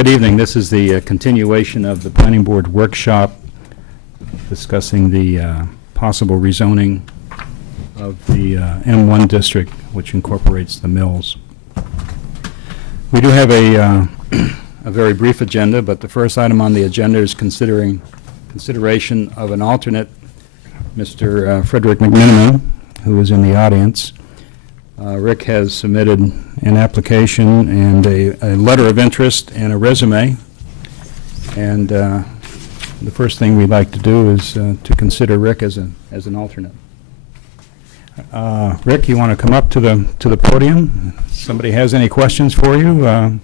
Good evening. This is the continuation of the Planning Board workshop discussing the possible rezoning of the M1 district, which incorporates the mills. We do have a very brief agenda, but the first item on the agenda is consideration of an alternate, Mr. Frederick McMiniman, who is in the audience. Rick has submitted an application and a letter of interest and a resume. And the first thing we'd like to do is to consider Rick as an alternate. Rick, you want to come up to the podium? If somebody has any questions for you, I'm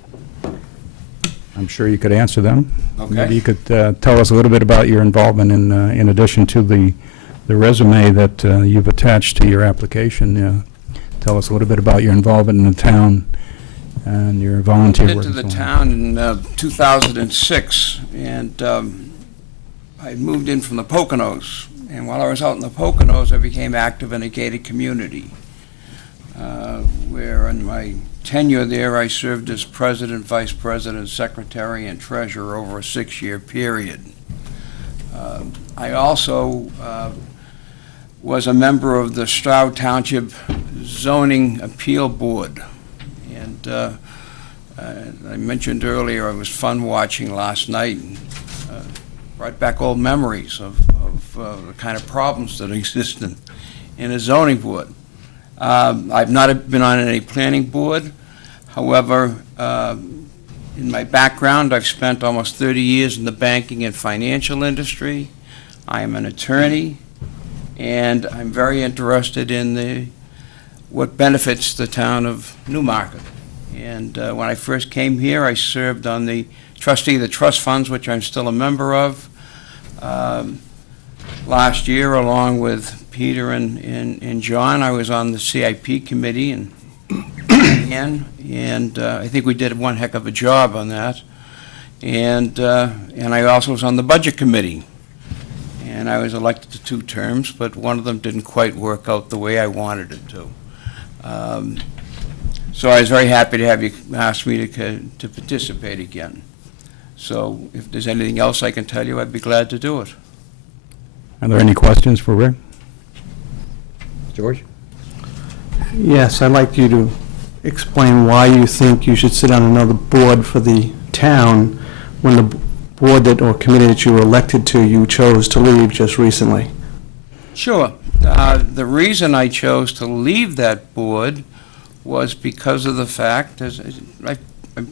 sure you could answer them. Okay. Maybe you could tell us a little bit about your involvement in addition to the resume that you've attached to your application. Tell us a little bit about your involvement in the town and your volunteer work. I moved into the town in 2006, and I moved in from the Poconos. And while I was out in the Poconos, I became active in a gated community, where in my tenure there, I served as president, vice president, secretary, and treasurer over a 6-year period. I also was a member of the Stroud Township Zoning Appeal Board. And I mentioned earlier, it was fun watching last night. Brought back old memories of the kind of problems that exist in a zoning board. I've not been on any planning board. However, in my background, I've spent almost 30 years in the banking and financial industry. I am an attorney, and I'm very interested in what benefits the town of Newmarket. And when I first came here, I served on the trustee of the trust funds, which I'm still a member of. Last year, along with Peter and John, I was on the CIP committee, and I think we did one heck of a job on that. And I also was on the budget committee. And I was elected to 2 terms, but one of them didn't quite work out the way I wanted it to. So I was very happy to have you ask me to participate again. So if there's anything else I can tell you, I'd be glad to do it. Are there any questions for Rick? George? Yes, I'd like you to explain why you think you should sit on another board for the town when the board that or committee that you were elected to, you chose to leave just recently. Sure. The reason I chose to leave that board was because of the fact, as I've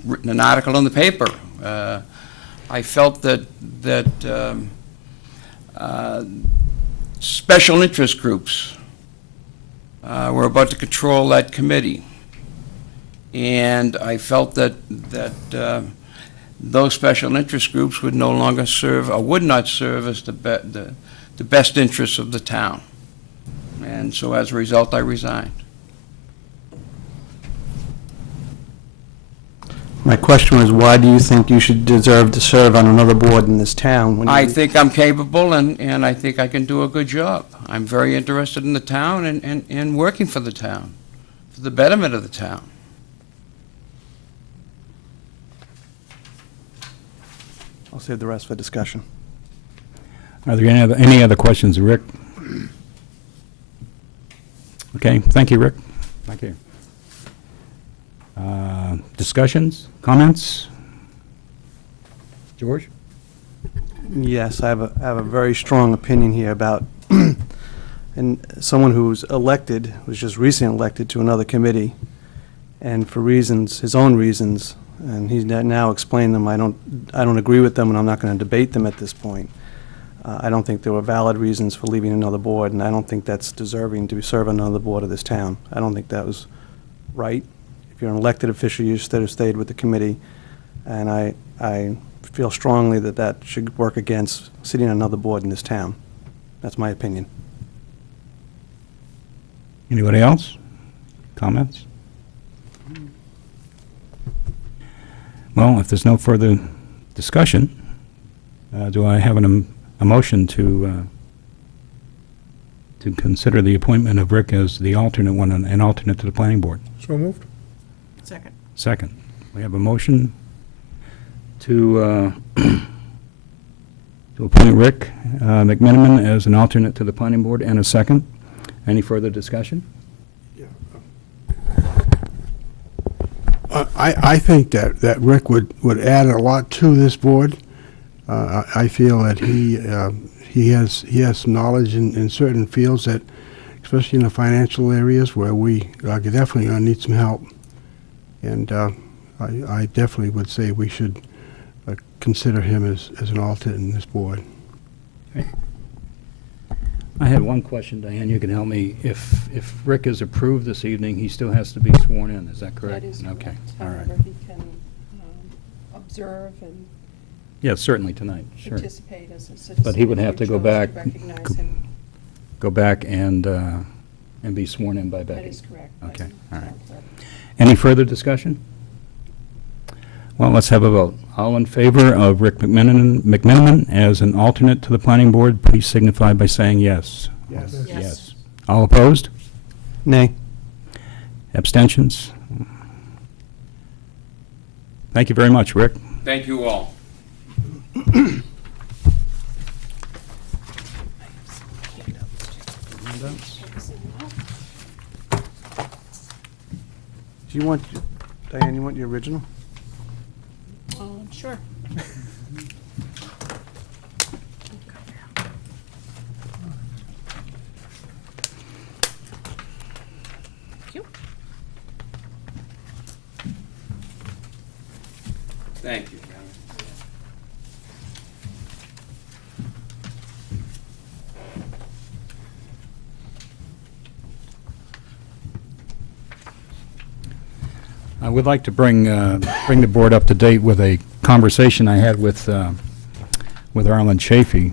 written an article in the paper, I felt that special interest groups were about to control that committee. And I felt that those special interest groups would no longer serve, or would not serve as the best interests of the town. And so as a result, I resigned. My question was, why do you think you should deserve to serve on another board in this town? When I think I'm capable, and I think I can do a good job. I'm very interested in the town and working for the town, for the betterment of the town. I'll save the rest for discussion. Are there any other questions, Rick? Okay, thank you, Rick. Thank you. Discussions, comments? George? Yes, I have a very strong opinion here about and someone who's elected, was just recently elected to another committee, and for reasons, his own reasons, and he's now explained them. I don't agree with them, and I'm not going to debate them at this point. I don't think there were valid reasons for leaving another board, and I don't think that's deserving to serve on another board of this town. I don't think that was right. If you're an elected official, you should have stayed with the committee, and I feel strongly that that should work against sitting on another board in this town. That's my opinion. Anybody else? Comments? Well, if there's no further discussion, do I have a motion to consider the appointment of Rick as the alternate one, an alternate to the planning board? So moved. Second. We have a motion to appoint Rick McMenamin as an alternate to the planning board, and a second. Any further discussion? I think that Rick would add a lot to this board. I feel that he has knowledge in certain fields that, especially in the financial areas where we are definitely going to need some help. And I definitely would say we should consider him as an alternate in this board. Okay. I had one question, Diane, you can help me. If Rick is approved this evening, he still has to be sworn in, is that correct? That is correct. Okay, all right. However, he can observe and Yeah, certainly tonight, sure. participate as a citizen. But he would if have you to go chose back, recognize him. go back and be sworn in by Becky. That is correct. Okay, Vice all right. Town Clerk. Any further discussion? Well, let's have a vote. All in favor of Rick McMenamin as an alternate to the planning board, please signify by saying yes. Yes. Yes. All opposed? Nay. Abstentions? Thank you very much, Rick. Thank you all. Do you want, Diane, you want your original? Sure. Thank you. Thank you, Karen. I would like to bring the board up to date with a conversation I had with Arlen Chafee.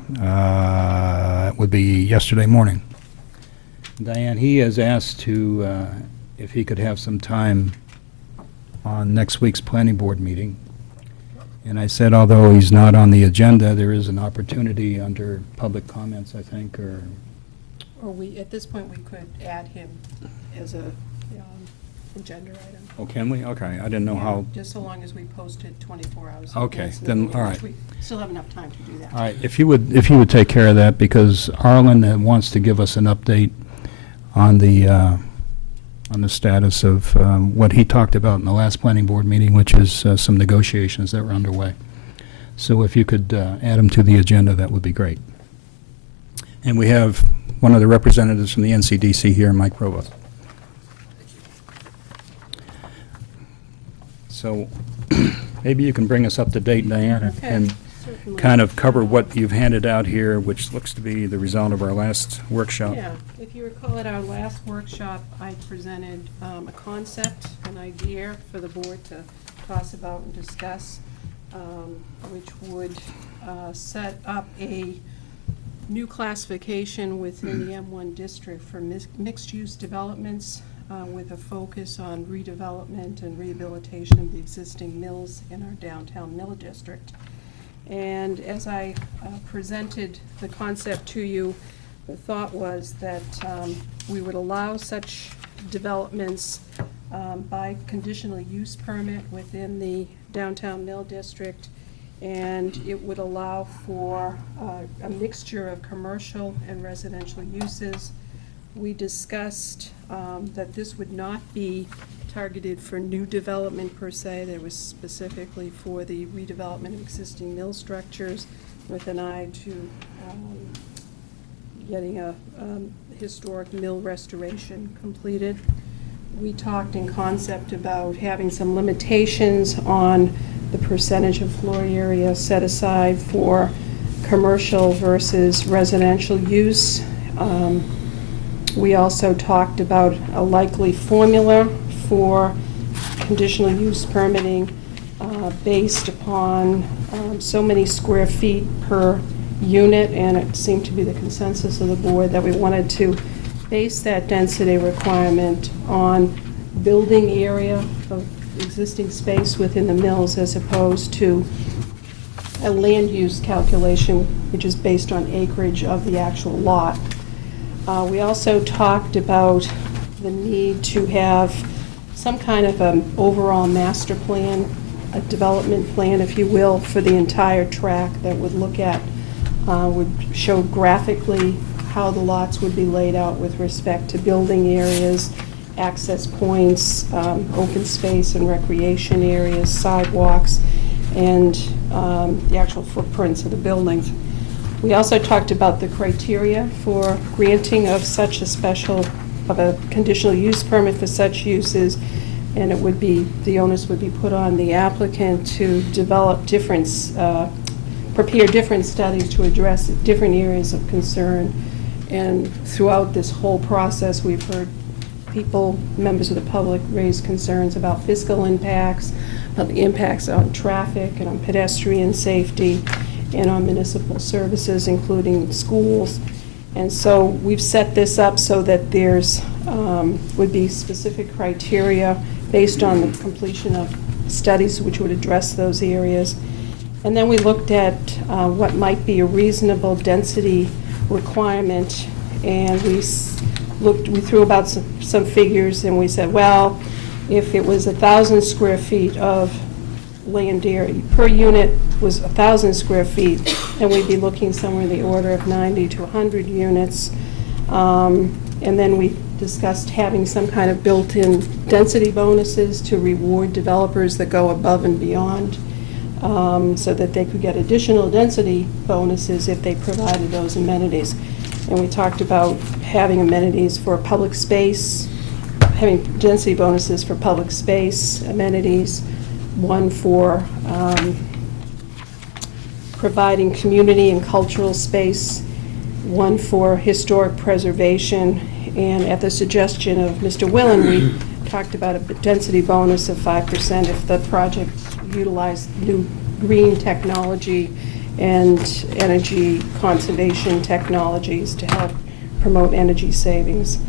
It would be yesterday morning. Diane, he has asked to, if he could have some time on next week's planning board meeting. And I said, although he's not on the agenda, there is an opportunity under public comments, I think, or, Or at this point, we could add him as a agenda item. oh, can we? Okay, I didn't know Yeah, how. just so long as we post it 24 hours. Okay, advance of the then, meeting, all which right. We still have enough time to do that. All right, if you would take care of that, because Arlen wants to give us an update on the status of what he talked about in the last planning board meeting, which is some negotiations that were underway. So if you could add him to the agenda, that would be great. And we have one of the representatives from the NCDC here, Mike Provost. So maybe you can bring us up to date, Diane, Okay, and certainly. kind of cover what you've handed out here, which looks to be the result of our last workshop. Yeah, if you recall at our last workshop, I presented a concept, an idea for the board to toss about and discuss, which would set up a new classification within the M1 district for mixed-use developments with a focus on redevelopment and rehabilitation of the existing mills in our downtown mill district. And as I presented the concept to you, the thought was that we would allow such developments by conditional use permit within the downtown mill district, and it would allow for a mixture of commercial and residential uses. We discussed that this would not be targeted for new development per se. That was specifically for the redevelopment of existing mill structures with an eye to getting a historic mill restoration completed. We talked in concept about having some limitations on the percentage of floor area set aside for commercial versus residential use. We also talked about a likely formula for conditional use permitting based upon so many square feet per unit, and it seemed to be the consensus of the board that we wanted to base that density requirement on building area of existing space within the mills as opposed to a land use calculation which is based on acreage of the actual lot. We also talked about the need to have some kind of an overall master plan a development plan, if you will, for the entire tract that would look at, would show graphically how the lots would be laid out with respect to building areas, access points, open space and recreation areas, sidewalks, and the actual footprints of the buildings. We also talked about the criteria for granting of such a conditional use permit for such uses, and it would be, the onus would be put on the applicant to develop prepare different studies to address different areas of concern. And throughout this whole process, we've heard members of the public raise concerns about fiscal impacts, about the impacts on traffic and on pedestrian safety, and on municipal services, including schools. And so we've set this up so that there's would be specific criteria based on the completion of studies which would address those areas. And then we looked at what might be a reasonable density requirement, and we threw about some figures, and we said, well, if it was 1,000 square feet of land area per unit was 1,000 square feet, then we'd be looking somewhere in the order of 90 to 100 units. And then we discussed having some kind of built-in density bonuses to reward developers that go above and beyond, so that they could get additional density bonuses if they provided those amenities. And we talked about having amenities for public space, having density bonuses for public space amenities, one for providing community and cultural space, one for historic preservation, and at the suggestion of Mr. Willen, we talked about a density bonus of 5% if the project utilized new green technology and energy conservation technologies to help promote energy savings.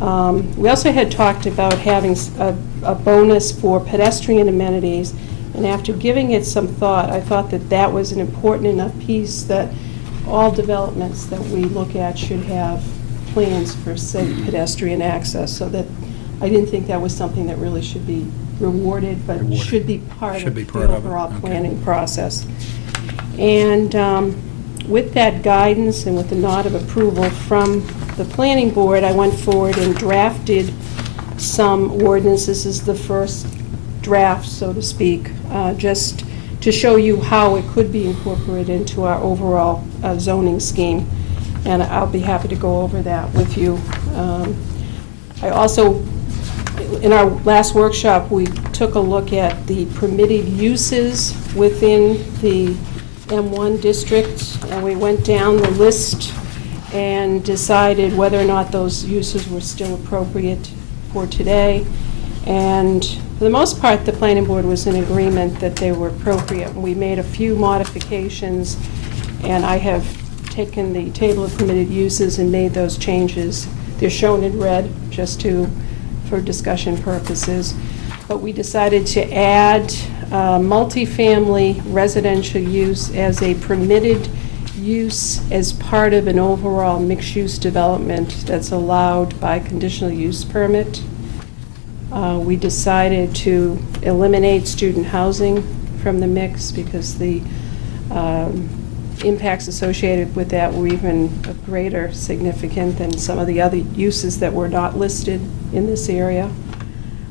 We also had talked about having a bonus for pedestrian amenities, and after giving it some thought, I thought that that was an important enough piece that all developments that we look at should have plans for safe pedestrian access, so that I didn't think that was something that really should be rewarded, but should be part of the overall planning process. And with that guidance and with the nod of approval from the planning board, I went forward and drafted some ordinances. This is the first draft, so to speak, just to show you how it could be incorporated into our overall zoning scheme. And I'll be happy to go over that with you. I also, in our last workshop, we took a look at the permitted uses within the M1 district, and we went down the list and decided whether or not those uses were still appropriate for today. And for the most part, the planning board was in agreement that they were appropriate. We made a few modifications, and I have taken the table of permitted uses and made those changes. They're shown in red just for discussion purposes. But we decided to add multifamily residential use as a permitted use as part of an overall mixed-use development that's allowed by conditional use permit. We decided to eliminate student housing from the mix because the impacts associated with that were even of greater significance than some of the other uses that were not listed in this area.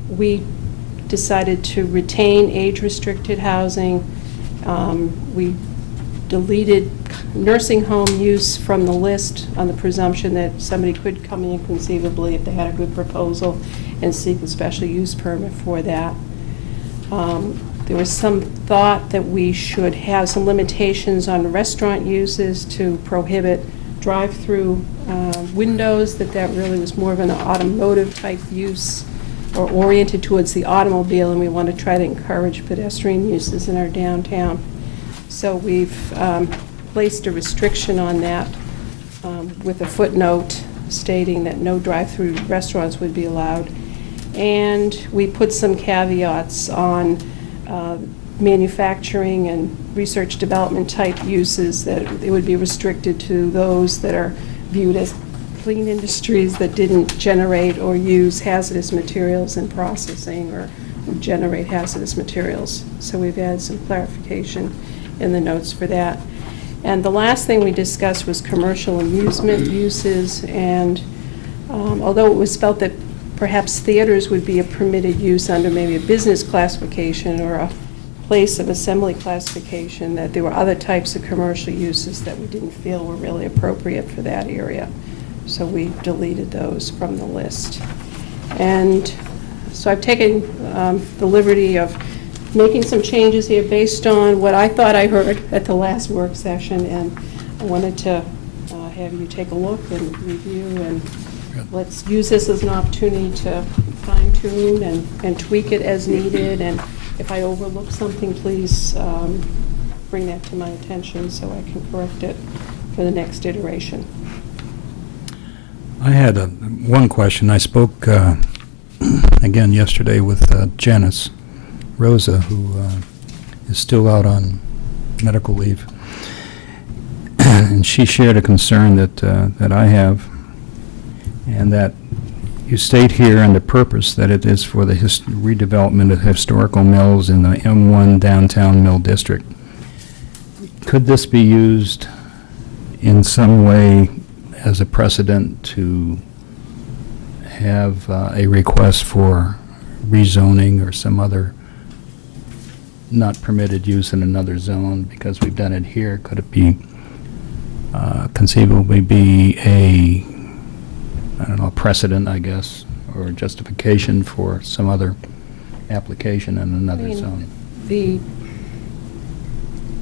We decided to retain age-restricted housing. We deleted nursing home use from the list on the presumption that somebody could come in conceivably if they had a good proposal and seek a special use permit for that. There was some thought that we should have some limitations on restaurant uses to prohibit drive-through windows, that really was more of an automotive type use or oriented towards the automobile, and we want to try to encourage pedestrian uses in our downtown. So we've placed a restriction on that with a footnote stating that no drive-through restaurants would be allowed. And we put some caveats on manufacturing and research development type uses, that it would be restricted to those that are viewed as clean industries that didn't generate or use hazardous materials in processing or generate hazardous materials. So we've added some clarification in the notes for that. And the last thing we discussed was commercial amusement uses, and although it was felt that perhaps theaters would be a permitted use under maybe a business classification or a place of assembly classification, that there were other types of commercial uses that we didn't feel were really appropriate for that area. So we deleted those from the list. And so I've taken the liberty of making some changes here based on what I thought I heard at the last work session, and I wanted to have you take a look and review, and let's use this as an opportunity to fine-tune and tweak it as needed, and if I overlook something, please bring that to my attention so I can correct it for the next iteration. I had one question. I spoke again yesterday with Janice Rosa, who is still out on medical leave, and she shared a concern that I have, and that you state here under purpose that it is for the redevelopment of historical mills in the M1 downtown mill district. Could this be used in some way as a precedent to have a request for rezoning or some other not permitted use in another zone because we've done it here? Could it be conceivably be a, I don't know, a precedent, I guess, or justification for some other application in another zone?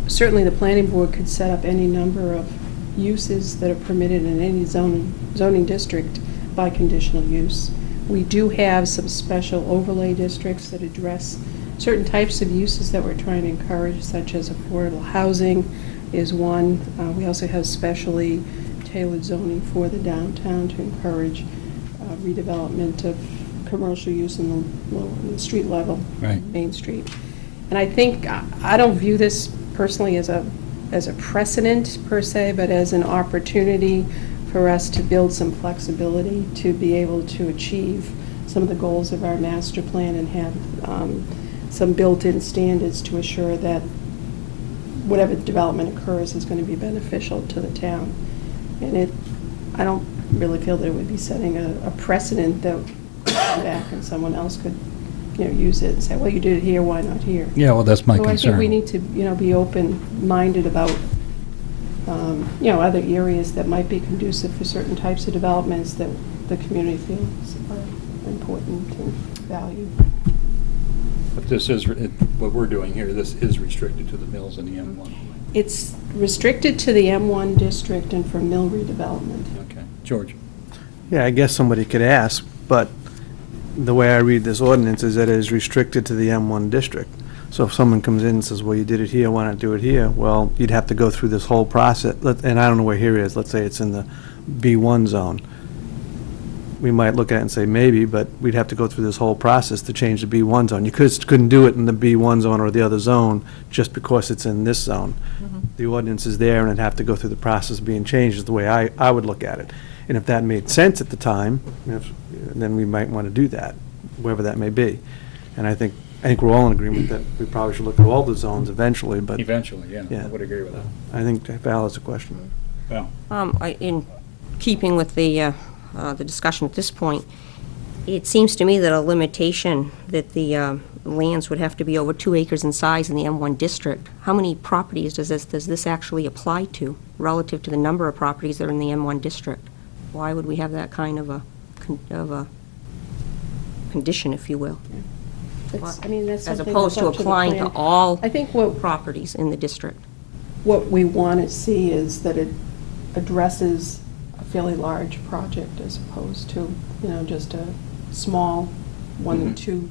Certainly the planning board could set up any number of uses that are permitted in any zoning district by conditional use. We do have some special overlay districts that address certain types of uses that we're trying to encourage, such as affordable housing is one. We also have specially tailored zoning for the downtown to encourage redevelopment of commercial use in the street level, Right. Main Street. And I think, I don't view this personally as a precedent per se, but as an opportunity for us to build some flexibility to be able to achieve some of the goals of our master plan and have some built-in standards to assure that whatever development occurs is going to be beneficial to the town. And I don't really feel that it would be setting a precedent that would come back and someone else could, use it and say, well, you did it here, why not here? Yeah, well, that's my So concern. I think we need to, be open-minded about, other areas that might be conducive for certain types of developments that the community feels are important and valued. But this is, what we're doing here, this is restricted to the mills in the M1. It's restricted to the M1 district and for mill redevelopment. Okay. George? Yeah, I guess somebody could ask, but the way I read this ordinance is that it is restricted to the M1 district. So if someone comes in and says, well, you did it here, why not do it here? Well, you'd have to go through this whole process, and I don't know where here is. Let's say it's in the B1 zone. We might look at it and say maybe, but we'd have to go through this whole process to change the B1 zone. You couldn't do it in the B1 zone or the other zone just because it's in this zone. The ordinance is there, and it'd have to go through the process of being changed, is the way I would look at it. And if that made sense at the time, then we might want to do that, wherever that may be. And I think we're all in agreement that we probably should look at all the zones eventually, but Eventually, yeah. Yeah. I would agree with that. I think Val has a question. Well, In keeping with the discussion at this point, it seems to me that a limitation that the lands would have to be over 2 acres in size in the M1 district. How many properties does this actually apply to relative to the number of properties that are in the M1 district? Why would we have that kind of a condition, if you will? That's As something opposed that's to up the applying to plan. all I think properties in the district. what we want to see is that it addresses a fairly large project as opposed to, just a small one and two,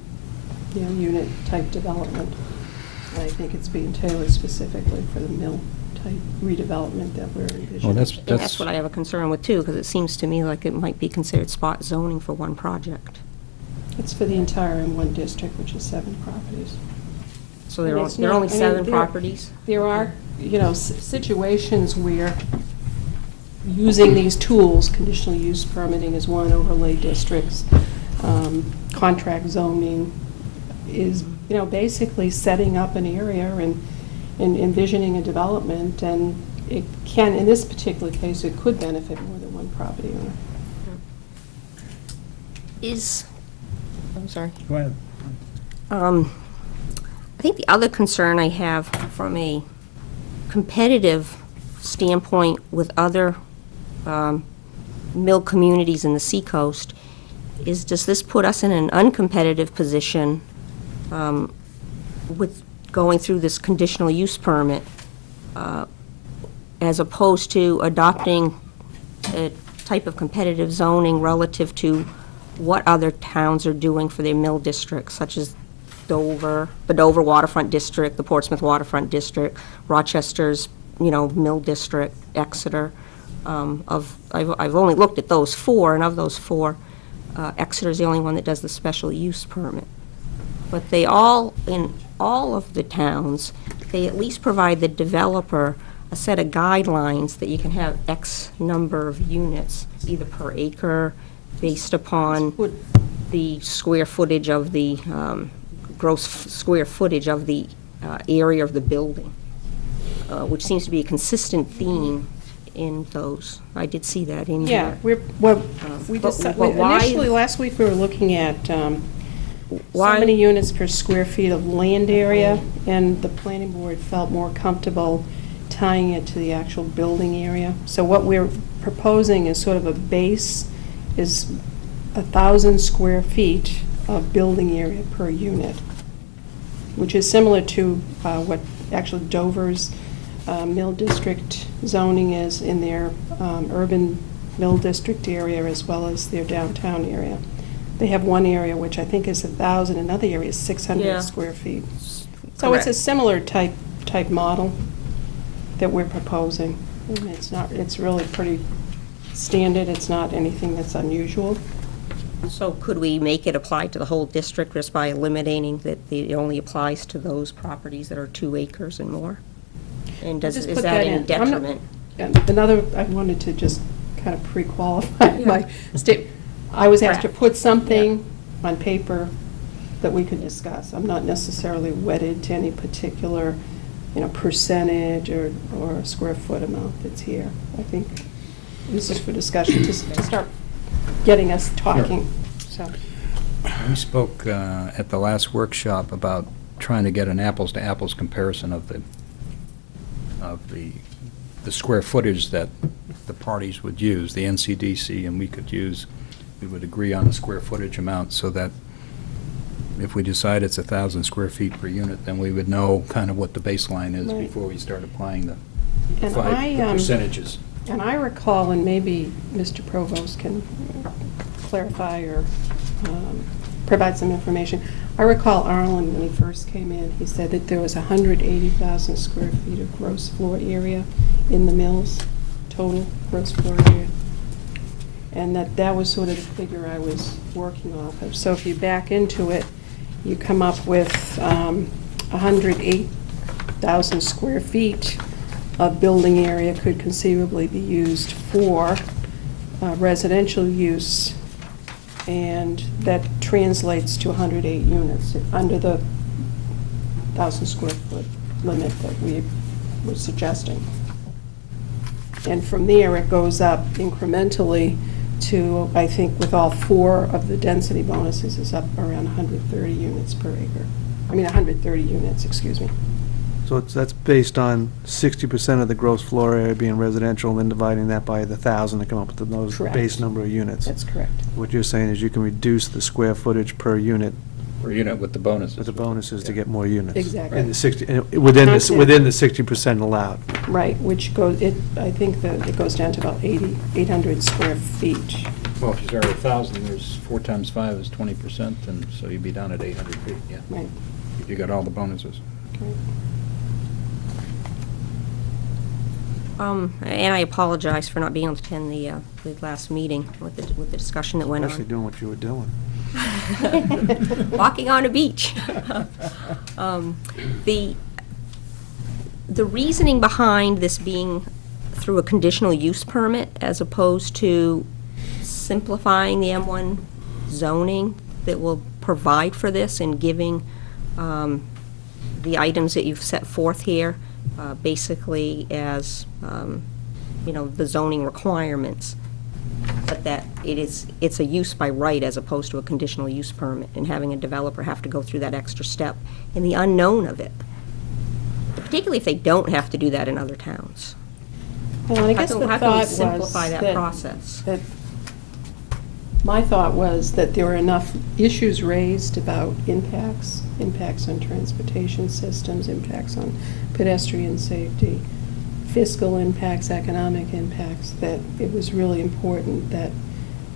unit type development. And I think it's being tailored specifically for the mill type redevelopment that we're envisioning. well, And that's what I have a concern with, too, because it seems to me like it might be considered spot zoning for one project. It's for the entire M1 district, which is 7 properties. So And there it's are not- only I mean, 7 there- properties? There are, situations where using these tools, conditional use permitting is one, overlay districts, contract zoning, is, you know, basically setting up an area and envisioning a development, and it can, in this particular case, it could benefit more than one property owner. I'm sorry. Go ahead. I think the other concern I have from a competitive standpoint with other mill communities in the seacoast is, does this put us in an uncompetitive position with going through this conditional use permit as opposed to adopting a type of competitive zoning relative to what other towns are doing for their mill districts, such as Dover, the Dover Waterfront District, the Portsmouth Waterfront District, Rochester's, you know, Mill District, Exeter. I've only looked at those four, and of those four, Exeter's the only one that does the special use permit. But they all, in all of the towns, they at least provide the developer a set of guidelines that you can have X number of units, either per acre, based upon the square footage of the, gross square footage of the area of the building, which seems to be a consistent theme in those. I did see that in Yeah, here. Initially, last week, we were looking at so Why- many units per square feet of land area, and the planning board felt more comfortable tying it to the actual building area. So what we're proposing is sort of a base, is 1,000 square feet of building area per unit, which is similar to what actually Dover's mill district zoning is in their urban mill district area, as well as their downtown area. They have one area which I think is 1,000, another area is 600 Yeah. square feet. So it's a Correct. similar type model that we're proposing. And it's really pretty standard, it's not anything that's unusual. So could we make it apply to the whole district just by eliminating that it only applies to those properties that are 2 acres and more? And Just is put that that any in. I'm not- detriment? And another, I wanted to just kind of pre-qualify Yeah. my state. I was asked to Correct. put something on paper that we could discuss. I'm not necessarily wedded to any particular, you know, percentage or square foot amount that's here. I think this is for discussion, to start getting us talking, so. We spoke at the last workshop about trying to get an apples-to-apples comparison of the square footage that the parties would use, the NCDC, and we could use, we would agree on the square footage amount, so that if we decide it's 1,000 square feet per unit, then we would know kind of what the baseline is Right. before we start applying the And the percentages. And I recall, and maybe Mr. Provost can clarify or provide some information. I recall Arlen, when he first came in, he said that there was 180,000 square feet of gross floor area in the mills, total gross floor area. And that was sort of the figure I was working off of. So if you back into it, you come up with 108,000 square feet of building area could conceivably be used for residential use, and that translates to 108 units under the 1,000 square foot limit that we were suggesting. And from there, it goes up incrementally to, I think, with all 4 of the density bonuses, is up around 130 units per acre. I mean, 130 units, excuse me. So that's based on 60% of the gross floor area being residential, and then dividing that by the 1,000 to come up with those Correct. base number of units. That's correct. What you're saying is you can reduce the square footage per unit Per unit with the bonuses. with the bonuses to get more units. Exactly. In the 60, within Content. within the 60% allowed. Right, which goes, I think that it goes down to about 800 square feet. Well, if you start at 1,000, there's 4 times 5 is 20%, and so you'd be down at 800 feet, yeah. Right. If you got all the bonuses. Right. And I apologize for not being able to attend the last meeting with the discussion that went Actually on. doing what you were doing. Walking on a beach. The reasoning behind this being through a conditional use permit as opposed to simplifying the M1 zoning that will provide for this and giving the items that you've set forth here, basically as, the zoning requirements, but that it's a use by right as opposed to a conditional use permit, and having a developer have to go through that extra step and the unknown of it, particularly if they don't have to do that in other towns. Well, I guess the How thought can we was simplify that process? that my thought was that there were enough issues raised about impacts on transportation systems, impacts on pedestrian safety, fiscal impacts, economic impacts, that it was really important that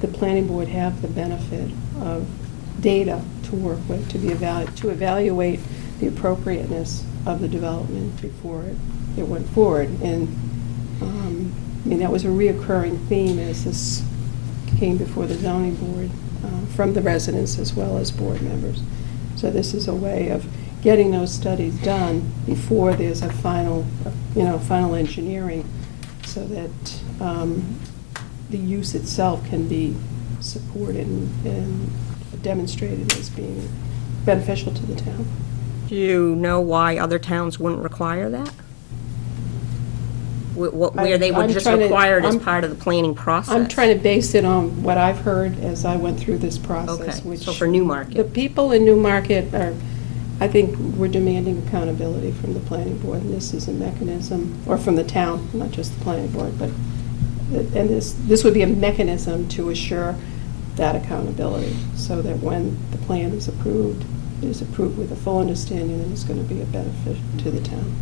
the planning board have the benefit of data to work with, to evaluate the appropriateness of the development before it went forward. And that was a reoccurring theme as this came before the zoning board from the residents as well as board members. So this is a way of getting those studies done before there's a final engineering, so that the use itself can be supported and demonstrated as being beneficial to the town. Do you know why other towns wouldn't require that? Where they would I'm just trying to- require it as I'm- part of the planning process? I'm trying to base it on what I've heard as I went through this process, Okay, which... so for Newmarket. The people in Newmarket I think we're demanding accountability from the planning board, and this is a mechanism, or from the town, not just the planning board, but, and this would be a mechanism to assure that accountability, so that when the plan is approved with a full understanding that it's going to be a benefit to the town.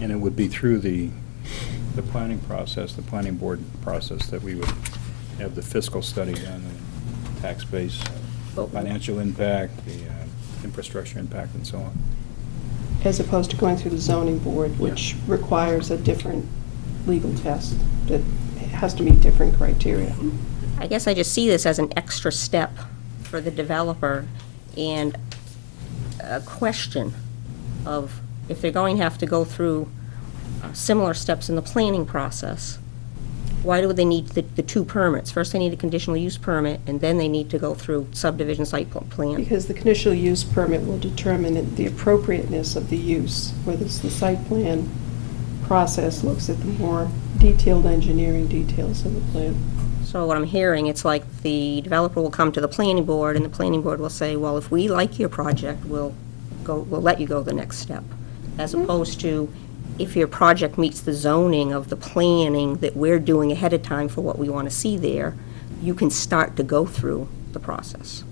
And it would be through the planning process, the planning board process, that we would have the fiscal study done, and tax base, financial impact, the infrastructure impact, and so on. As opposed to going through the zoning board, which requires a different legal test that has to meet different criteria. I guess I just see this as an extra step for the developer, and a question of if they're going to have to go through similar steps in the planning process, why do they need the two permits? First, they need a conditional use permit, and then they need to go through subdivision site plan. Because the conditional use permit will determine the appropriateness of the use, whether it's the site plan process looks at the more detailed engineering details of the plan. So what I'm hearing, it's like the developer will come to the planning board, and the planning board will say, well, if we like your project, we'll let you go the next step. As opposed to, if your project meets the zoning of the planning that we're doing ahead of time for what we want to see there, you can start to go through the process.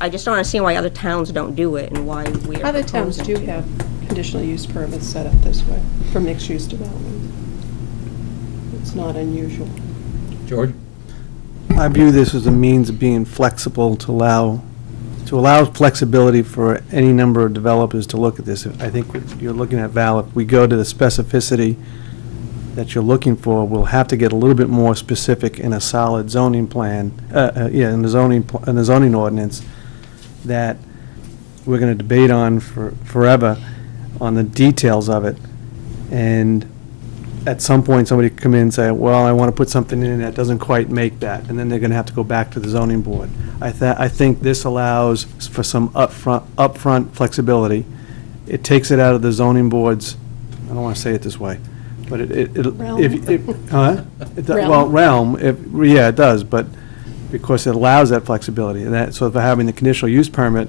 I just don't understand why other towns don't do it, and why we are Other towns do proposing to. have conditional use permits set up this way for mixed-use development. It's not unusual. George? I view this as a means of being flexible to allow flexibility for any number of developers to look at this. I think if you're looking at if we go to the specificity that you're looking for, we'll have to get a little bit more specific in a solid zoning plan, in the zoning ordinance that we're going to debate on forever on the details of it. And at some point, somebody could come in and say, well, I want to put something in that doesn't quite make that, and then they're going to have to go back to the zoning board. I think this allows for some upfront flexibility. It takes it out of the zoning board's, I don't want to say it this way, but realm, yeah, it does, but because it allows that flexibility. And that, so if they're having the conditional use permit,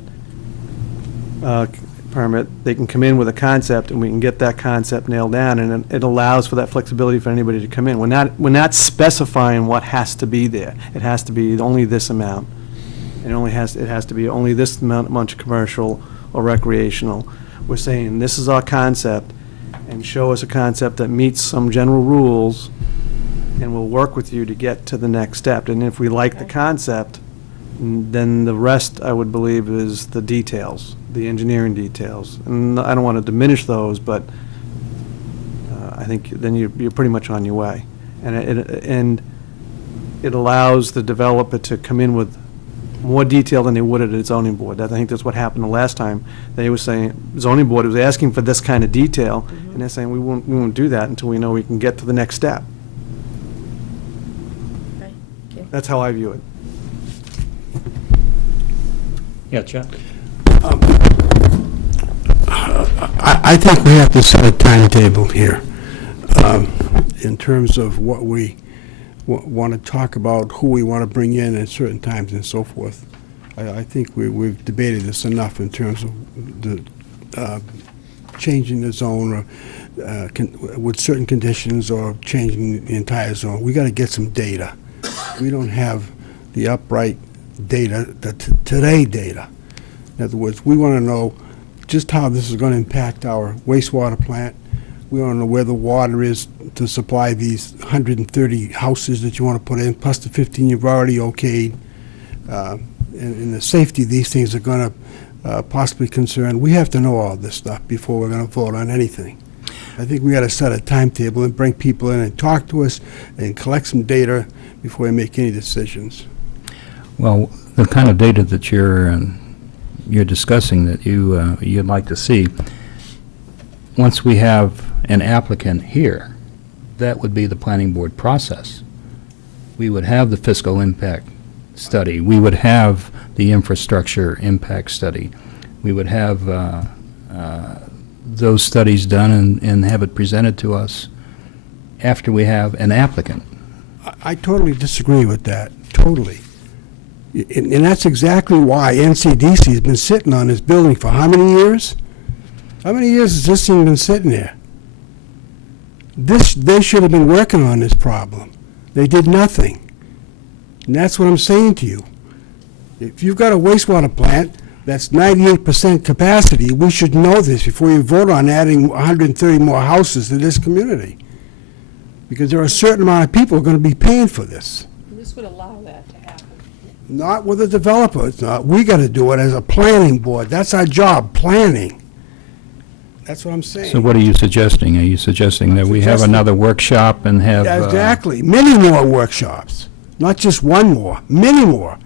they can come in with a concept, and we can get that concept nailed down, and it allows for that flexibility for anybody to come in. We're not specifying what has to be there. It has to be only this amount. It has to be only this much commercial or recreational. We're saying, this is our concept, and show us a concept that meets some general rules, and we'll work with you to get to the next step. And if we like the concept, then the rest, I would believe, is the details, the engineering details. And I don't want to diminish those, but I think then you're pretty much on your way. And it allows the developer to come in with more detail than they would at a zoning board. I think that's what happened the last time. They were saying, zoning board was asking for this kind of detail, and they're saying, we won't do that until we know we can get to the next step. Okay, thank you. That's how I view it. Yeah, Chet? I think we have to set a timetable here in terms of what we want to talk about, who we want to bring in at certain times and so forth. I think we've debated this enough in terms of the changing the zone or with certain conditions or changing the entire zone. We got to get some data. We don't have the upright data, the today data. In other words, we want to know just how this is going to impact our wastewater plant. We want to know where the water is to supply these 130 houses that you want to put in, plus the 15 you've already okayed, and the safety these things are going to possibly concern. We have to know all this stuff before we're going to vote on anything. I think we got to set a timetable and bring people in and talk to us and collect some data before we make any decisions. Well, the kind of data that you're discussing that you'd like to see, once we have an applicant here, that would be the planning board process. We would have the fiscal impact study. We would have the infrastructure impact study. We would have those studies done and have it presented to us after we have an applicant. I totally disagree with that, totally. And that's exactly why NCDC has been sitting on this building for how many years? How many years has this thing been sitting there? They should have been working on this problem. They did nothing. And that's what I'm saying to you. If you've got a wastewater plant that's 98% capacity, we should know this before you vote on adding 130 more houses to this community. Because there are a certain amount of people who are going to be paying for this. This would allow that to happen. Not with the developer. It's not. We got to do it as a planning board. That's our job, planning. That's what I'm saying. So what are you suggesting? Are you suggesting that we have another workshop and have... Exactly. Many more workshops. Not just one more. Many more.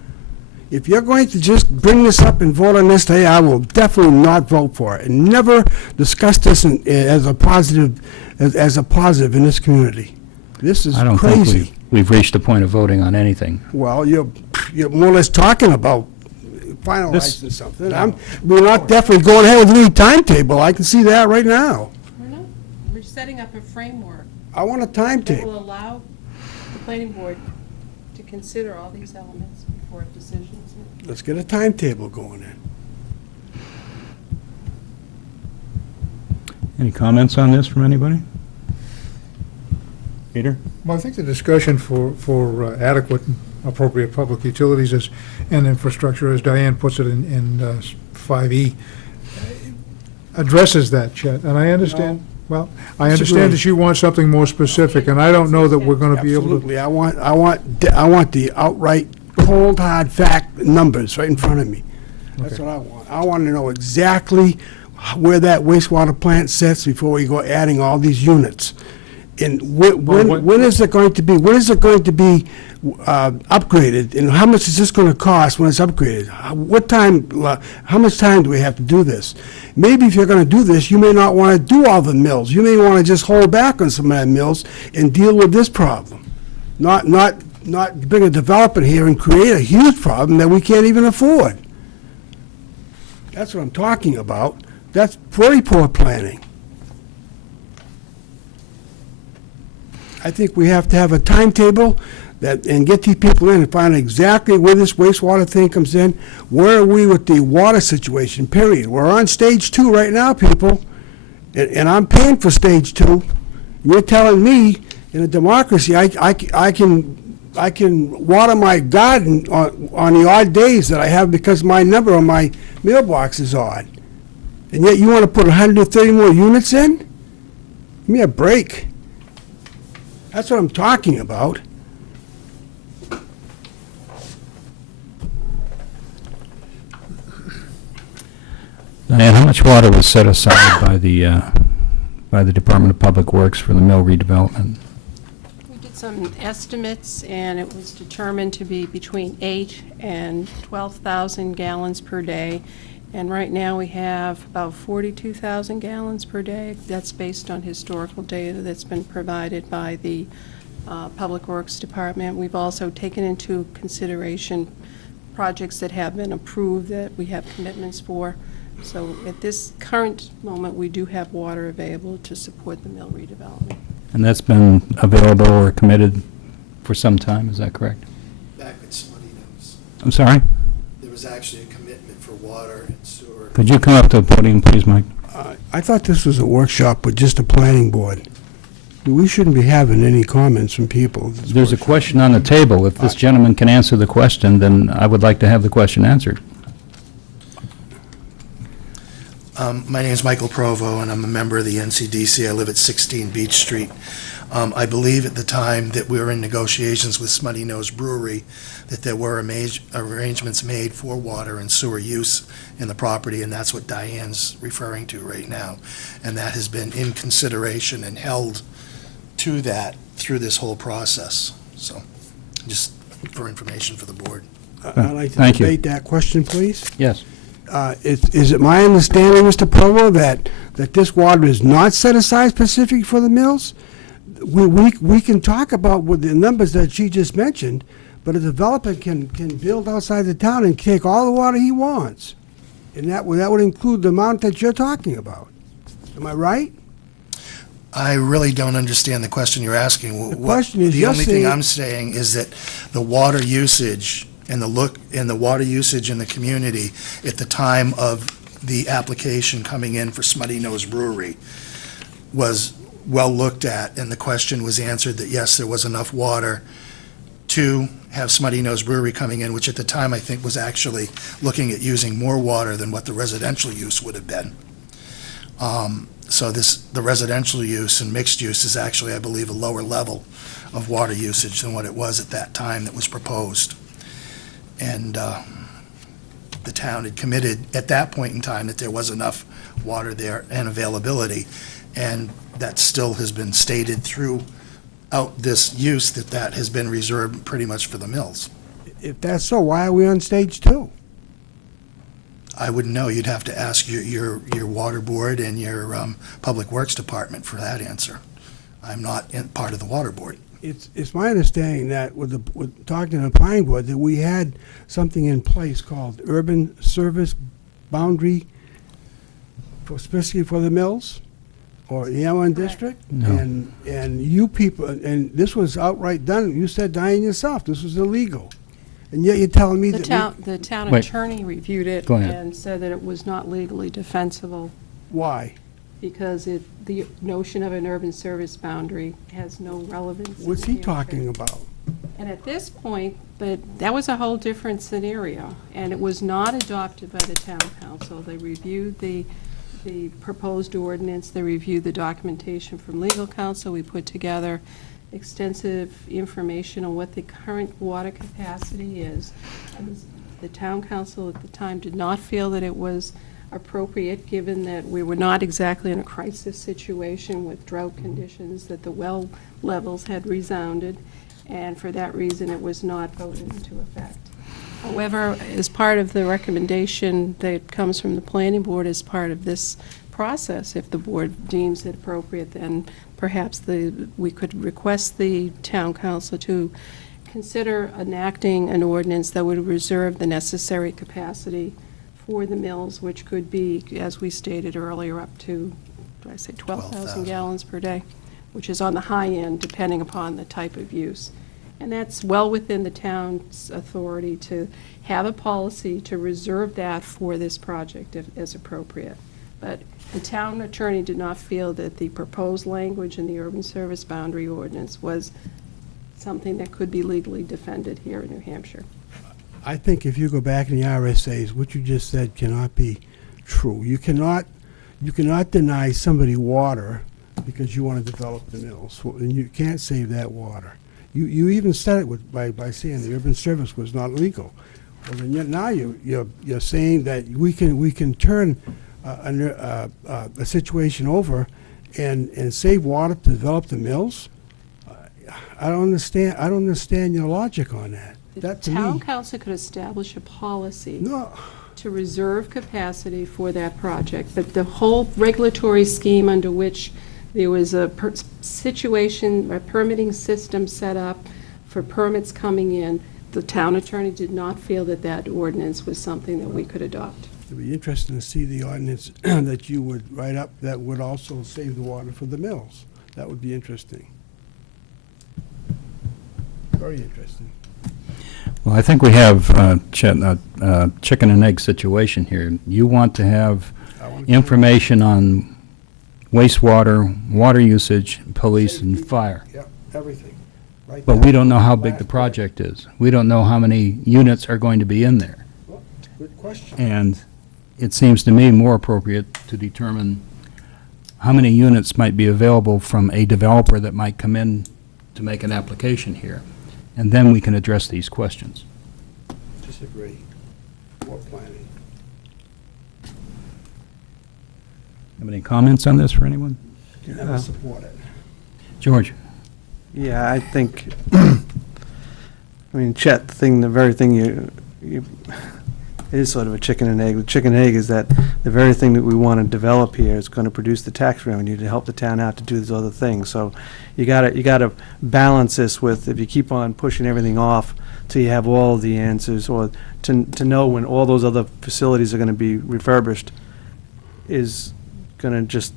If you're going to just bring this up and vote on this today, I will definitely not vote for it. And never discuss this as a positive in this community. This is crazy. I don't think we've reached the point of voting on anything. Well, you're more or less talking about finalizing something. We're not definitely going ahead with any timetable. I can see that right now. We're setting up a framework I want a that timetable. will allow the planning board to consider all these elements before a decision is made. Let's get a timetable going in. Any comments on this from anybody? Peter? Well, I think the discussion for adequate and appropriate public utilities and infrastructure, as Diane puts it in 5E, addresses that, Chet. And I understand, I understand that you want something more specific, and I don't know that we're going to be able to. Absolutely. I want the outright, cold, hard fact numbers right in front of me. That's Okay. what I want. I want to know exactly where that wastewater plant sits before we go adding all these units. And when is it going to be? When is it going to be upgraded? And how much is this going to cost when it's upgraded? What time? How much time do we have to do this? Maybe if you're going to do this, you may not want to do all the mills. You may want to just hold back on some of the mills and deal with this problem. Not bring a developer here and create a huge problem that we can't even afford. That's what I'm talking about. That's very poor planning. I think we have to have a timetable and get these people in and find exactly where this wastewater thing comes in. Where are we with the water situation, period? We're on stage 2 right now, people, and I'm paying for stage 2. You're telling me in a democracy I can water my garden on the odd days that I have because my number on my mailbox is odd. And yet you want to put 130 more units in? Give me a break. That's what I'm talking about. Diane, how much water was set aside by the Department of Public Works for the mill redevelopment? We did some estimates, and it was determined to be between 8 and 12,000 gallons per day. And right now, we have about 42,000 gallons per day. That's based on historical data that's been provided by the Public Works Department. We've also taken into consideration projects that have been approved that we have commitments for. So at this current moment, we do have water available to support the mill redevelopment. And that's been available or committed for some time, is that correct? Back at Smutty Nose, I'm sorry? there was actually a commitment for water and sewer. Could you come up to the podium, please, Mike? I thought this was a workshop with just a planning board. We shouldn't be having any comments from people. at this There's a workshop. question on the table. If this gentleman can answer the question, then I would like to have the question answered. My name is Michael Provo, and I'm a member of the NCDC. I live at 16 Beach Street. I believe at the time that we were in negotiations with Smutty Nose Brewery, that there were arrangements made for water and sewer use in the property, and that's what Diane's referring to right now. And that has been in consideration and held to that through this whole process. So, just for information for the board. I'd like to Thank you. debate that question, please. Yes. Is it my understanding, Mr. Provo, that this water is not set aside specific for the mills? We can talk about with the numbers that she just mentioned, but a developer can build outside the town and take all the water he wants. And that would include the amount that you're talking about. Am I right? I really don't understand the question you're asking. The question is, The you're only thing saying- I'm saying is that the water usage and the water usage in the community at the time of the application coming in for Smutty Nose Brewery was well looked at, and the question was answered that yes, there was enough water to have Smutty Nose Brewery coming in, which at the time I think was actually looking at using more water than what the residential use would have been. So the residential use and mixed use is actually, I believe, a lower level of water usage than what it was at that time that was proposed. And the town had committed at that point in time that there was enough water there and availability. And that still has been stated throughout this use, that has been reserved pretty much for the mills. If that's so, why are we on stage 2? I wouldn't know. You'd have to ask your water board and your public works department for that answer. I'm not part of the water board. It's my understanding that with talking to the planning board, that we had something in place called urban service boundary specifically for the mills or the M1 district. No. And you people, and this was outright done, you said, Diane, yourself, this was illegal. And yet you're telling me that The town Wait. attorney reviewed it Go ahead. and said that it was not legally defensible why? because the notion of an urban service boundary has no relevance. What's in he New talking Hampshire. about? And at this point, that was a whole different scenario, and it was not adopted by the town council. They reviewed the proposed ordinance, they reviewed the documentation from legal counsel. We put together extensive information on what the current water capacity is. And the town council at the time did not feel that it was appropriate, given that we were not exactly in a crisis situation with drought conditions, that the well levels had resounded, and for that reason, it was not voted into effect. However, as part of the recommendation that comes from the planning board as part of this process, if the board deems it appropriate, then perhaps we could request the town council to consider enacting an ordinance that would reserve the necessary capacity for the mills, which could be, as we stated earlier, up to, did I say 12,000 gallons per day, which is on the high end, depending upon the type of use. And that's well within the town's authority to have a policy to reserve that for this project as appropriate. But the town attorney did not feel that the proposed language in the urban service boundary ordinance was something that could be legally defended here in New Hampshire. I think if you go back in the RSA's, what you just said cannot be true. You cannot deny somebody water because you want to develop the mills, and you can't save that water. You even said it by saying the urban service was not legal. Well, then now you're saying that we can turn a situation over and save water to develop the mills. I don't understand your logic on that. The That to town me, council could establish a policy no. to reserve capacity for that project, but the whole regulatory scheme under which there was a situation, a permitting system set up for permits coming in, the town attorney did not feel that that ordinance was something that we could adopt. It'd be interesting to see the ordinance that you would write up that would also save the water for the mills. That would be interesting. Very interesting. Well, I think we have, Chet, a chicken and egg situation here. You want to have I want information on wastewater, water usage, police, and Safety. fire. Yep, everything. Right But down we don't know to how the big the last project is. We don't know how many units are going to be in there. bit. Good question. And it seems to me more appropriate to determine how many units might be available from a developer that might come in to make an application here. And then we can address these questions. Disagree. More planning. Have any comments on this for anyone? You never support it. George? Yeah, I think, I mean, Chet, the very thing you, it is sort of a chicken and egg. The chicken and egg is that the very thing that we want to develop here is going to produce the tax revenue to help the town out to do these other things. So you gotta balance this with, if you keep on pushing everything off till you have all the answers, or to know when all those other facilities are going to be refurbished, is going to just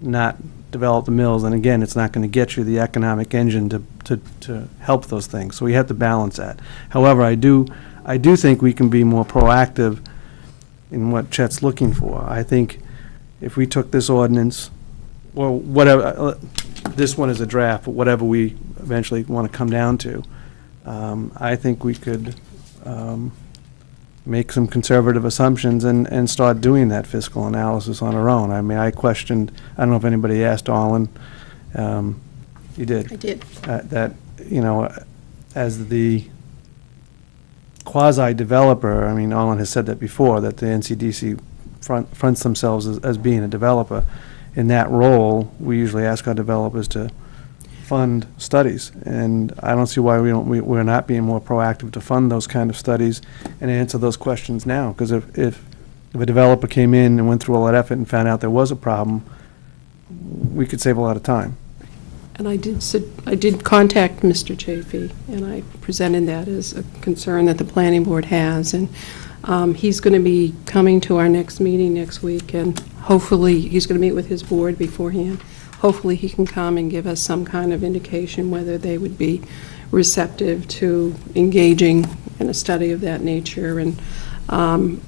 not develop the mills, and again, it's not going to get you the economic engine to help those things. So we have to balance that. However, I do think we can be more proactive in what Chet's looking for. I think if we took this ordinance, or whatever, this one is a draft, but whatever we eventually want to come down to, I think we could make some conservative assumptions and start doing that fiscal analysis on our own. I mean, I don't know if anybody asked Olin, you did. I did. That, you know, as the quasi-developer, I mean, Olin has said that before, that the NCDC fronts themselves as being a developer. In that role, we usually ask our developers to fund studies, and I don't see why we're not being more proactive to fund those kind of studies and answer those questions now. Because if a developer came in and went through all that effort and found out there was a problem, we could save a lot of time. And I did contact Mr. Chafee, and I presented that as a concern that the planning board has, and he's going to be coming to our next meeting next week, and hopefully, he's going to meet with his board beforehand. Hopefully, he can come and give us some kind of indication whether they would be receptive to engaging in a study of that nature. And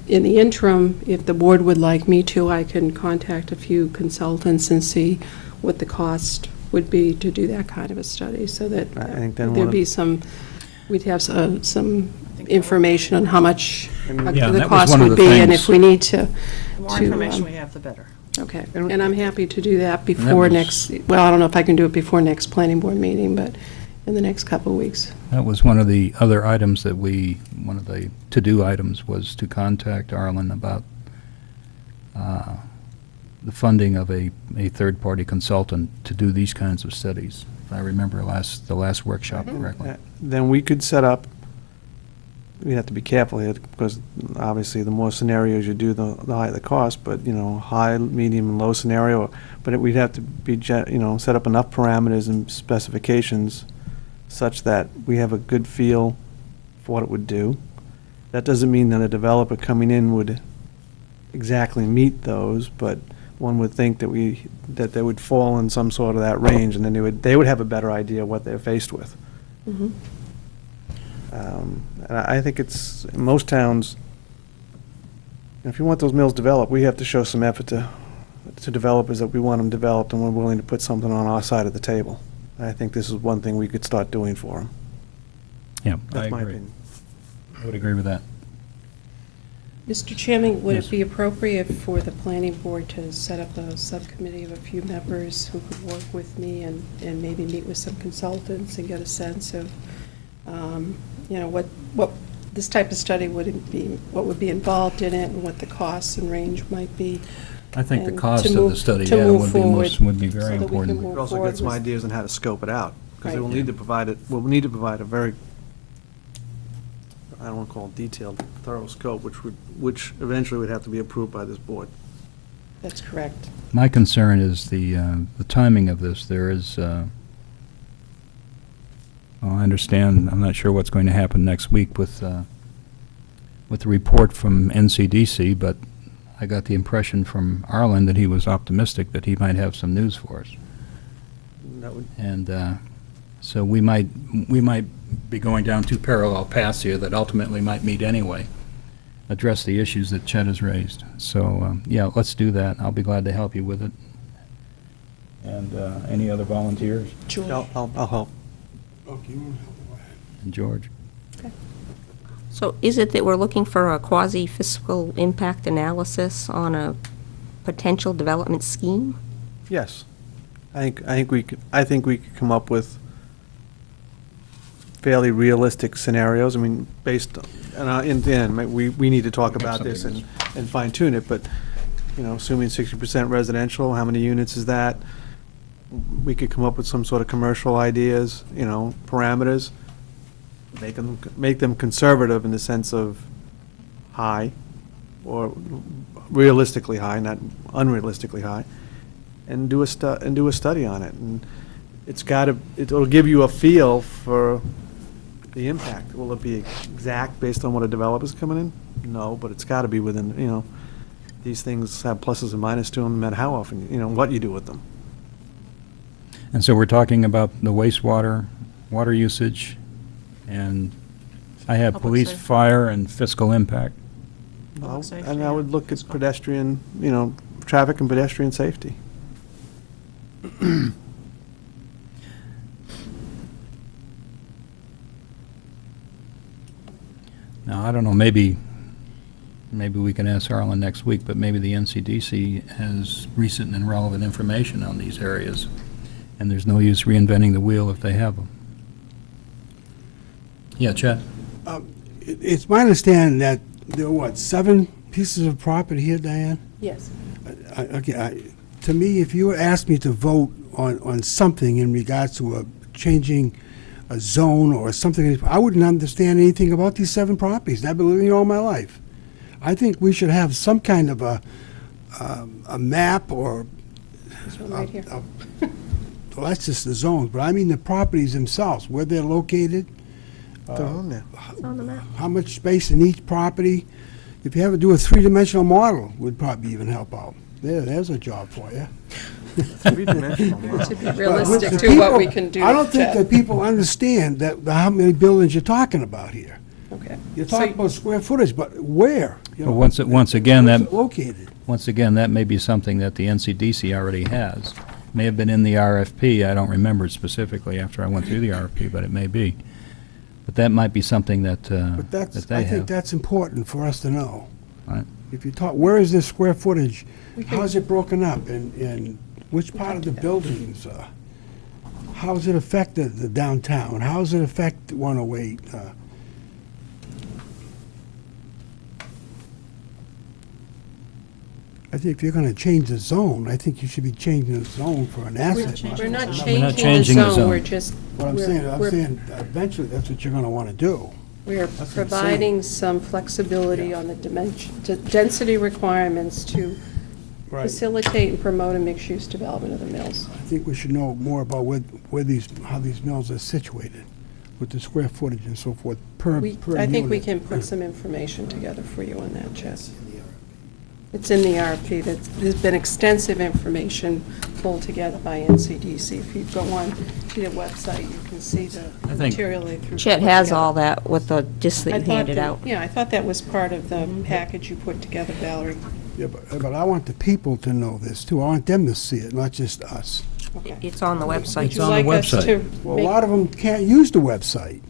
in the interim, if the board would like me to, I can contact a few consultants and see what the cost would be to do that kind of a study, so that I think then there'd be we'd have some information on how much Yeah, the that was cost one of would the be, and things. if we need to. The more to, information we have, the better. Okay, and I'm happy to do that before was- next, well, I don't know if I can do it before next planning board meeting, but in the next couple of weeks. That was one of the other items that one of the to-do items was to contact Arlen about the funding of a third-party consultant to do these kinds of studies, if I remember the last workshop correctly. Then we could set up, we have to be careful here, because obviously the more scenarios you do, the higher the cost, but, you know, high, medium, and low scenario, but we'd have to be, set up enough parameters and specifications such that we have a good feel for what it would do. That doesn't mean that a developer coming in would exactly meet those, but one would think that they would fall in some sort of that range, and then they would have a better idea what they're faced with. Mhm. And I think it's, in most towns, if you want those mills developed, we have to show some effort to developers that we want them developed, and we're willing to put something on our side of the table. I think this is one thing we could start doing for them. Yeah, I That's my agree. opinion. I would agree with that. Mr. Chairman, would Yes. it be appropriate for the planning board to set up a subcommittee of a few members who could work with me and maybe meet with some consultants and get a sense of, what this type of study would be, what would be involved in it, and what the costs and range might be? I think the And cost to of the move- study, to yeah, move would be forward very so that we can important. move We'll also forward get some with- ideas on how to scope it out, because Right. we'll need to provide a very, I don't want to call it detailed, thorough scope, which eventually would have to be approved by this board. That's correct. My concern is the timing of this. There is Well, I understand, I'm not sure what's going to happen next week with the report from NCDC, but I got the impression from Arlen that he was optimistic that he might have some news for us. That would, And so we might be going down two parallel paths here that ultimately might meet anyway, address the issues that Chet has raised. So, yeah, let's do that. I'll be glad to help you with it. And any other volunteers? I'll help. Okay, you want to help? Go ahead. And George? So is it that we're looking for a quasi-fiscal impact analysis on a potential development scheme? Yes. I think we could come up with fairly realistic scenarios. I mean, based on, in the end, we need to talk about this and fine tune it, but, you know, assuming 60% residential, how many units is that? We could come up with some sort of commercial ideas, you know, parameters, make them conservative in the sense of high, or realistically high, not unrealistically high, and do a study on it. And it'll give you a feel for the impact. Will it be exact based on what a developer's coming in? No, but it's got to be within, you know, these things have pluses and minuses to them, no matter how often, you know, what you do with them. And so we're talking about the wastewater, water usage, and I have Public police, safety. fire, and fiscal impact. Well, safety, and I would look at pedestrian, you know, traffic and pedestrian safety. Now, I don't know, maybe we can ask Arlen next week, but maybe the NCDC has recent and relevant information on these areas, and there's no use reinventing the wheel if they have them. Yeah, Chet? It's my understanding that there are, what, 7 pieces of property here, Diane? Yes. Okay, to me, if you asked me to vote on something in regards to changing a zone or something, I wouldn't understand anything about these 7 properties. I've been living here all my life. I think we should have some kind of a map or, This one right here. well, that's just the zones, but I mean the properties themselves, where they're located, They're on there. It's on the map. how much space in each property. If you have to do a 3-dimensional model, would probably even help out. There's a job for you. Three-dimensional model. To be But realistic with to the what people- we can do. I don't think Chad. that people understand that how many buildings you're talking about here. Okay. You're So talking about square footage, but where? You Well, know, once again, where's that it located? Once again, that may be something that the NCDC already has. May have been in the RFP, I don't remember it specifically after I went through the RFP, but it may be. But that might be something that, But that that's, they I think have. that's important for us to know. Right. If you talk, where is this square footage? We can- How's it broken up? And which part of the buildings? How does it affect the downtown? How does it affect 108? I think if you're gonna change the zone, I think you should be changing the zone for an asset. We're not We're not changing the zone, we're zone. just, What I'm we're saying, eventually, that's what you're gonna wanna do. we're what I'm saying. providing some flexibility on the density requirements to facilitate and promote a mixed-use development of the mills. I think we should know more about how these mills are situated, with the square footage and so forth, per unit. I think we can put some information together for you on that, Chad. It's in the RFP. There's been extensive information pulled together by NCDC. If you go on to their website, you can see the I think- material they threw. Chet has all that with the disc that I you thought handed that- out. Yeah, I thought that was part of the package you put together, Valerie. Yeah, but I want the people to know this too. I want them to see it, not just us. Okay. It's on the Would website. you on the like us website. to Well, a make- lot of them can't use the website,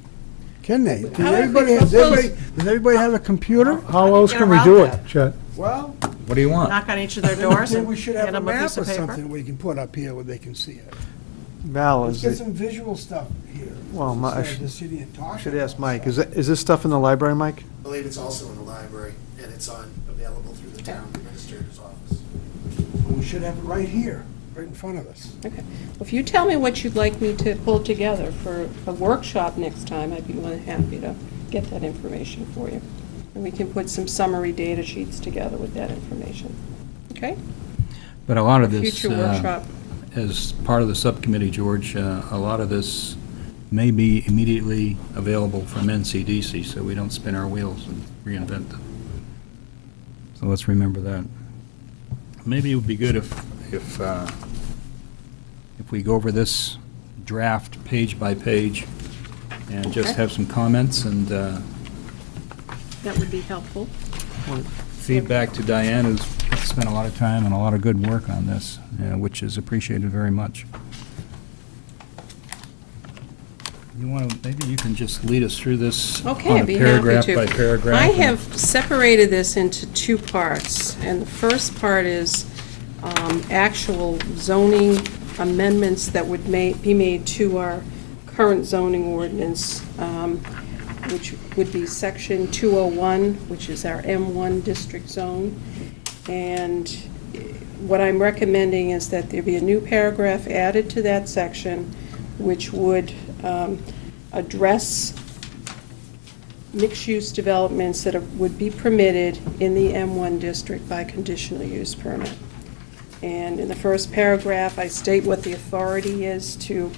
can they? Does How everybody, do we does everybody have a computer? How else Get can we around do it, that. Chet? Well, What do you want? Knock on each of their then doors then and we should hand have a them a map piece or of paper. something we can put up here where they can see it. Val, Let's is get it, some visual stuff here. Well, I instead of should- just sitting and I talking should ask about Mike, stuff. is this stuff in the library, Mike? I believe it's also in the library, and it's available through the town administrator's office. We should have it right here, right in front of us. Okay. Well, if you tell me what you'd like me to pull together for a workshop next time, I'd be more than happy to get that information for you. And we can put some summary data sheets together with that information. Okay? But a lot of this, Future workshop. as part of the subcommittee, George, a lot of this may be immediately available from NCDC, so we don't spin our wheels and reinvent them. So let's remember that. Maybe it would be good if we go over this draft page by page and just Okay. have some comments and That would be helpful. feedback to Diane, who's spent a lot of time and a lot of good work on this, which is appreciated very much. You want to, maybe you can just lead us through this Okay, on I'd a be happy paragraph to. by paragraph. I and- have separated this into two parts, and the first part is actual zoning amendments that would be made to our current zoning ordinance, which would be section 201, which is our M1 district zone. And what I'm recommending is that there be a new paragraph added to that section, which would address mixed-use developments that would be permitted in the M1 district by conditional use permit. And in the first paragraph, I state what the authority is to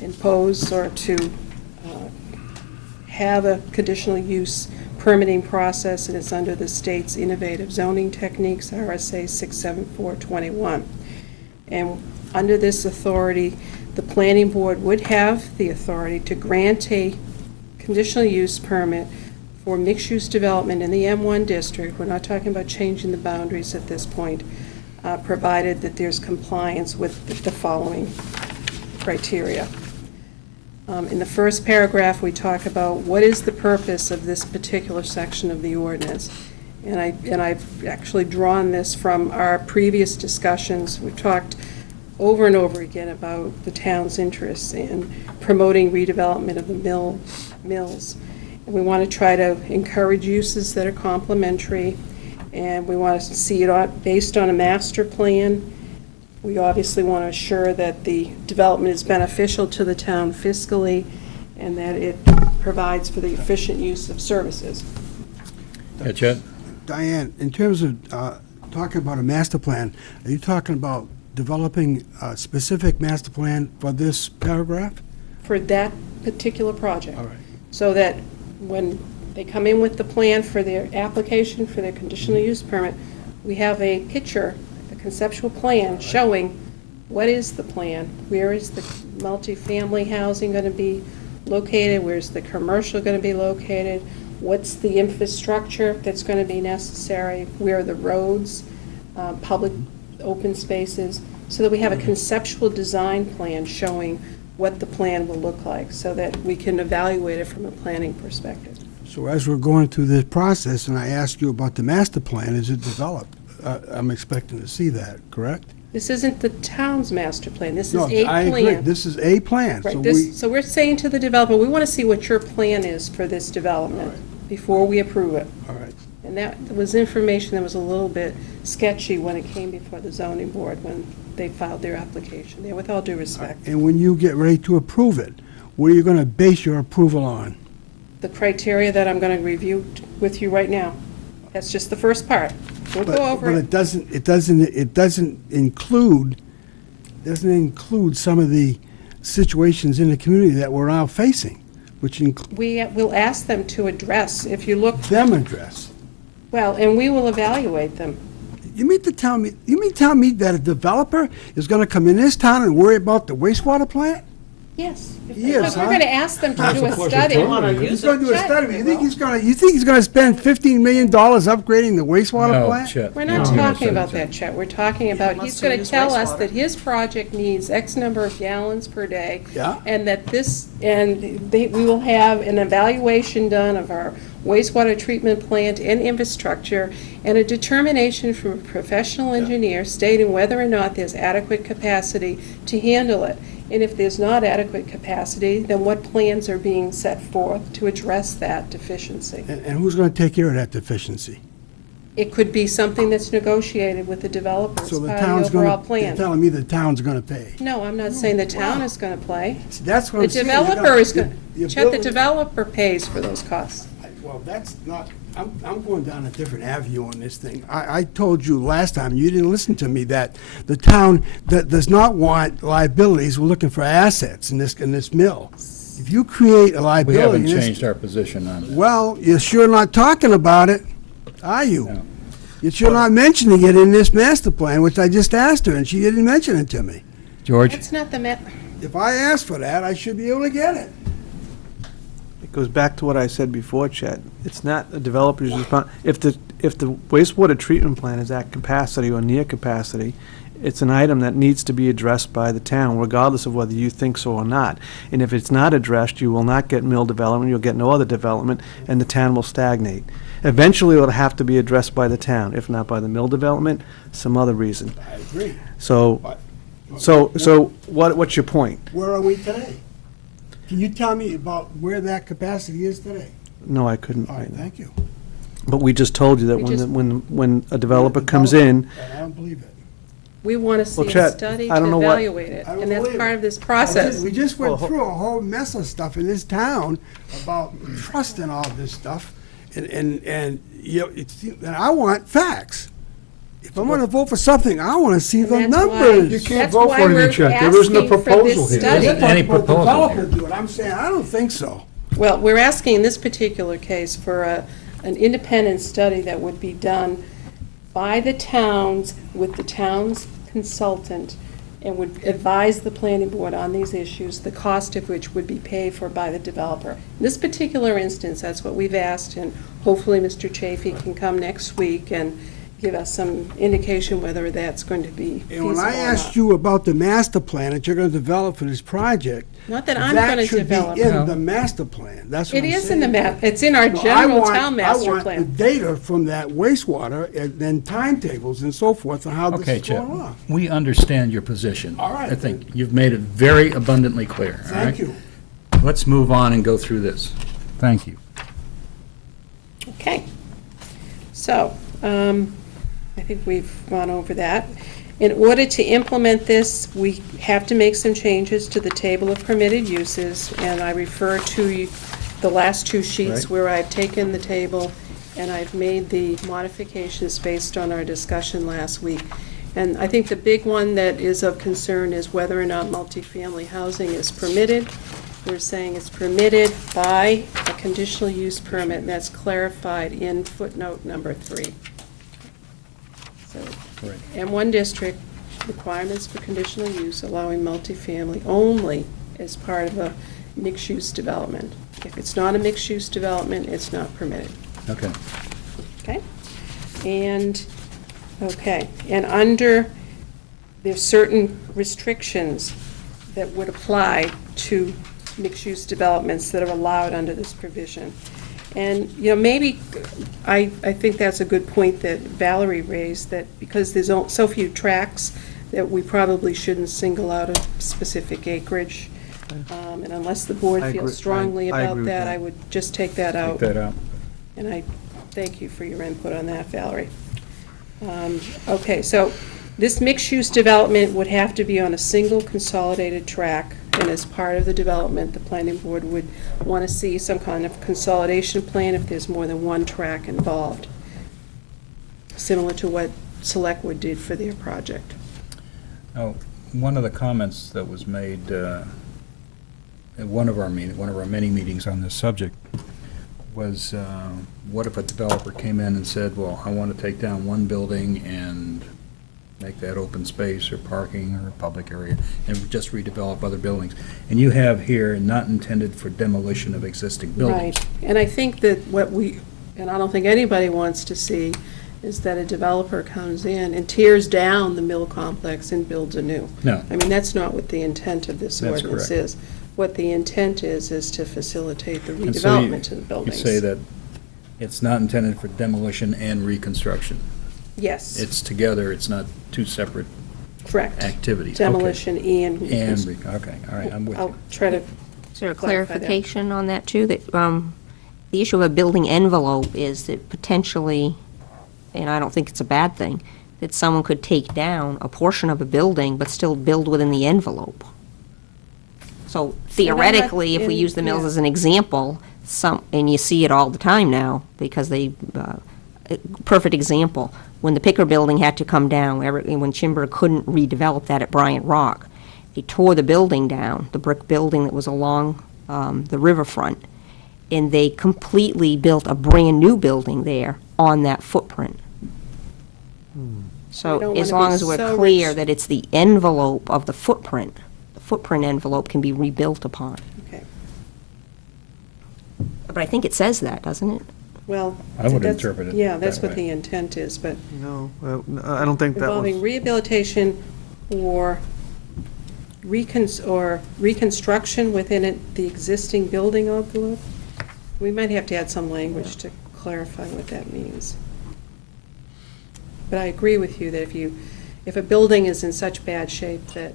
impose or to have a conditional use permitting process, and it's under the state's innovative zoning techniques, RSA 67421. And under this authority, the planning board would have the authority to grant a conditional use permit for mixed-use development in the M1 district. We're not talking about changing the boundaries at this point, provided that there's compliance with the following criteria. In the first paragraph, we talk about what is the purpose of this particular section of the ordinance. And I've actually drawn this from our previous discussions. We've talked over and over again about the town's interests in promoting redevelopment of the mills. And we want to try to encourage uses that are complementary, and we want to see it based on a master plan. We obviously want to assure that the development is beneficial to the town fiscally and that it provides for the efficient use of services. Yeah, Chet? Diane, in terms of talking about a master plan, are you talking about developing a specific master plan for this paragraph? For that particular project. All right. So that when they come in with the plan for their application for their conditional use permit, we have a picture, a conceptual plan showing what is the plan, where is the multifamily housing going to be located, where's the commercial going to be located, what's the infrastructure that's going to be necessary, where are the roads, public open spaces, so that we have a conceptual design plan showing what the plan will look like, so that we can evaluate it from a planning perspective. So as we're going through this process, and I asked you about the master plan, is it developed? I'm expecting to see that, correct? This isn't the town's master plan, this is No, a I agree. plan. This is a plan. Right, So so we're saying to the developer, we want to see what your plan is for this development before we approve it. all right. And that was information that was a little bit sketchy when it came before the zoning board, when they filed their application there, with all due respect. And when you get ready to approve it, what are you going to base your approval on? The criteria that I'm going to review with you right now. That's just the first part. We'll go over But it. it doesn't include some of the situations in the community that we're now facing, which include We will ask them to address, if you look, them address. well, and we will evaluate them. You mean to tell me that a developer is going to come in this town and worry about the wastewater plant? Yes. Yes, We're huh? going to ask them to do a study. He's going to do a study. You think he's going to spend $15 million upgrading the wastewater No, plant? Chet. We're not No, talking no, about that, Chet. We're talking about, he's going to tell us that his project needs X number of gallons per day. Yeah. And that we will have an evaluation done of our wastewater treatment plant and infrastructure, and a determination from a professional engineer stating whether or not there's adequate capacity to handle it. And if there's not adequate capacity, then what plans are being set forth to address that deficiency? And who's going to take care of that deficiency? It could be something that's negotiated with the developer as So the part of town's the going overall to, plan. you're telling me the town's going to pay? No, I'm not saying the town is going to play. See, that's what The I'm saying. developer is going, You're Chet, the building- developer pays for those costs. Well, that's not, I'm going down a different avenue on this thing. I told you last time, you didn't listen to me, that the town that does not want liabilities, we're looking for assets in this mill. If you create a We liability... haven't in this- changed our position on that. Well, you're sure not talking about it, are you? No. You're sure not mentioning it in this master plan, which I just asked her, and she didn't mention it to me. George? That's not the If I ask for that, I should be able to get it. It goes back to what I said before, Chet. It's not a developer's response. If the wastewater treatment plant is at capacity or near capacity, it's an item that needs to be addressed by the town, regardless of whether you think so or not. And if it's not addressed, you will not get mill development, you'll get no other development, and the town will stagnate. Eventually, it'll have to be addressed by the town, if not by the mill development, some other reason. I agree. So, what's your point? Where are we today? Can you tell me about where that capacity is today? No, I couldn't All right, right now. thank you. But we just told you that We when, just- when a developer comes in, I don't believe it. We want to see Well, a Chet, study I to don't know what- evaluate it, I don't and that's believe part it. of this process. We just went Well, through a whole mess of stuff in this town about trust and all this stuff, and you know, and I want facts. If I'm gonna vote for something, I wanna see the And that's why- numbers. You can't That's vote why for we're anything, Chet. There isn't a asking for this proposal here. study. There isn't any But proposal developer here. do it. I'm saying, I don't think so. Well, we're asking in this particular case for an independent study that would be done by the towns with the town's consultant and would advise the planning board on these issues, the cost of which would be paid for by the developer. In this particular instance, that's what we've asked, and hopefully Mr. Chafee can come next week and give us some indication whether that's going to be And feasible when I or asked not. you about the master plan that you're gonna develop for this project, Not that I'm going to develop. that should be in the master plan. That's what It I'm is in the saying. map, it's in our No, I general want- town master I want plan. the data from that wastewater and then timetables and so forth on how this Okay, is Chet, going on. we understand your position. All right. I think you've made it very abundantly clear, all right? Thank you. Let's move on and go through this. Thank you. Okay. So, I think we've gone over that. In order to implement this, we have to make some changes to the table of permitted uses, and I refer to the last two sheets Right. where I've taken the table and I've made the modifications based on our discussion last week. And I think the big one that is of concern is whether or not multifamily housing is permitted. We're saying it's permitted by a conditional use permit, and that's clarified in footnote number 3. So, Right. M1 district, requirements for conditional use allowing multifamily only as part of a mixed-use development. If it's not a mixed-use development, it's not permitted. Okay. Okay? And under, there's certain restrictions that would apply to mixed-use developments that are allowed under this provision. And, you know, maybe, I think that's a good point that Valerie raised, that because there's so few tracks, that we probably shouldn't single out a specific acreage. And unless the board I agree- feels strongly I about agree with that, that. I would just take that out. Take that out. And I thank you for your input on that, Valerie. Okay, so this mixed-use development would have to be on a single consolidated track, and as part of the development, the planning board would want to see some kind of consolidation plan if there's more than one track involved, similar to what Selectwood did for their project. Now, one of the comments that was made at one of our many meetings on this subject was, what if a developer came in and said, well, I want to take down one building and make that open space or parking or a public area and just redevelop other buildings? And you have here, not intended for demolition of existing buildings. Right, and I think that and I don't think anybody wants to see, is that a developer comes in and tears down the mill complex and builds anew. No. I mean, that's not what the intent of this That's ordinance correct. is. What the intent is to facilitate the And so redevelopment of the buildings. You say that it's not intended for demolition and reconstruction. Yes, It's together, it's not two separate correct. activities. Okay. Demolition and. Okay, all right, I'm with I'll you. try to, Is there a Clarify that. clarification on that, too? That the issue of a building envelope is that potentially, and I don't think it's a bad thing, that someone could take down a portion of a building but still build within the envelope. So theoretically, if we use the mills yeah. as an example, and you see it all the time now, because perfect example, when the Picker building had to come down, when Chimber couldn't redevelop that at Bryant Rock, they tore the building down, the brick building that was along the riverfront, and they completely built a brand-new building there on that footprint. We So don't as wanna long be as we're so clear rich- that it's the envelope of the footprint envelope can be rebuilt upon. Okay, But I think it says that, doesn't it? well. I would that's- interpret it Yeah, that's that what way. the intent is, but No, I don't think that involving was, rehabilitation or reconstruction within the existing building envelope. We might have to add some language to clarify what that means. But I agree with you that if a building is in such bad shape that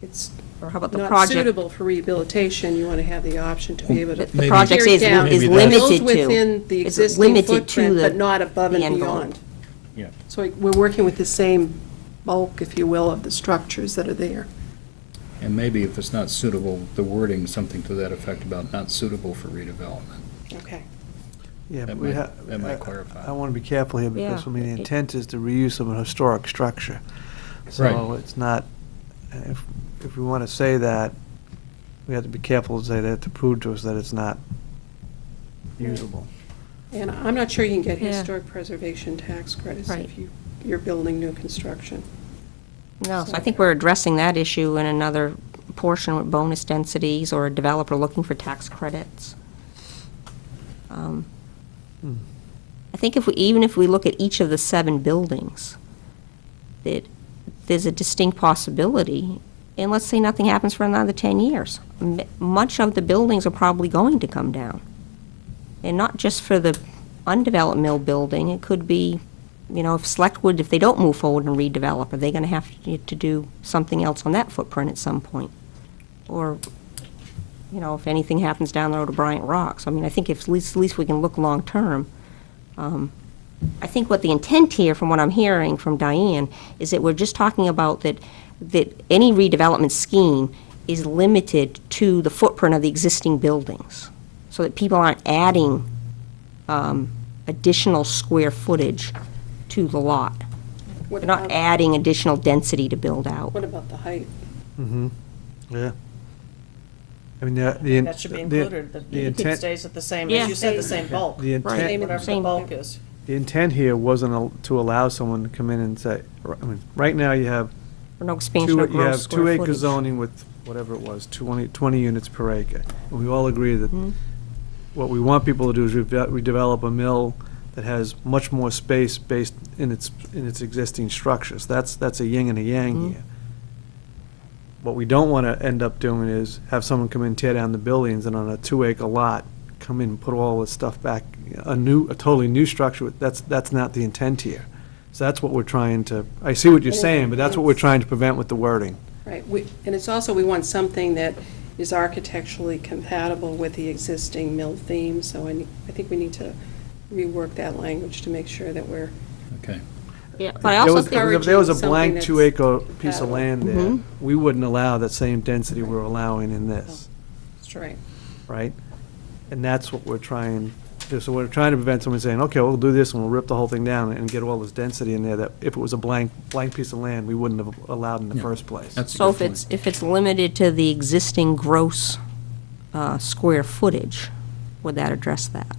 it's Or how about the not project? suitable for rehabilitation, you want to have the option to be able to. The project tear it is down, is Maybe that's- limited build to. within the is existing limited to footprint, the- but not above and the envelope. beyond. Yeah. So we're working with the same bulk, if you will, of the structures that are there. And maybe if it's not suitable, the wording, something to that effect about not suitable for redevelopment. Okay. yeah, That but we might- that might clarify. I want to be careful here because, Yeah. I mean, the intent is the reuse of a historic structure. So Right. it's not, if we want to say that, we have to be careful to say that to prove to us that it's not usable. And I'm not sure you can get Yeah. historic preservation tax credits Right. if you're building new construction. No, so I think we're addressing that issue in another portion with bonus densities or a developer looking for tax credits. I think even if we look at each of the 7 buildings, that there's a distinct possibility, and let's say nothing happens for another 10 years. Much of the buildings are probably going to come down. And not just for the undeveloped mill building, it could be, if Selectwood, if they don't move forward and redevelop, are they gonna have to do something else on that footprint at some point? Or, if anything happens down the road to Bryant Rocks. I mean, I think if, at least we can look long-term. I think what the intent here, from what I'm hearing from Diane, is that we're just talking about that any redevelopment scheme is limited to the footprint of the existing buildings, so that people aren't adding additional square footage to the lot. What They're not about- adding additional density to build out. What about the height? Mm-hmm, yeah. I mean, That should be the included, the it intent, stays at the same, Yeah. as you said, the same bulk, the Right. intent, whatever the Same- bulk is. the intent here wasn't to allow someone to come in and say, I mean, right now you have For no expansion of you gross have square 2 acre footage. zoning with whatever it was, 20 units per acre. And we all agree that Mhm. what we want people to do is redevelop a mill that has much more space based in its existing structures. That's a yin and a yang Mhm. here. What we don't want to end up doing is have someone come in, tear down the buildings, and on a 2 acre lot, come in and put all this stuff back, a totally new structure. That's not the intent here. So that's what we're trying to, I see what you're saying, but that's what we're trying to prevent with the wording. Right, and it's also, we want something that is architecturally compatible with the existing mill theme, so I think we need to rework that language to make sure that we're, Okay. Yeah, but I There also was- think, If there was a Something blank that's 2 acre piece of compatible. land there, Mhm. we wouldn't allow that same density we're allowing in this, right. right? And that's what we're trying, so we're trying to prevent someone saying, okay, we'll do this and we'll rip the whole thing down and get all this density in there that if it was a blank piece of land, we wouldn't have allowed in the Yeah. first place. That's a so good if it's limited to the existing gross square footage, would that address that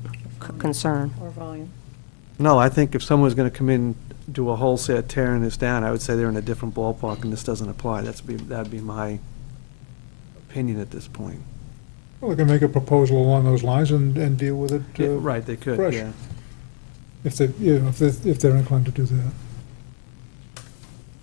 concern? Or volume. No, I think if someone's gonna come in, do a wholesale tearing this down, I would say they're in a different ballpark and this doesn't apply. That'd be my opinion at this point. Well, they can make a proposal along those lines and deal with it. Yeah, right, they could, fresh. yeah. If they're inclined to do that.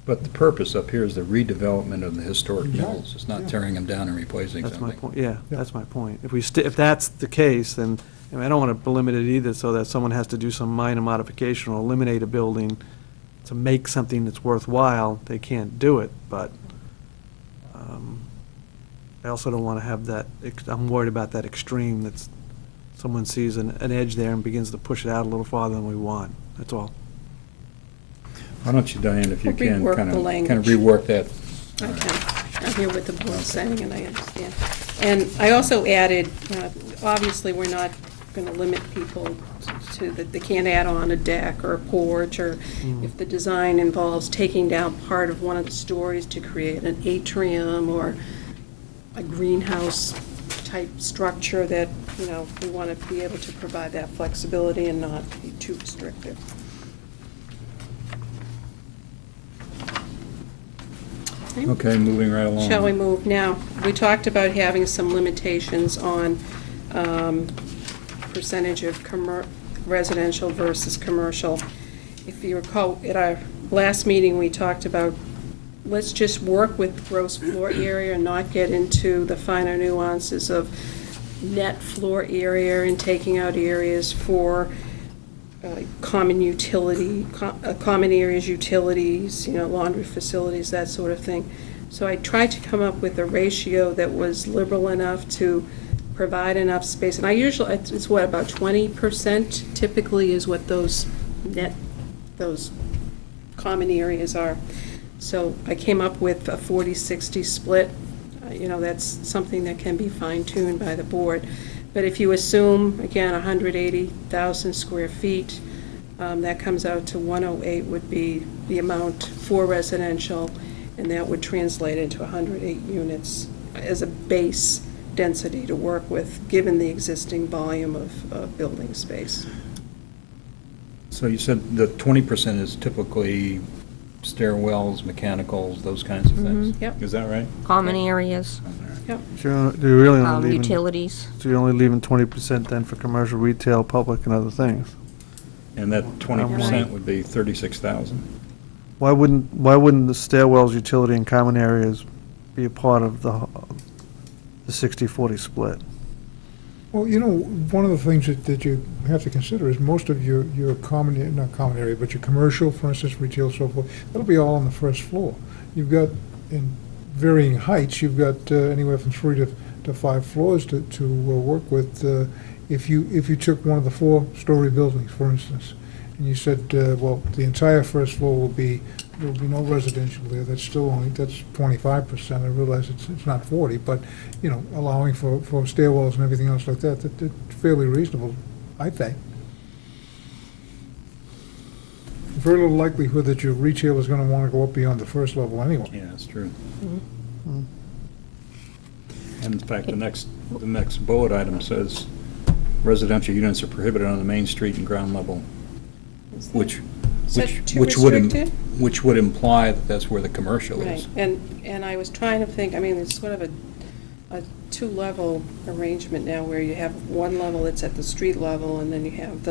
But the purpose up here is the redevelopment of the historic Yeah. mills. It's not Yeah. tearing them down and replacing That's my something. point, yeah, Yeah. that's my point. If that's the case, then, I mean, I don't want to limit it either so that someone has to do some minor modification or eliminate a building to make something that's worthwhile. They can't do it, but I also don't want to have that, I'm worried about that extreme that's, someone sees an edge there and begins to push it out a little farther than we want, that's all. Why don't you, Diane, if you We'll can, rework kind the of language. rework that. Okay, I hear what the board's saying, and I understand. And I also added, obviously, we're not gonna limit people to that they can't add on a deck or a porch, or if the design involves taking down part of one of the stories to create an atrium or a greenhouse type structure that, we want to be able to provide that flexibility and not be too restrictive. Okay, moving right along. Shall we move now? We talked about having some limitations on percentage of residential versus commercial. If you recall, at our last meeting, we talked about, let's just work with gross floor area and not get into the finer nuances of net floor area and taking out areas for common utility, common areas, utilities, laundry facilities, that sort of thing. So I tried to come up with a ratio that was liberal enough to provide enough space. And I usually, it's what, about 20% typically is what those common areas are. So I came up with a 40-60 split. That's something that can be fine-tuned by the board. But if you assume, again, 180,000 square feet, that comes out to 108 would be the amount for residential, and that would translate into 108 units as a base density to work with, given the existing volume of building space. So you said the 20% is typically stairwells, mechanicals, those kinds of things? Yep. Is that right? Common areas, Yep. So you're really only leaving, utilities. so you're only leaving 20% then for commercial, retail, public, and other things. And that 20% would be 36,000? Why wouldn't the stairwells, utility, and common areas be a part of the 60-40 split? Well, one of the things that you have to consider is most of your not common area, but your commercial, for instance, retail, so forth, that'll be all on the first floor. You've got, in varying heights, you've got anywhere from 3 to 5 floors to work with. If you took one of the 4-story buildings, for instance, and you said, well, the entire first floor there will be no residential there, that's 25%. I realize it's not 40, but, allowing for stairwells and everything else like that's fairly reasonable, I think. Very little likelihood that your retailer is going to want to go up beyond the first level anyway. Yeah, that's true. Mm. And in fact, the next bullet item says residential units are prohibited on the main street and ground level, which Is that too would restricted? which would imply that that's where the commercial Right, is. and I was trying to think, it's sort of a two-level arrangement now where you have one level that's at the street level, and then you have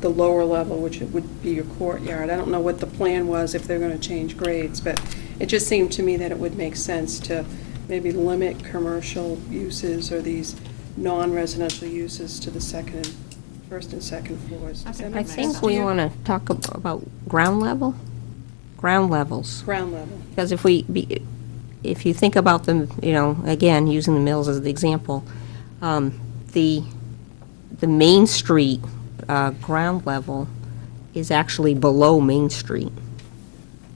the lower level, which would be your courtyard. I don't know what the plan was, if they're going to change grades, but it just seemed to me that it would make sense to maybe limit commercial uses or these non-residential uses to the first and second floors. Does that I make sense think to we you? want to talk about ground level, ground levels. Ground level. Because if you think about them, again, using the mills as the example, the Main Street ground level is actually below Main Street.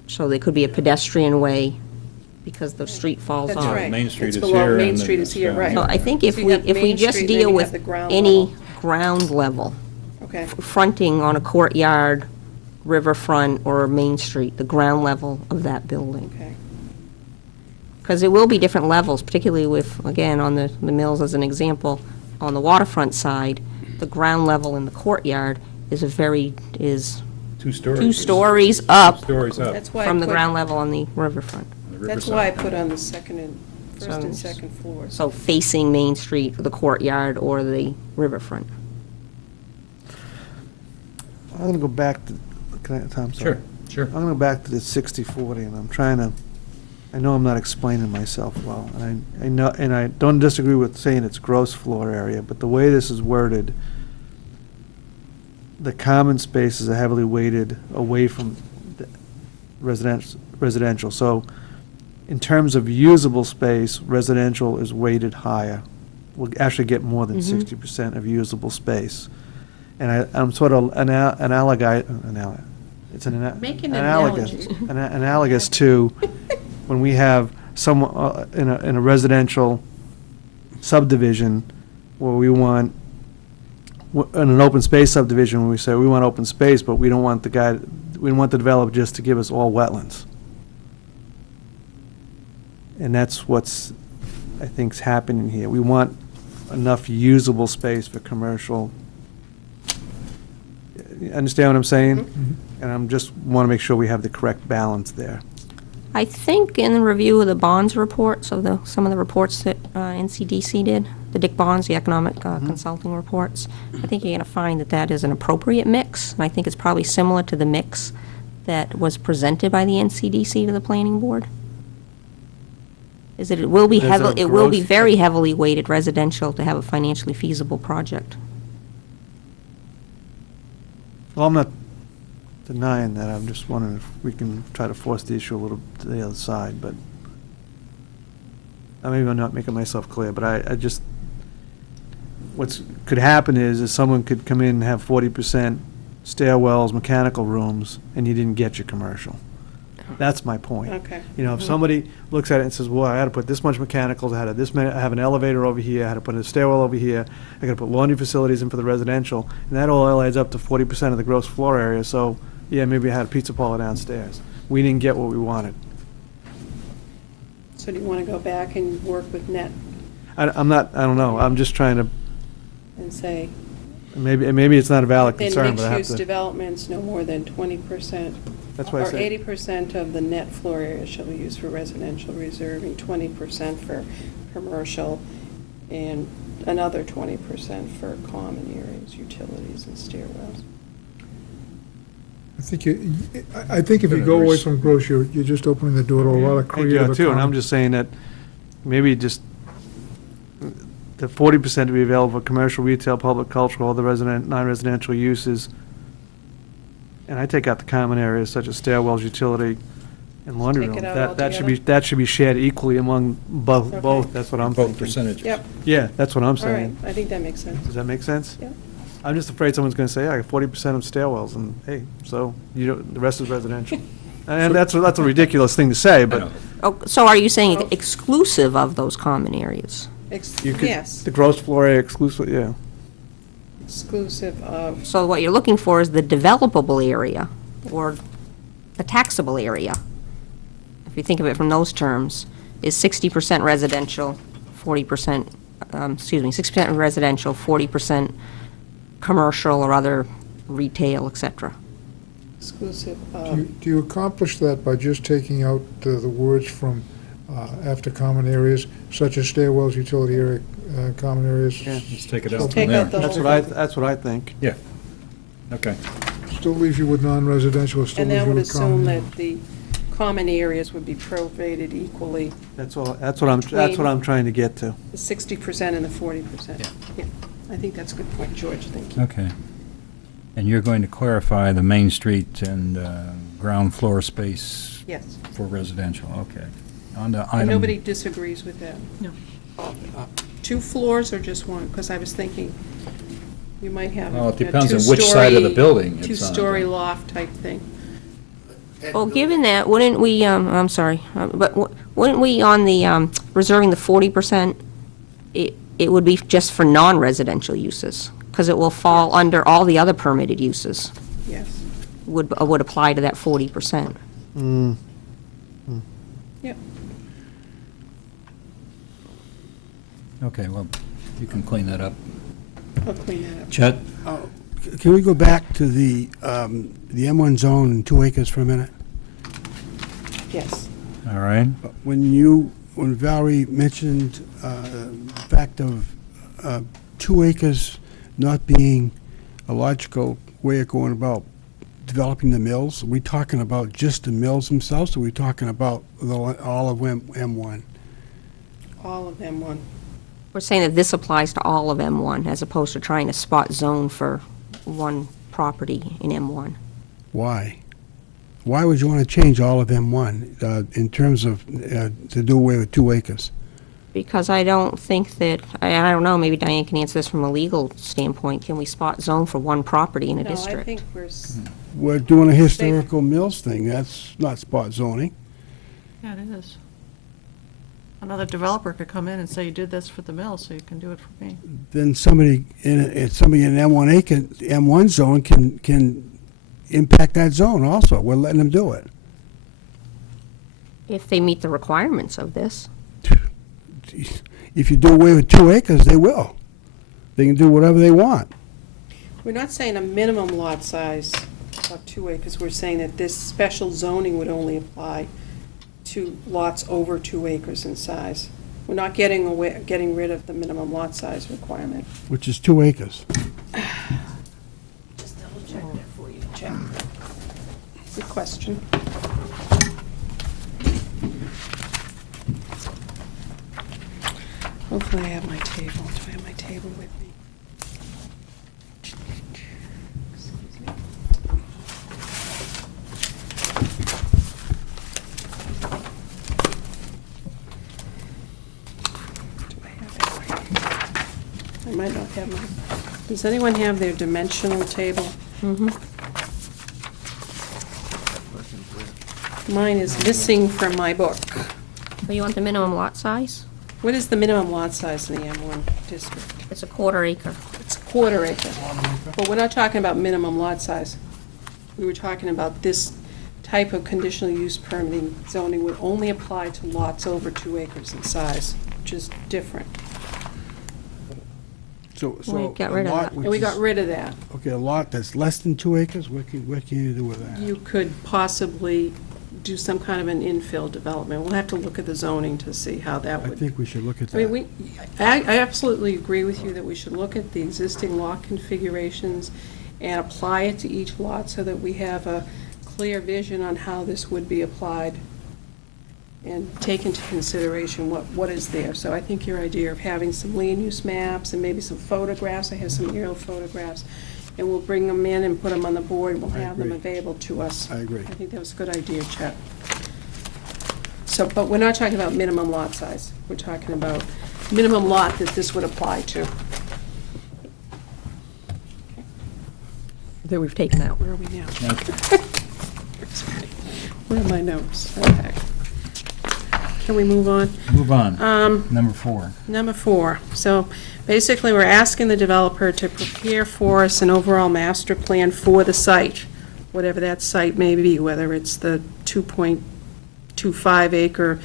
So there could be a pedestrian way because the street falls That's off. right. Main Street It's is below here Main and then Street is it's here, down right. here. So I think if So you we have Main just Street, then deal you with have the ground any level. ground level, Okay, fronting on a courtyard, riverfront, or Main Street, the ground level of that building. okay. Because there will be different levels, particularly with, again, on the mills as an example, on the waterfront side, the ground level in the courtyard is 2 stories. 2 stories up 2 stories up. That's why I from the put- ground level on the riverfront. on the That's riverside. why I put on the first So- and second floors. So facing Main Street, the courtyard, or the riverfront. I'm going to go back to, Tom, sorry. Sure. I'm going to go back to the 60-40, and I know I'm not explaining myself well, and I know, and I don't disagree with saying it's gross floor area, but the way this is worded, the common spaces are heavily weighted away from the residential. So in terms of usable space, residential is weighted higher. We'll actually get more than 60% of usable space. And I'm sort of it's Make an analogous to when we have some, in a residential subdivision where we want, in an open space subdivision, when we say we want open space, but we don't want we want the developer just to give us all wetlands. And that's what's, I think, is happening here. We want enough usable space for commercial. You understand what I'm saying? And I'm just want to make sure we have the correct balance there. I think in the review of the bonds reports, of some of the reports that NCDC did, the Dick Bonds, the economic consulting reports, I think you're going to find that that is an appropriate mix, and I think it's probably similar to the mix that was presented by the NCDC to the planning board. Is that it will be There's a it will be gross- very heavily weighted residential to have a financially feasible project. Well, I'm not denying that. I'm just wondering if we can try to force the issue a little to the other side, but maybe I'm not making myself clear, but I just, could happen is someone could come in and have 40% stairwells, mechanical rooms, and you didn't get your commercial. That's my point. Okay. You know, if somebody looks at it and says, well, I had to put this much mechanicals, I had this many, I have an elevator over here, I had to put a stairwell over here, I gotta put laundry facilities in for the residential, and that all adds up to 40% of the gross floor area, so, yeah, maybe I had a pizza parlor downstairs. We didn't get what we wanted. So do you want to go back and work with net I don't know, I'm just trying to, and say, maybe it's not a valid in concern, but I have mixed-use to, developments, no more than 20%, that's why I or say, 80% of the net floor area shall be used for residential, reserving 20% for commercial, and another 20% for common areas, utilities, and stairwells. I think if you go away from gross, you're just opening the door to a lot of I creative do too, and I'm economy. just saying that maybe just the 40% to be available for commercial, retail, public, cultural, all the non-residential uses. And I take out the common areas such as stairwells, utility, and laundry Take rooms. it out That should be shared equally among Okay. both, that's what I'm Both thinking. percentages. Yep, Yeah, that's what I'm all right, saying. I think that makes sense. Does that make sense? Yeah. I'm just afraid someone's gonna say, I got 40% of stairwells, and hey, so, the rest is residential. And that's a ridiculous thing to say, I but know. Oh, so are you saying Oh. exclusive of those common areas? you could, Yes, the gross floor area exclusive, yeah. exclusive of, So what you're looking for is the developable area, or the taxable area, if you think of it from those terms, is 60% residential, 40%, 60% residential, 40% commercial or other retail, et cetera. exclusive Do of, do you accomplish that by just taking out the words from after common areas, such as stairwells, utility area, common areas? Yeah. Let's take it Just out take from out there. the- That's what I think. Yeah, okay. Still leaves you with non-residential, still and leaves that you would with assume common. that the common areas would be prorated equally, That's what I'm trying to get to. the 60% and the 40%. Yeah. Yeah, I think that's a good point, George, thank you. Okay. And you're going to clarify the Main Street and ground floor space Yes, for residential, okay. On to and item. nobody disagrees with that? No. 2 floors or just one? Because I was thinking you might have Well, it a depends on which side of the building it's on. Two-story loft type thing. Well, given that, wouldn't we, I'm sorry, but wouldn't we, on the reserving the 40%, it would be just for non-residential uses? Because it will fall under all the other permitted uses, Yes. would apply to that 40%. Yep. Okay, well, you can clean that up. I'll clean that up. Chet? Can we go back to the M1 zone and 2 acres for a minute? Yes. All right. When Valerie mentioned the fact of 2 acres not being a logical way of going about developing the mills, are we talking about just the mills themselves, or are we talking about all of M1? All of M1. We're saying that this applies to all of M1, as opposed to trying to spot zone for one property in M1. Why? Why would you want to change all of M1 in terms of to do away with 2 acres? Because I don't think that, I don't know, maybe Diane can answer this from a legal standpoint, can we spot zone for one property in a No, I district? think We're doing a historical mills thing. That's not spot zoning. Yeah, it is. Another developer could come in and say, you did this for the mill, so you can do it for me. Then somebody in M1 zone can impact that zone also. We're letting them do it. If they meet the requirements of this. If you do away with 2 acres, they will. they can do whatever they want. We're not saying a minimum lot size of 2 acres. We're saying that this special zoning would only apply to lots over 2 acres in size. We're not getting rid of the minimum lot size requirement. Which is 2 acres. Just double check that for you, Jack. Good question. Hopefully I have my table. Do I have my table with me? Excuse me. Do I have it? I might not have my, does anyone have their dimensional table? Mine is missing from my book. So you want the minimum lot size? What is the minimum lot size in the M1 district? It's a 1/4 acre. It's 1/4 acre. But we're not talking about minimum lot size. We were talking about this type of conditional use permitting zoning would only apply to lots over 2 acres in size, which is different. So, We got rid of that. And we got rid of that. Okay, a lot that's less than 2 acres, what can you do with that? You could possibly do some kind of an infill development. We'll have to look at the zoning to see how that I would. think we should look at I that. mean, I absolutely agree with you that we should look at the existing lot configurations and apply it to each lot so that we have a clear vision on how this would be applied and take into consideration what is there. So I think your idea of having some land use maps and maybe some photographs, I have some aerial photographs, and we'll bring them in and put them on the board, and we'll I have them agree. available to us. I agree. I think that was a good idea, Chet. So, but we're not talking about minimum lot size. We're talking about minimum lot that this would apply to. That we've taken out. Where are we now? Where are my notes? Okay. Can we move on? Move on. Number 4. Number 4. So basically, we're asking the developer to prepare for us an overall master plan for the site, whatever that site may be, whether it's the 2.25 acre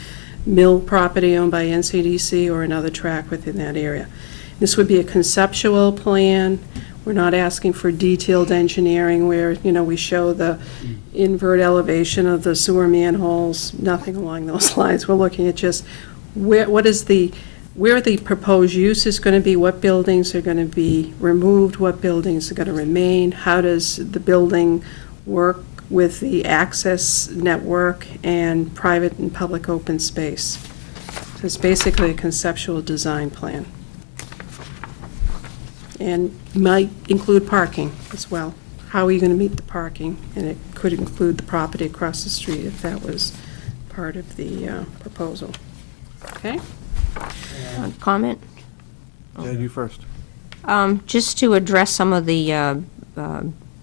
mill property owned by NCDC or another tract within that area. This would be a conceptual plan. We're not asking for detailed engineering where, you know, we show the invert elevation of the sewer manholes, nothing along those lines. We're looking at just where the proposed use is going to be, what buildings are going to be removed, what buildings are going to remain, how does the building work with the access network and private and public open space. So it's basically a conceptual design plan. And might include parking as well. How are you going to meet the parking? And it could include the property across the street if that was part of the proposal. Okay? Comment? Yeah, you first. Just to address some of the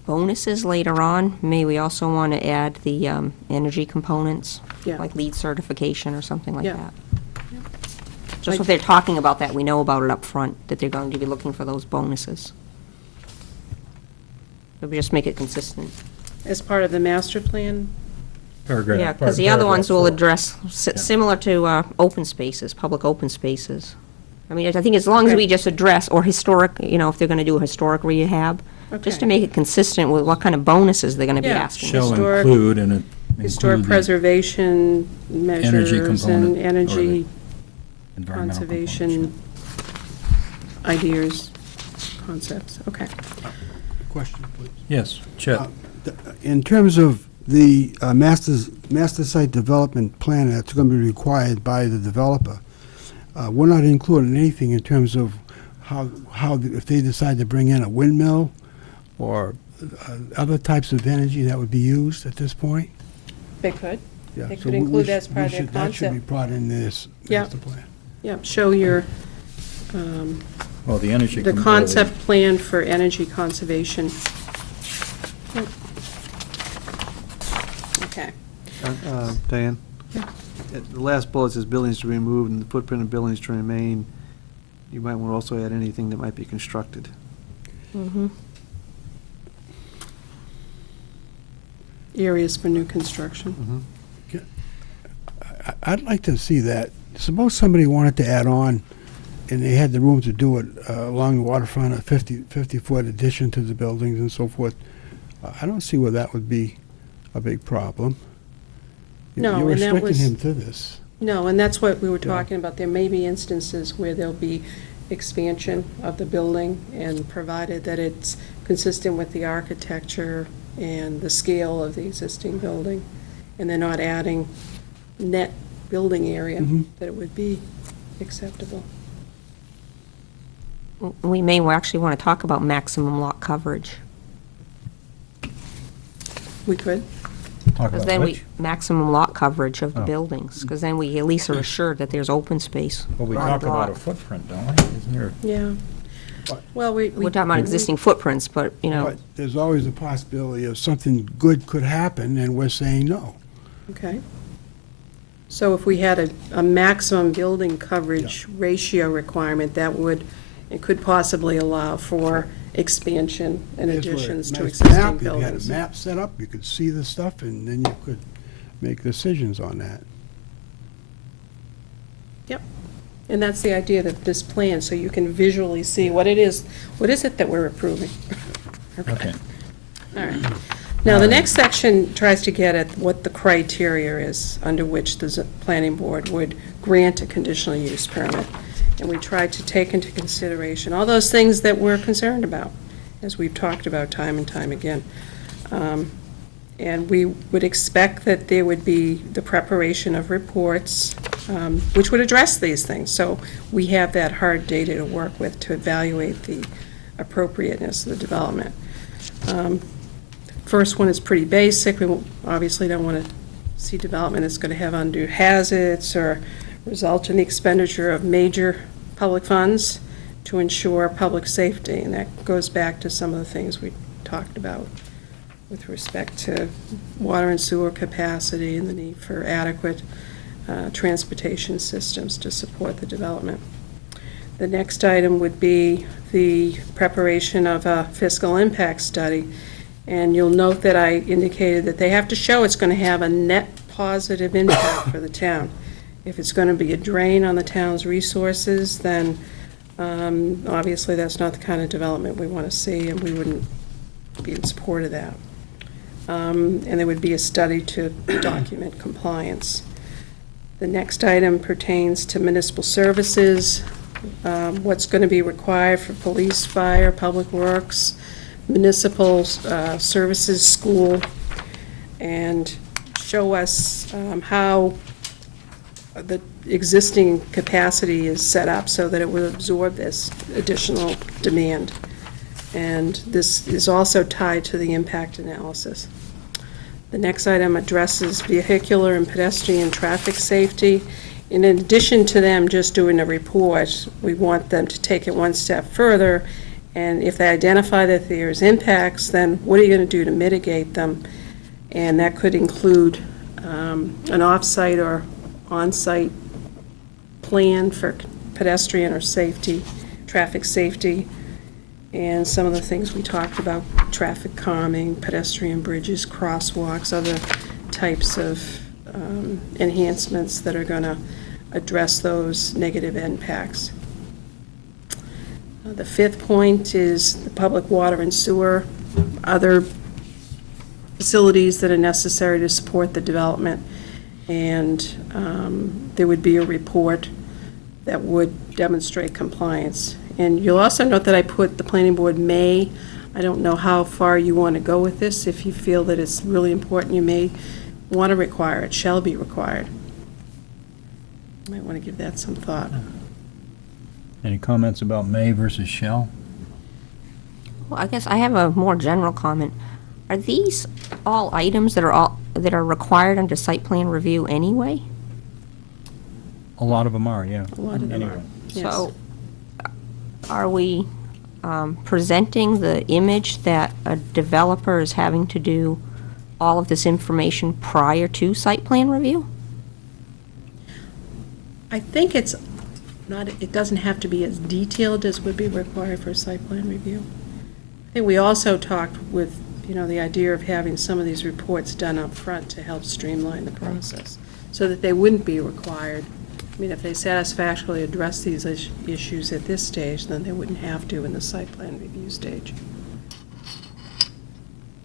bonuses later on, may we also want to add the energy components? Yeah. Like LEED certification or something like Yeah. that. Just if they're talking about that, we know about it up front, that they're going to be looking for those bonuses. So we just make it consistent. As part of the master plan? Paragraph. Yeah, because the other ones will paragraph address, Yeah. similar to open spaces, public open spaces. I mean, I think as long as Okay. we just address, or historic, you know, if they're going to do a historic rehab, just to Okay. make it consistent with what kind of bonuses they're going to be Yeah. asking. Shall Historic- include and Historic include the preservation measures component and or energy environmental conservation components. ideas, concepts. Okay. Question, please. Yes, Chet. In terms of the master site development plan that's going to be required by the developer, we're not including anything in terms of how if they decide to bring in a windmill or other types of energy that would be used at this point? They could. Yeah, They so could we include should- that as part of we their should- That should be concept. brought in this Yeah. master plan. Yeah, show your, Well, the energy. the concept plan for energy conservation. Yep. Okay. Diane? Yeah. The last bullet says buildings to be removed and the footprint of buildings to remain. You might want to also add anything that might be constructed. Mhm. Areas for new construction. I'd like to see that. Suppose somebody wanted to add on and they had the room to do it along the waterfront, a 50-foot addition to the buildings and so forth, I don't see where that would be a big problem. No, You're and that restricting was- him to this. No, and that's what we were Yeah. talking about. There may be instances where there'll be expansion of the building, and provided that it's consistent with the architecture and the scale of the existing building, and they're not adding net building area, Mhm. that it would be acceptable. We may actually want to talk about maximum lot coverage, We could. Talk because about then which? maximum lot coverage of the Oh. buildings, because then we at least are assured that there's open space. Well, we on talk the about a lot. footprint, don't we? Isn't there? Yeah. Well, we. We're talking about existing footprints, but, you know, But there's always a possibility of something good could happen, and we're saying no. Okay. So if we had a maximum building coverage ratio requirement, that would, it could possibly allow for expansion and Here's where a additions to nice existing map, if you had buildings. a map set up, you could see the stuff, and then you could make decisions on that. Yep. And that's the idea of this plan, so you can visually see what it is it that we're approving? Okay. All right. Now, the next section tries to get at what the criteria is under which the planning board would grant a conditional use permit. And we tried to take into consideration all those things that we're concerned about, as we've talked about time and time again. And we would expect that there would be the preparation of reports, which would address these things. So we have that hard data to work with to evaluate the appropriateness of the development. First one is pretty basic. We obviously don't want to see development that's going to have undue hazards or result in the expenditure of major public funds to ensure public safety. And that goes back to some of the things we talked about with respect to water and sewer capacity and the need for adequate transportation systems to support the development. The next item would be the preparation of a fiscal impact study. And you'll note that I indicated that they have to show it's going to have a net positive impact for the town. If it's going to be a drain on the town's resources, then obviously that's not the kind of development we want to see, and we wouldn't be in support of that. And there would be a study to document compliance. The next item pertains to municipal services, what's going to be required for police, fire, public works, municipal services, school, and show us how the existing capacity is set up so that it will absorb this additional demand. And this is also tied to the impact analysis. The next item addresses vehicular and pedestrian traffic safety. In addition to them just doing a report, we want them to take it one step further, and if they identify that there's impacts, then what are you going to do to mitigate them? And that could include an off-site or on-site plan for pedestrian or safety, traffic safety, and some of the things we talked about, traffic calming, pedestrian bridges, crosswalks, other types of enhancements that are going to address those negative impacts. The fifth point is the public water and sewer, other facilities that are necessary to support the development. And there would be a report that would demonstrate compliance. And you'll also note that I put the planning board may. I don't know how far you want to go with this. If you feel that it's really important, you may want to require it, shall be required. You might want to give that some thought. Any comments about may versus shall? well, I guess I have a more general comment. Are these all items that are required under site plan review anyway? A lot of them are, yeah. A lot of them Anyway. are. Yes. So, are we presenting the image that a developer is having to do all of this information prior to site plan review? I think it's not, it doesn't have to be as detailed as would be required for a site plan review. I think we also talked with, the idea of having some of these reports done up front to help streamline the process, so that they wouldn't be required I mean, if they satisfactorily address these issues at this stage, then they wouldn't have to in the site plan review stage.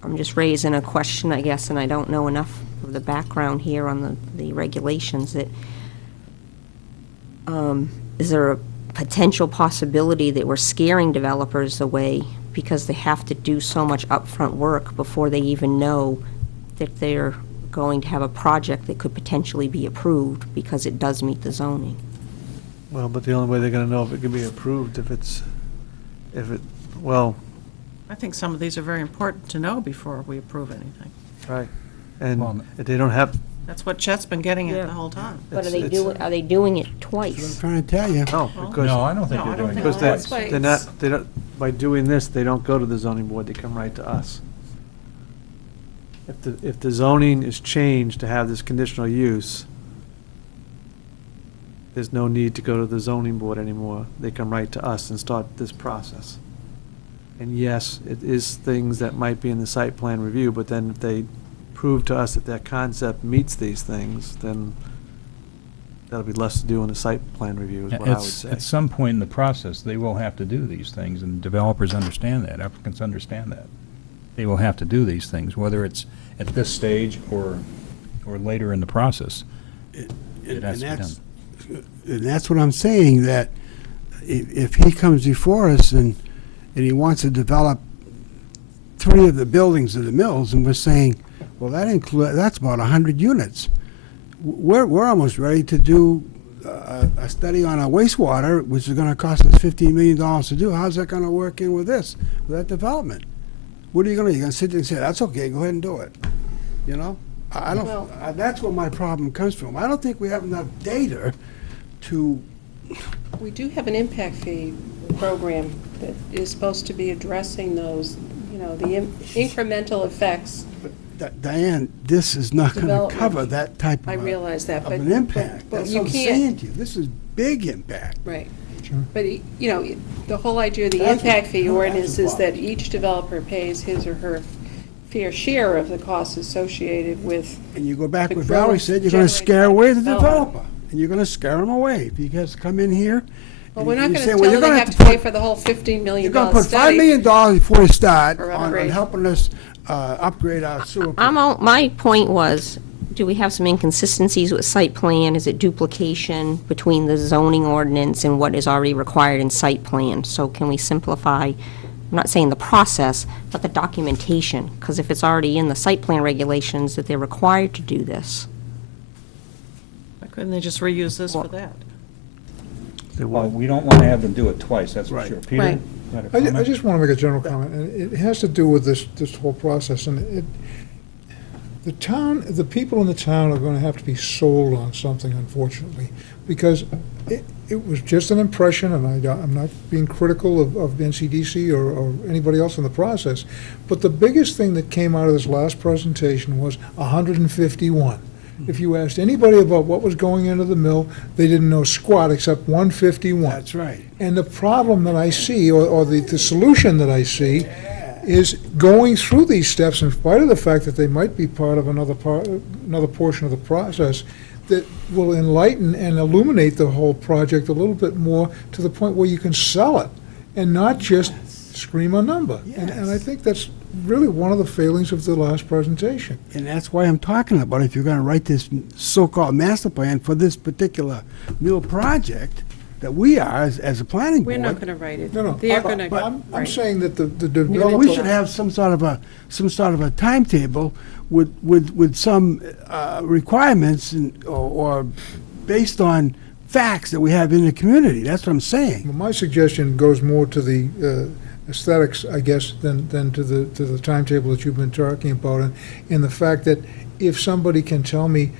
I'm just raising a question, I guess, and I don't know enough of the background here on the regulations that, is there a potential possibility that we're scaring developers away because they have to do so much upfront work before they even know that they're going to have a project that could potentially be approved because it does meet the zoning? Well, but the only way they're gonna know if it can be approved well, I think some of these are very important to know before we approve anything. right. And Well, if they don't have, That's what Chet's been getting Yeah. at the whole time. But are they It's- doing, are they doing it That's what I'm twice? trying to tell you. no, because. No, I don't think No, they're I don't doing think it Because That's twice. why they're it's- not, they don't, by doing this, they don't go to the zoning board, they come right to us. If the zoning is changed to have this conditional use, there's no need to go to the zoning board anymore. They come right to us and start this process. And yes, it is things that might be in the site plan review, but then if they prove to us that that concept meets these things, then that'll be less to do in the site plan review, is what I would say. At some point in the process, they will have to do these things, and developers understand that, applicants understand that. They will have to do these things, whether it's at this stage or later in the process. It has to be done. And that's what I'm saying, that if he comes before us and he wants to develop 3 of the buildings of the mills, and we're saying, well, that's about 100 units. We're almost ready to do a study on our wastewater, which is gonna cost us $15 million to do. How's that gonna work in with this, with that development? What are you gonna sit there and say, that's okay, go ahead and do it? You know? I don't, Well- that's where my problem comes from. I don't think we have enough data to, We do have an impact fee program that is supposed to be addressing those, the incremental effects. Diane, this is not gonna Development. cover that type I of realize that, but. an impact. but That's you what I'm can't- saying to you. This is big impact. Right. Sure. But, the whole idea of the That's impact what- fee that's ordinance the is that problem. each developer pays his or her fair share of the costs associated with, And you go back The what growth Valerie said, you're gonna generated scare by away the development. developer. And you're gonna scare them away. If he has to come in here. well, and we're not you gonna say, tell well, you're them they gonna have to pay put- for the whole $15 million You're gonna put $5 study. million before you start For on upgrade. helping us upgrade our sewer. My point was, do we have some inconsistencies with site plan? Is it duplication between the zoning ordinance and what is already required in site plan? So can we simplify, I'm not saying the process, but the documentation? Because if it's already in the site plan regulations that they're required to do this. Why couldn't they just reuse this for that? They Well, won't. we don't want to have them do it twice, that's for Right. sure. Peter? Right. you had a I comment? just want to make a general comment, and it has to do with this whole process, and the people in the town are going to have to be sold on something, unfortunately, because it was just an impression, and I'm not being critical of NCDC or anybody else in the process, but the biggest thing that came out of this last presentation was 151. If you asked anybody about what was going into the mill, they didn't know squat except 151. That's right. And the problem that I see, or the solution that I see, is going through these steps, in spite of the fact that they might be part of another portion of the process, that will enlighten and illuminate the whole project a little bit more to the point where you can sell it, and not just scream a number. And I think that's really one of the failings of the last presentation. And that's why I'm talking about, if you're gonna write this so-called master plan for this particular mill project, that we are, as a planning We're board. not gonna write it. No, They're but gonna. I'm write it. saying that the Well, we should developer, have some sort of a timetable with some requirements or based on facts that we have in the community. That's what I'm saying. my suggestion goes more to the aesthetics, I guess, than to the timetable that you've been talking about, and in the fact that if somebody can tell me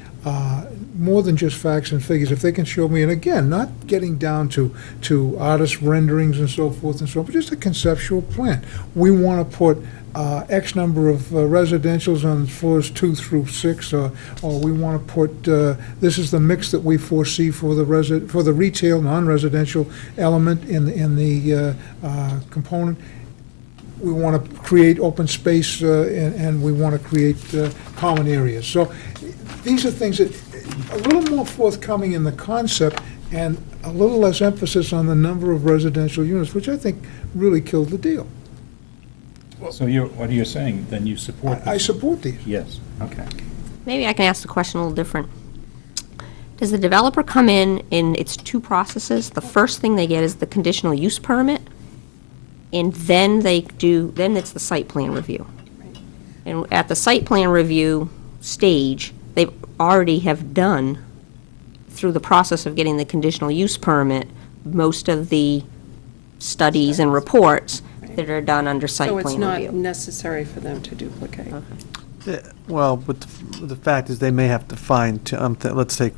more than just facts and figures, if they can show me, and again, not getting down to artist renderings and so forth and so on, but just a conceptual plan. We want to put X number of residentials on floors 2 through 6, or we want to put, this is the mix that we foresee for the retail, non-residential element in the component. We want to create open space, and we want to create common areas. So these are things that, a little more forthcoming in the concept and a little less emphasis on the number of residential units, which I think really killed the deal. So what are you saying? Then you support this? I support these. Yes, okay. Maybe I can ask the question a little different. Does the developer come in and it's two processes? The first thing they get is the conditional use permit, and then then it's the site plan review. And at the site plan review stage, they already have done, through the process of getting the conditional use permit, most of the studies and reports that are done under site So plan it's review. not necessary for them to duplicate. Well, but the fact is, they may have to let's take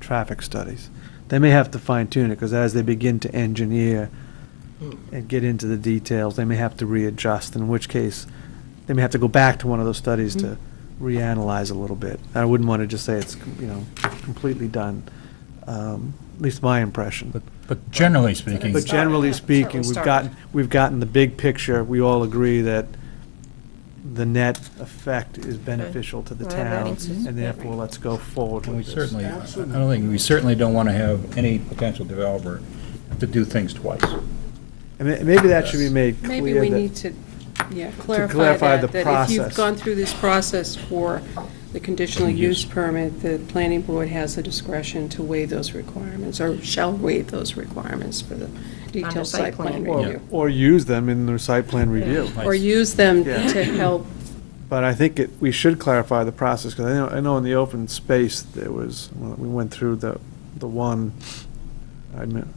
traffic studies. They may have to fine tune it, because as they begin to engineer and get into the details, they may have to readjust, in which case, they may have to go back to one of those studies to reanalyze a little bit. I wouldn't want to just say it's, completely done, at least my impression. But generally speaking, But generally speaking, Certainly we've gotten the big picture. We all agree that the net effect is beneficial to the Well, town, that's- and therefore, let's go forward we with this. certainly, we certainly don't want to have any potential developer have to do things twice. And maybe that should be made clear. Maybe we that- need to, clarify clarify the that if process. you've gone through this process for the conditional use permit, the planning board has the discretion to waive those requirements, or shall waive those requirements for the detailed site site plan plan review. Or use them in the site plan review. Or use them Yeah. to help. But I think we should clarify the process, because I know in the open space, we went through the one,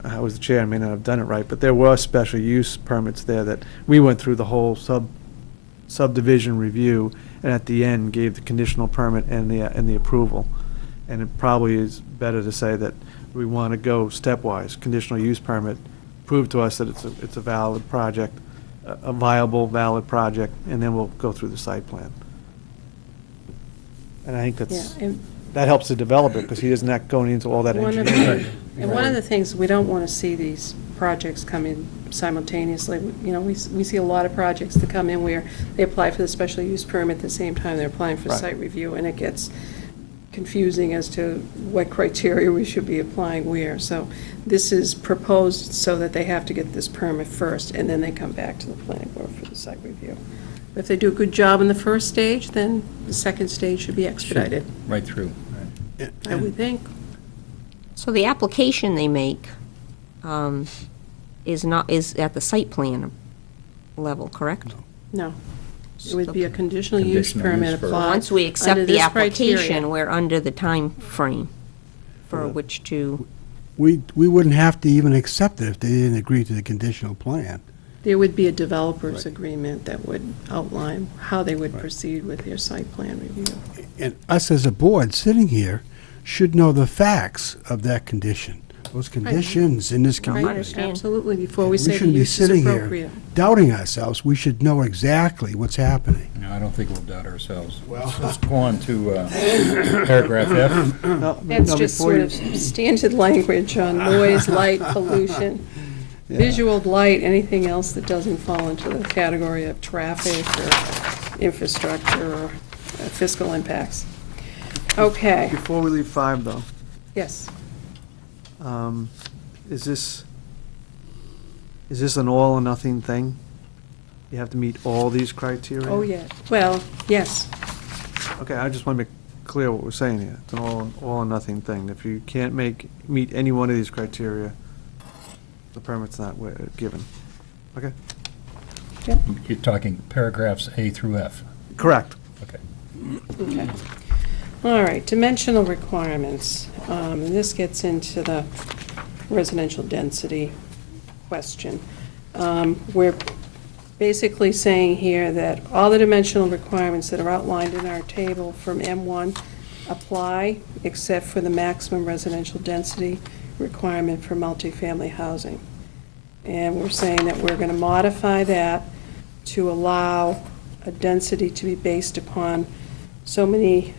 I was the chair, I may not have done it right, but there were special use permits there that we went through the whole subdivision review, and at the end gave the conditional permit and the approval. And it probably is better to say that we want to go stepwise. Conditional use permit, prove to us that it's a valid project, a viable, valid project, and then we'll go through the site plan. And I think Yeah, that helps the developer, because he isn't going into all that One of engineering. And one of the things, we don't want to see these projects come in simultaneously. We see a lot of projects that come in where they apply for the special use permit at the same time they're applying for Right. site review, and it gets confusing as to what criteria we should be applying where. So this is proposed so that they have to get this permit first, and then they come back to the planning board for the site review. If they do a good job in the first stage, then the second stage should be expedited, Right through. I would think. So the application they make is at the site plan level, correct? No. It would be a conditional use Conditional permit use for- applied Once we under accept the this application, criteria. we're under the time frame for which to, We wouldn't have to even accept it if they didn't agree to the conditional plan. There would be a developer's agreement that would outline how they would proceed with their site plan review. And us as a board sitting here should know the facts of that condition, those conditions in this I community. understand. Absolutely, before we We say the shouldn't be use is sitting here appropriate. doubting ourselves. We should know exactly what's happening. No, I don't think we'll doubt ourselves. Well- Let's go on to paragraph F. That's just sort of standard language on noise, light, pollution, visual light, anything else that doesn't fall into the category of traffic or infrastructure or fiscal impacts. Okay, Before we leave 5, though, yes. is this an all or nothing thing? You have to meet all these criteria? Oh, yeah, well, yes. Okay, I just want to make clear what we're saying here. It's an all or nothing thing. If you can't meet any one of these criteria, the permit's not given. Okay? You're talking paragraphs A through F. Correct. Okay. Okay. All right, dimensional requirements. And this gets into the residential density question. We're basically saying here that all the dimensional requirements that are outlined in our table from M1 apply, except for the maximum residential density requirement for multifamily housing. And we're saying that we're going to modify that to allow a density to be based upon so many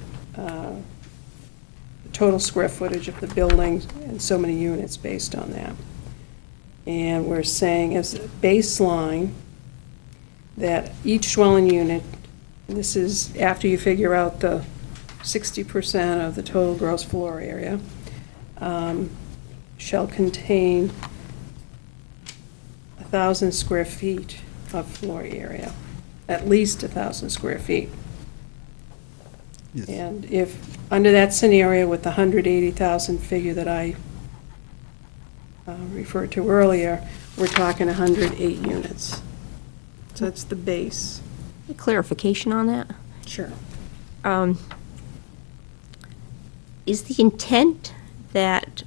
total square footage of the building and so many units based on that. And we're saying as a baseline that each dwelling unit, this is after you figure out the 60% of the total gross floor area, shall contain 1,000 square feet of floor area, at least 1,000 square feet. Yes. And if, under that scenario with the 180,000 figure that I referred to earlier, we're talking 108 units. So that's the base. Clarification on that? Sure. Is the intent that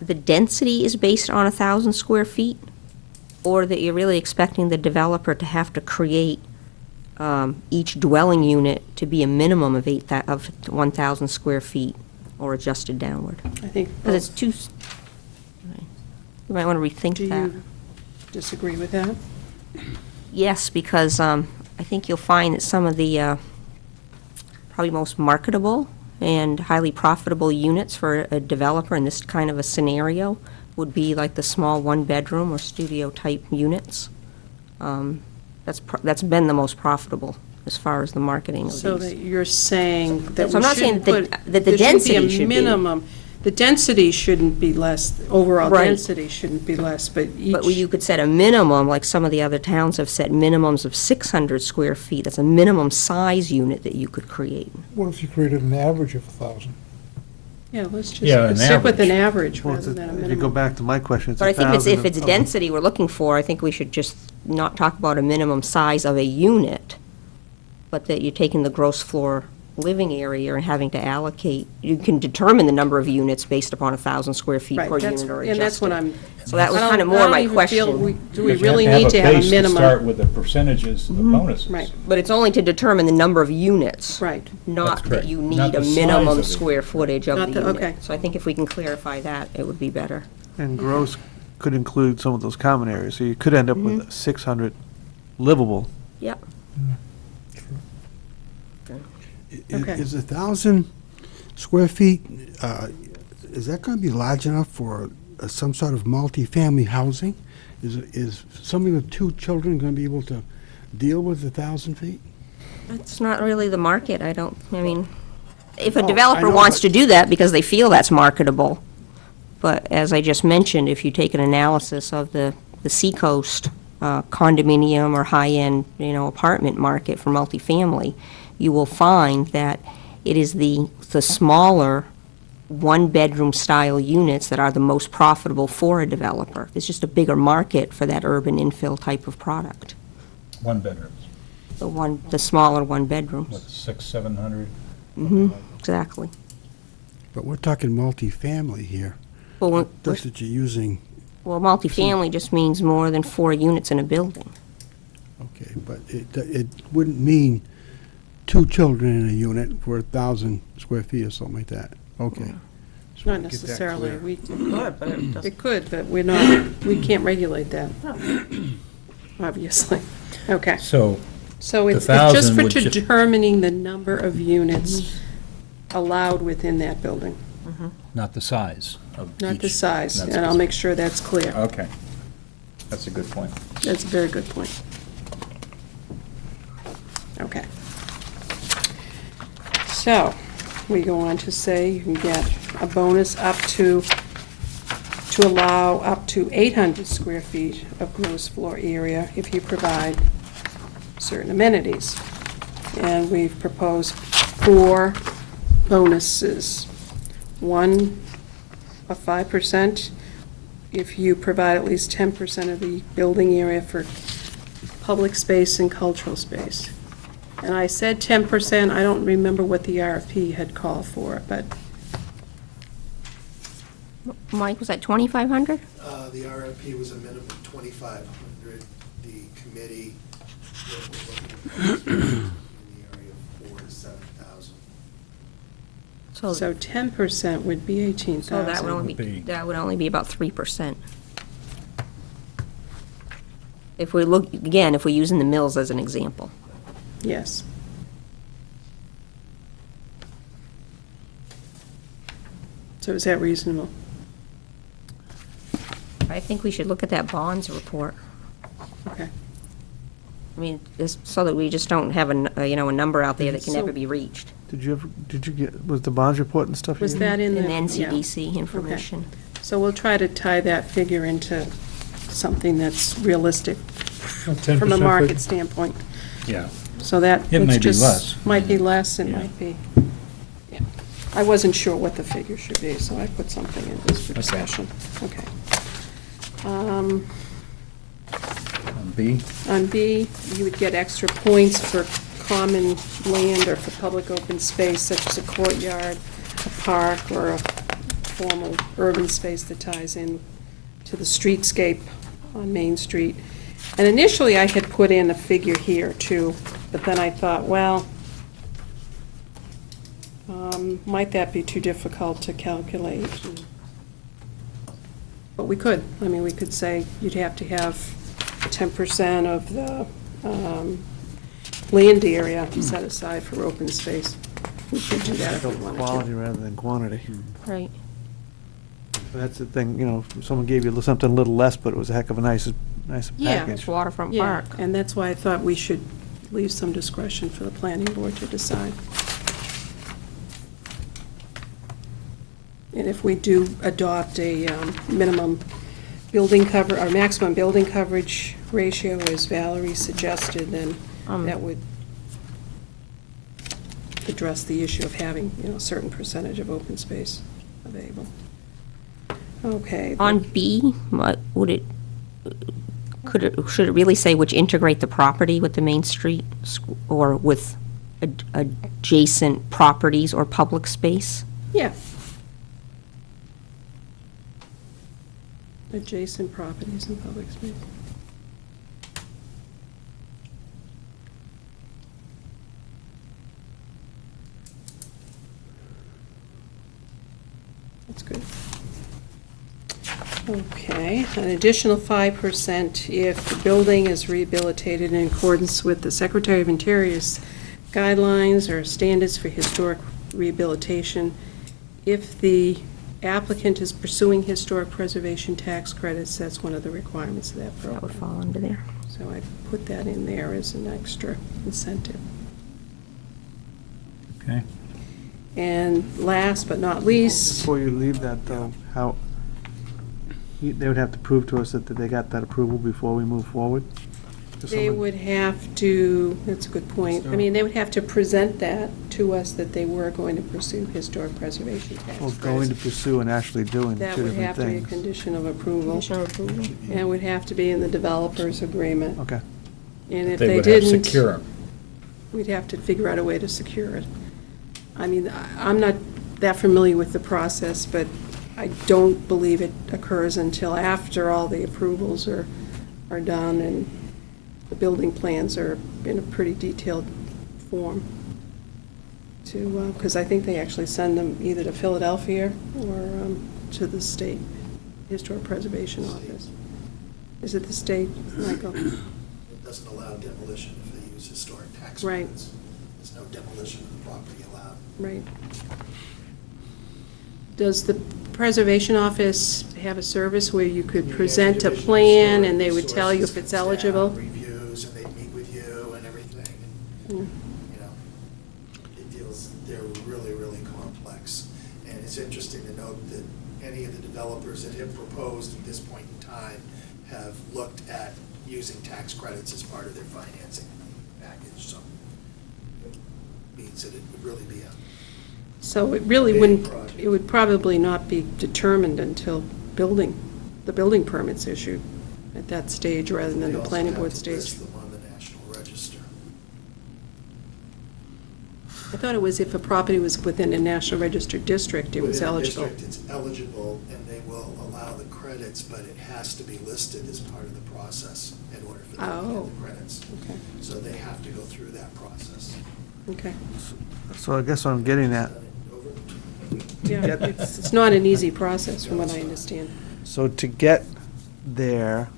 the density is based on 1,000 square feet? Or that you're really expecting the developer to have to create each dwelling unit to be a minimum of 1,000 square feet or adjusted downward? I think Because it's too, you might want to Do rethink that. you disagree with that? Yes, because I think you'll find that some of the probably most marketable and highly profitable units for a developer in this kind of a scenario would be like the small one-bedroom or studio-type units. That's been the most profitable as far as the marketing of these. So that you're saying that So I'm we not saying shouldn't that put, the there shouldn't be density should a be. minimum. The density shouldn't be less, the overall Right. density shouldn't be less, but each. But you could set a minimum, like some of the other towns have set minimums of 600 square feet. That's a minimum size unit that you could create. What if you created an average of 1,000? Yeah, let's Yeah, an just stick with an average. average Well, rather than a if you go minimum. back to my question, it's But I think if it's of- density we're looking for, I think we should just not talk about a minimum size of a unit, but that you're taking the gross floor living area and having to allocate, you can determine the number of units based upon 1,000 square feet Right, per that's, unit or and that's what adjusted. I'm. So that was I don't- kind of I more don't my even feel question. Do we Because you really have need to have a base to minimum? start with the percentages of the bonuses. Right. But it's only to determine the number of units. Right. Not That's that correct. you Not need the a size minimum of it. square footage of Not the the- unit. okay. So I think if we can clarify that, it would be better. And gross could include some of those common areas, so you could end up Mm-hmm. with 600 livable. Yep. Okay. Is 1,000 square feet, is that going to be large enough for some sort of multifamily housing? Is somebody with 2 children going to be able to deal with 1,000 feet? That's not really the market, I mean, if a No, I developer know, wants but- to do that because they feel that's marketable, but as I just mentioned, if you take an analysis of the seacoast condominium or high-end, apartment market for multifamily, you will find that it is the smaller one-bedroom style units that are the most profitable for a developer. There's just a bigger market for that urban infill type of product, One bedrooms, the smaller one-bedrooms. what, 600, 700? Exactly. But we're talking multifamily here, Well, just that you're using, multifamily just means more than 4 units in a building. okay, but it wouldn't mean 2 children in a unit for 1,000 square feet or something like that. Okay. Just Not wanna get that necessarily. clear. Good, but it doesn't. It could, but we're not, we can't regulate that, obviously. Okay. So, So The it's just 1,000 for would ju- determining the number of units allowed within that building, not the size of each. not the size. That's And I'll make sure that's clear. Okay. That's a good point. That's a very good point. Okay. So, we go on to say you can get a bonus to allow up to 800 square feet of gross floor area if you provide certain amenities. And we've proposed 4 bonuses. One of 5% if you provide at least 10% of the building area for public space and cultural space. And I said 10%, I don't remember what the RFP had called for, but Mike, was that 2,500? The RFP was a minimum of 2,500. The committee was looking in the area of 4,000 to 7,000. so 10% would be So 18,000. that would only be about 3%. If we look, again, if we're using the mills as an example. Yes. So is that reasonable? I think we should look at that bonds report. Okay. I mean, so that we just don't have a number out there that can So- never be reached. Did you get, was the bonds report and stuff? Was you- that in the? And yeah. NCDC information. So we'll try to tie that figure into something that's realistic from a market standpoint. Yeah. So that. It may it's be just- less. Might be less, it Yeah. might be, yeah. I wasn't sure what the figure should be, so I put something in this for Okay. discussion. Okay. B? On B, you would get extra points for common land or for public open space such as a courtyard, a park, or a formal urban space that ties in to the streetscape on Main Street. And initially, I had put in a figure here too, but then I thought, well, might that be too difficult to calculate? But we could. I mean, we could say you'd have to have 10% of the land area set aside for open space. We could do that if we wanted Quality to. rather than quantity. Right. But that's the thing, you know, if someone gave you something a little less, but it was a heck of a nice Yeah. package. It's waterfront Yeah, park. and that's why I thought we should leave some discretion for the planning board to decide. And if we do adopt a minimum building cover, or maximum building coverage ratio, as Valerie suggested, then that would address the issue of having, you know, a certain percentage of open space available. Okay. On B, would it, should it really say which integrate the property with the Main Street or with adjacent properties or public space? Yeah. Adjacent properties and public space. That's good. Okay, an additional 5% if the building is rehabilitated in accordance with the Secretary of Interior's guidelines or standards for historic rehabilitation. If the applicant is pursuing historic preservation tax credits, that's one of the requirements of that That would program. fall under there. So I put that in there as an extra incentive. Okay. And last but not least, Before you leave that, though, how, they would have to prove to us that they got that approval before we move forward? Does they someone- would have to, that's a good point, I mean, they would have to present that to us that they were going to pursue historic preservation tax Well, credits. going to pursue and actually doing That two would different have to be a things. condition of approval, Conditional approval. and it would have to be in the developer's agreement. Okay. And if They they would have didn't, secure. we'd have to figure out a way to secure it. I mean, I'm not that familiar with the process, but I don't believe it occurs until after all the approvals are done and the building plans are in a pretty detailed form to, because I think they actually send them either to Philadelphia or to the state historic preservation office. Is it the state, Michael? It doesn't allow demolition if they use historic tax Right. credits. There's no demolition of the property allowed. Right. Does the preservation office have a service where you could present a plan and they would tell you if it's eligible? Reviews, and they meet with you and everything, and, Mm. you know, they're really, really complex. And it's interesting to note that any of the developers that have proposed at this point in time have looked at using tax credits as part of their financing package, so it means that it would really be a So it really Big wouldn't, project. it would probably not be determined until the building permit's issued at that stage rather than They the also planning have board to stage. list them on the National Register. I thought it was if a property was within a National Register district, it was Within a eligible. district, it's eligible, and they will allow the credits, but it has to be listed as part of the process in order for them to Oh. get the credits. Okay, So they have to go through that process. okay. So I guess what I'm getting at, Over. Yeah, it's not an easy process from what I understand. so to get there,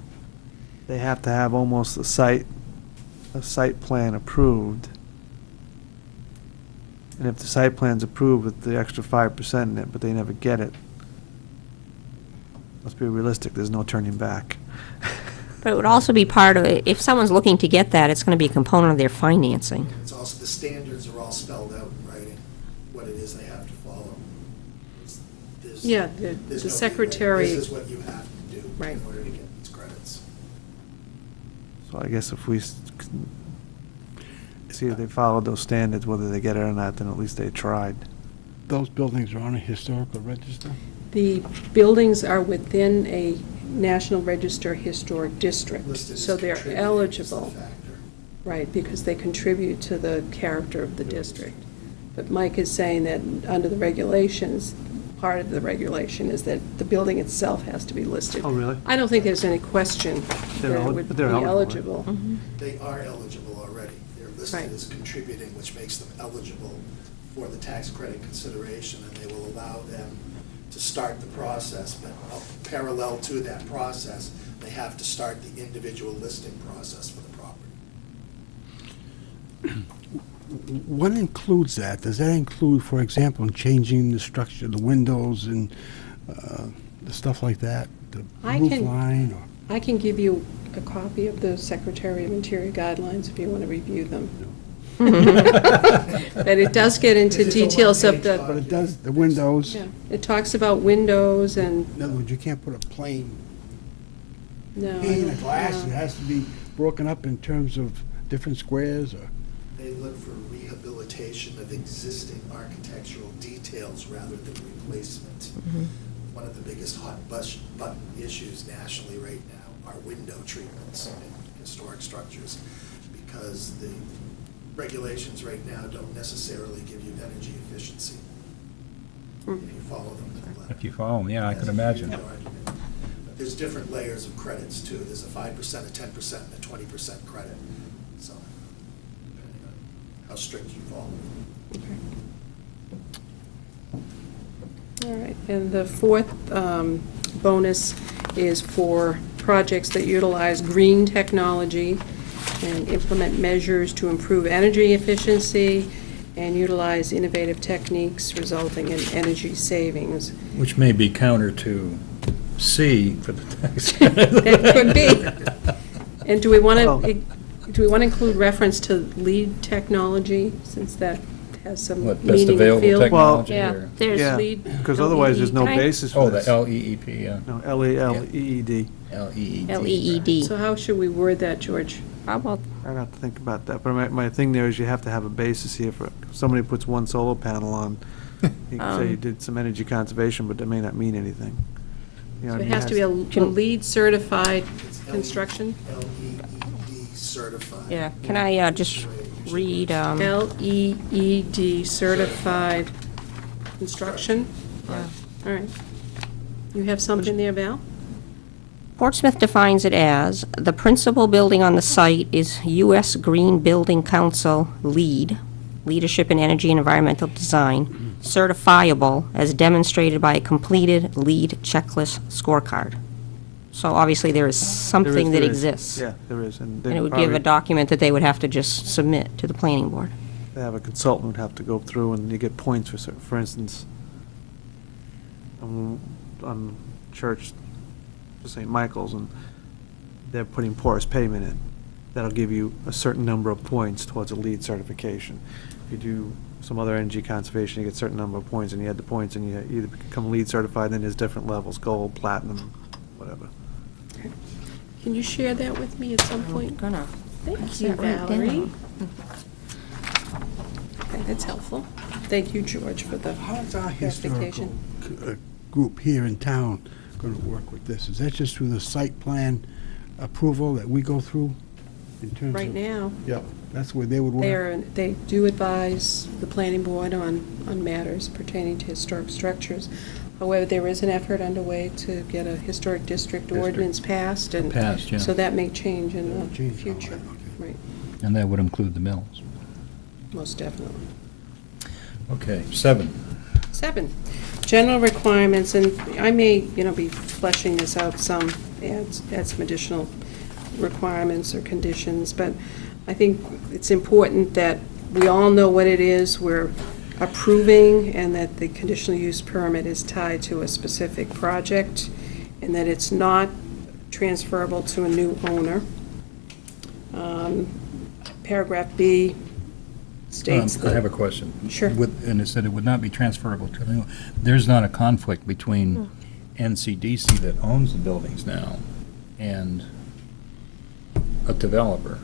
they have to have almost a site plan approved. And if the site plan's approved with the extra 5% in it, but they never get it, let's be realistic, there's no turning back. But it would also be part of, if someone's looking to get that, it's going to be a component of their financing. It's also, the standards are all spelled out in writing. Yeah, there's the no secretary. This is what you have to do Right. in order to get these credits. So I guess if we see if they followed those standards, whether they get it or not, then at least they tried. Those buildings are on a historical register? The buildings are within a National Register Historic District, Listed as so they're contributing is the eligible, factor. right, because they contribute to the character of the district. But Mike is saying that under the regulations, part of the regulation is that the building itself has to be listed. Oh, really? I don't think there's any question They're that eli- it would but be they're eligible. eligible, They are eligible already. They're listed Right. as contributing, which makes them eligible for the tax credit consideration, and they will allow them to start the process. But parallel to that process, they have to start the individual listing process for the property. What includes that? Does that include, for example, changing the structure, the windows and the stuff like that? The I roof can- line or? I can give you a copy of the Secretary of Interior guidelines if you want to review them. But it does get into It's a details of one-page But the, it does, the windows, yeah, it talks about windows and, in other words, you can't put a plain no. I pane don't- of glass. no. It has to be broken up in terms of different squares or? They look for rehabilitation of existing architectural details rather than replacement. One of the biggest button issues nationally right now are window treatments in historic structures, because the regulations right now don't necessarily give you energy efficiency, if you follow them to the letter. If you follow, yeah, I That's could a imagine. huge argument. But there's different layers of credits too. There's a 5%, a 10%, and a 20% credit. So, depending on how strict you follow. All right, and the fourth bonus is for projects that utilize green technology and implement measures to improve energy efficiency and utilize innovative techniques resulting in energy savings. Which may be counter to C for the tax. That could be. And do we want Well- to include reference to lead technology, since that has some What, best meaning in available field? technology? Yeah, or- there's, Yeah, Lead- because otherwise there's no Can I- basis Oh, for the this. LEEP, yeah. No, L-E-L-E-E-D. LEED. LEED. So how should we word that, George? How about, I'd have to think about that, but my thing there is you have to have a basis here for, if somebody puts one solar panel on, you can say you did some energy conservation, but that may not mean anything. You know, So it mean, has to be a LEED certified construction? LEED certified. yeah, can I just read, LEED certified construction? yeah. All right. You have something there, Val? Portsmouth defines it as, the principal building on the site is U.S. Green Building Council LEED, Leadership in Energy and Environmental Design, certifiable as demonstrated by a completed LEED checklist scorecard. So obviously there is something that there is. exists. Yeah, there is, and And they it would give a probably, document that they would have to just submit to the planning board. they have a consultant would have to go through, and you get points for instance, on Church, St. Michael's, and they're putting porous pavement in. That'll give you a certain number of points towards a LEED certification. If you do some other energy conservation, you get a certain number of points, and you add the points, and you either become LEED certified, then there's different levels, gold, platinum, whatever. Can you share that with me at some point? Gonna. Thank you, Valerie. Okay, that's helpful. Thank you, George, for the How's our historical clarification. group here in town going to work with this? Is that just through the site plan approval that we go through in terms of? Right now, Yep, that's where they would work. they do advise the planning board on matters pertaining to historic structures. However, there is an effort underway to get a historic district ordinance passed, and Passed, yeah. so that may change in the Change, all future. right, Right, And that would include the mills. most definitely. Okay, 7. 7, general requirements, and I may, be fleshing this out some, add some additional requirements or conditions, but I think it's important that we all know what it is we're approving, and that the conditional use permit is tied to a specific project, and that it's not transferable to a new owner. Paragraph B states I have that, a question. Sure. And it said it would not be transferable to the new. There's not a conflict between NCDC that owns the buildings now and a developer.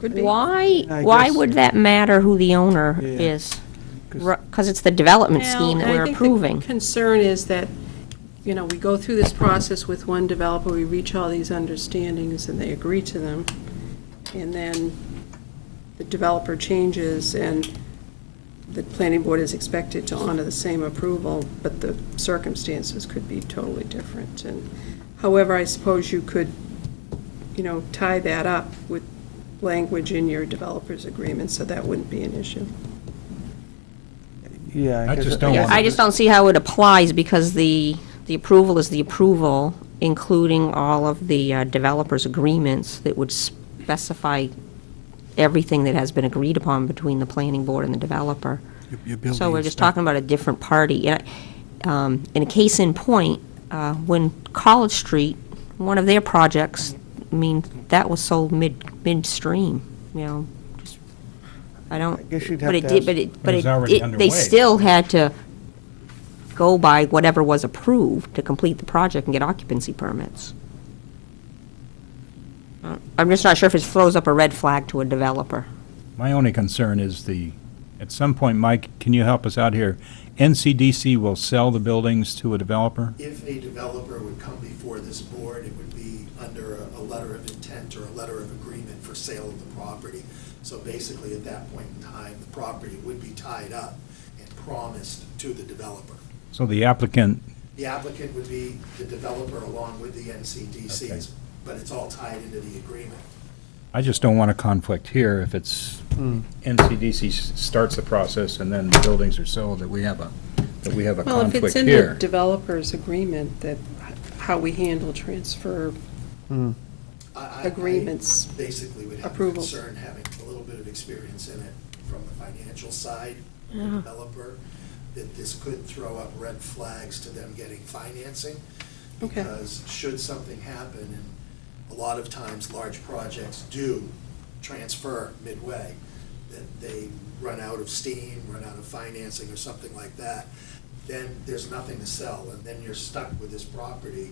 could be. Why, I why guess- would that matter who the owner Yeah. is? 'Cause- Because it's the development Well, scheme that and I we're think the approving. concern is that, you know, we go through this process with one developer, we reach all these understandings, and they agree to them, and then the developer changes, and the planning board is expected to honor the same approval, but the circumstances could be totally different. And however, I suppose you could, you know, tie that up with language in your developer's agreement, so that wouldn't be an issue. Yeah. I guess just it- don't want I just don't see how it applies, because the approval is the approval, including all of the developer's agreements that would specify everything that has been agreed upon between the planning board and the developer. Your building So we're just inspector. talking about a different party. In a case in point, when College Street, one of their projects, I mean, that was sold midstream, you know. just- I don't, I guess you'd but have it to did, ask- but it, But but it was it, already they underway. still had to go by whatever was approved to complete the project and get occupancy permits. I'm just not sure if it throws up a red flag to a developer. My only concern is at some point, Mike, can you help us out here? NCDC will sell the buildings to a developer? If a developer would come before this board, it would be under a letter of intent or a letter of agreement for sale of the property. So basically, at that point in time, the property would be tied up and promised to the developer. So the applicant, The applicant would be the developer along with the NCDCs, Okay. but it's all tied into the agreement. I just don't want a conflict here if it's Hmm. NCDC starts the process and then the buildings are sold, that we have a Well, if conflict it's in the here. developer's agreement that how we handle transfer Hmm. I agreements, basically would have a approvals. concern having a little bit of experience in it from the financial side of the developer, that this could throw up red flags to them getting financing. Okay. Because should something happen, and a lot of times large projects do transfer midway, that they run out of steam, run out of financing or something like that, then there's nothing to sell, and then you're stuck with this property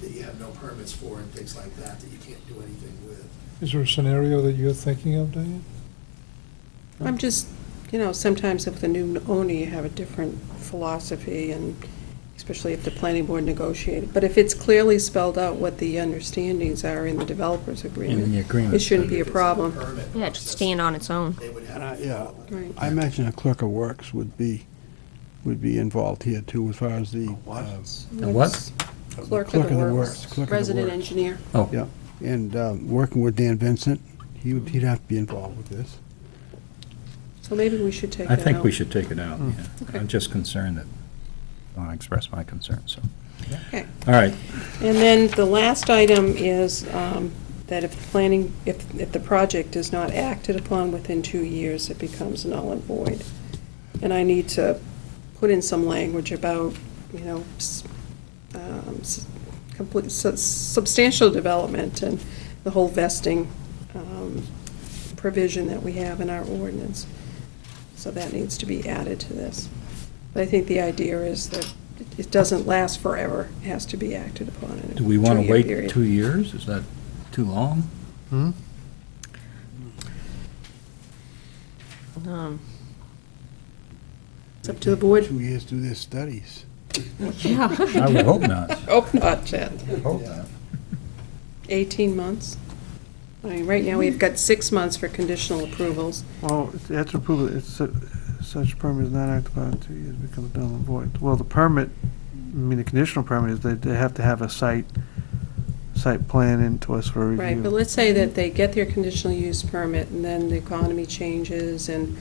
that you have no permits for and things like that, that you can't do anything with. Is there a scenario that you're thinking of, Diane? I'm just, you know, sometimes if the new owner, you have a different philosophy, and especially if the planning board negotiated. But if it's clearly spelled out what the understandings are in the developer's In the agreement, agreement. it shouldn't be a If it's in the problem. permit Yeah, it should process, stand on its own. They would And have to yeah, follow it. Right. I imagine a clerk of works would be involved here too, as far as the. A what? Clerk of the works, clerk of the resident works. engineer. Oh, Yeah, and working with Dan Vincent, he'd have to be involved with this. So maybe we should take I that out. think we should take it out, yeah. Okay. I'm just concerned that, I express my concern, so. Okay. All right, And then the last item is that if the planning, if the project is not acted upon within 2 years, it becomes null and void. And I need to put in some language about, you know, substantial development and the whole vesting provision that we have in our ordinance. So that needs to be added to this. But I think the idea is that it doesn't last forever, it has to be acted upon in a do we want to 2-year wait period. 2 years? Is that too long? It's up to the board. 2 years to do their studies. I would hope not. Hope not, Ted. Hope not. 18 months. I mean, right now, we've got 6 months for conditional approvals. Well, that's approval, such permit is not acted upon in 2 years, becomes null and void. Well, the permit, I mean, the conditional permit is they have to have a site plan into us for review. Right, but let's say that they get their conditional use permit, and then the economy changes, and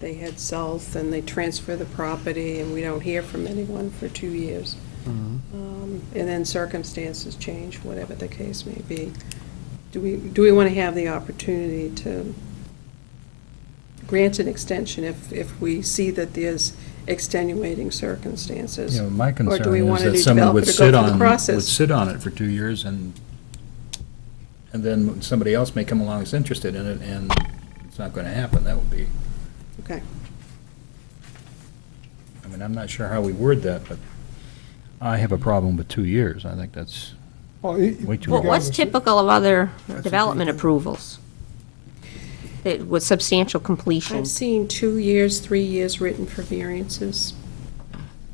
they head south, and they transfer the property, and we don't hear from anyone for 2 years. Mhm. And then circumstances change, whatever the case may be. Do we want to have the opportunity to grant an extension if we see that there's extenuating circumstances? You know, my Or do concern we is want a that new someone would developer to go sit through the on, process? would sit on it for 2 years and and then somebody else may come along that's interested in it, and it's not going to happen. That would be, Okay. I mean, I'm not sure how we word that, but I have a problem with 2 years. I think that's Well, way too Well, long. what's typical of other That's development okay. approvals? That with substantial completion? I've seen 2 years, 3 years written for variances.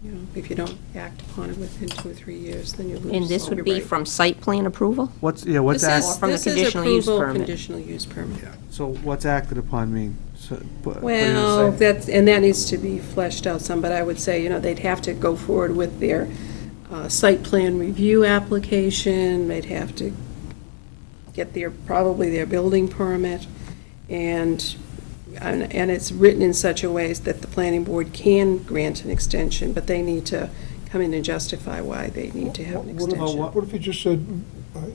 You know, if you don't act upon it within 2 or 3 years, then you lose. And this would You're be right. from site plan approval? What's This act, is, from the this is conditional use approval, permit. conditional use permit. so what's acted upon mean? So, put it in the Well, site- that's, and that needs to be fleshed out some, but I would say, you know, they'd have to go forward with their site plan review application, they'd have to get their, probably their building permit, and it's written in such a way that the planning board can grant an extension, but they need to come in and justify why they need to have an What if- extension. What if you just said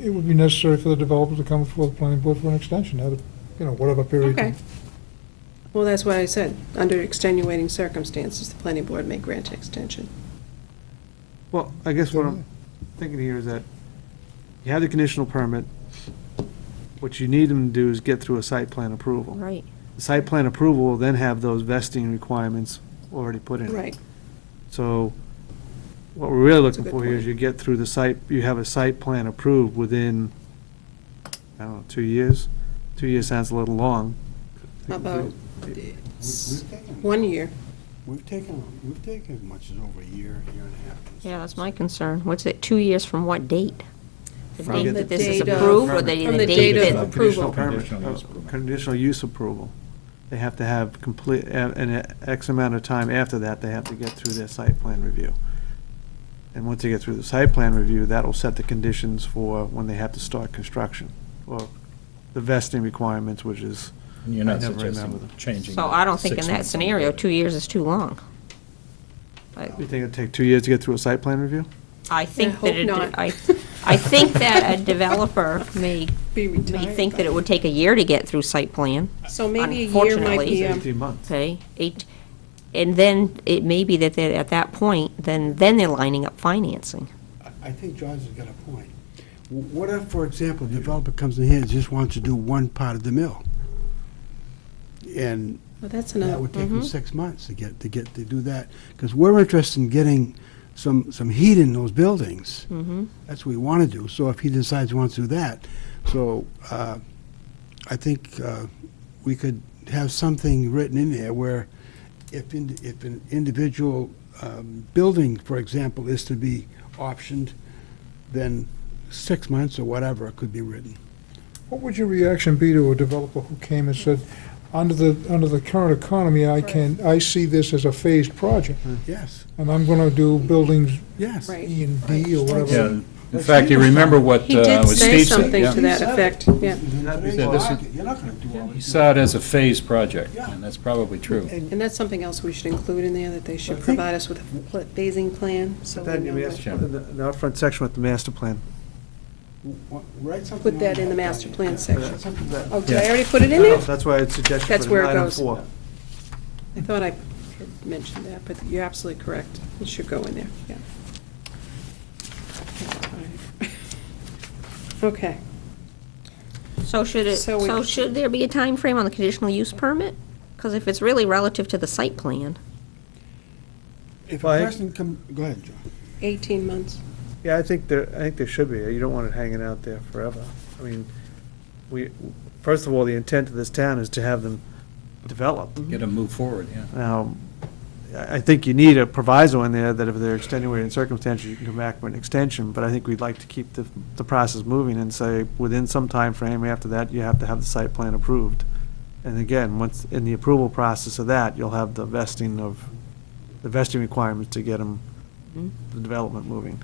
it would be necessary for the developer to come before the planning board for an extension, at a, you know, whatever period? Okay. Well, that's what I said. Under extenuating circumstances, the planning board may grant an extension. Well, I guess what I'm thinking here is that you have the conditional permit. What you need them to do is get through a site plan approval. Right. The site plan approval will then have those vesting requirements already put in. Right. So what we're really That's a looking good for here is point. you get through the site, you have a site plan approved within, I don't know, 2 years? 2 years sounds a little long. How about We've taken- 1 year? We've taken as much as over a year, year and a half. Yeah, that's my concern. What's it, 2 years from what date? The From date the that this is date of- approved, or From the the date date of that? approval. Conditional use permit. Conditional use approval. They have to have complete, an X amount of time after that, they have to get through their site plan review. And once they get through the site plan review, that'll set the conditions for when they have to start construction. Well, the vesting requirements, which is, And you're I not never remember suggesting them. changing. So I don't think in 6 that months on scenario, the- 2 years is too long. you think it'd take 2 years to get through a site plan review? I think hope that not. I think that a developer may Be retired. think that it would take a year to get through site plan, So maybe a year might be, Unfortunately. 18 months. okay? And then it may be that they're, at that point, then they're lining up financing. I think John's has got a point. What if, for example, a developer comes in here and just wants to do one part of the mill? And well, that's that another, would take them 6 months to do that. Because we're interested in getting some heat in those buildings. Mm-hmm. That's what we want to do. So if he decides he wants to do that, so I think we could have something written in there where if an individual building, for example, is to be optioned, then 6 months or whatever could be written. What would your reaction be to a developer who came and said, under the current economy, I see this as a phased project, Yes, and I'm gonna do buildings yes. right. E and D or Yeah, whatever? in fact, you remember what He did what say Steve said, something yeah. to that effect, yeah. That'd be Yeah, this is- You're not going to do all He this. saw it as a phased project, Yeah. and that's probably true. And that's something else we should include in there, that they should I think- provide us with a phasing plan, so Put that we in know your what- master, in the out front section with the master plan. Write something Put on that in the master plan section. That- Oh, did I Yeah. already put it in there? That's why I'd suggest you That's put it where in it item goes. 4. I thought I had mentioned that, but you're absolutely correct. It should go in there, yeah. Okay. So should it, So we- so should there be a time frame on the conditional use permit? Because if it's really relative to the site plan, If Well, a I- person come, go ahead, John. 18 months. Yeah, I think there should be. You don't want it hanging out there forever. I mean, first of all, the intent of this town is to have them develop. Get them move forward, yeah. Now, I think you need a proviso in there that if there are extenuating circumstances, you can come back with an extension, but I think we'd like to keep the process moving and say, within some time frame after that, you have to have the site plan approved. And again, once, in the approval process of that, you'll have the vesting requirements to get them, the development moving.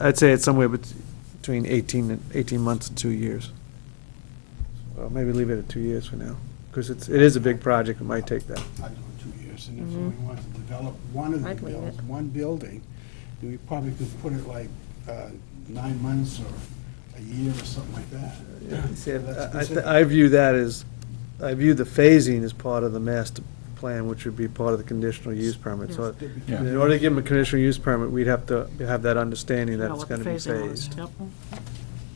I'd say it's somewhere between 18 months and 2 years. Well, maybe leave it at 2 years for now, because it is a big project, it might take that. I'd go 2 years, and if somebody wants to develop one of the I'd leave buildings, it. one building, then we probably could put it like 9 months or a year or something like that. See, That's I specific. view that as, I view the phasing as part of the master plan, which would be part of the conditional use permit. So Yeah. in order to give them a conditional use permit, we'd have to have that understanding that Know it's what the gonna be phasing was. phased. Yep.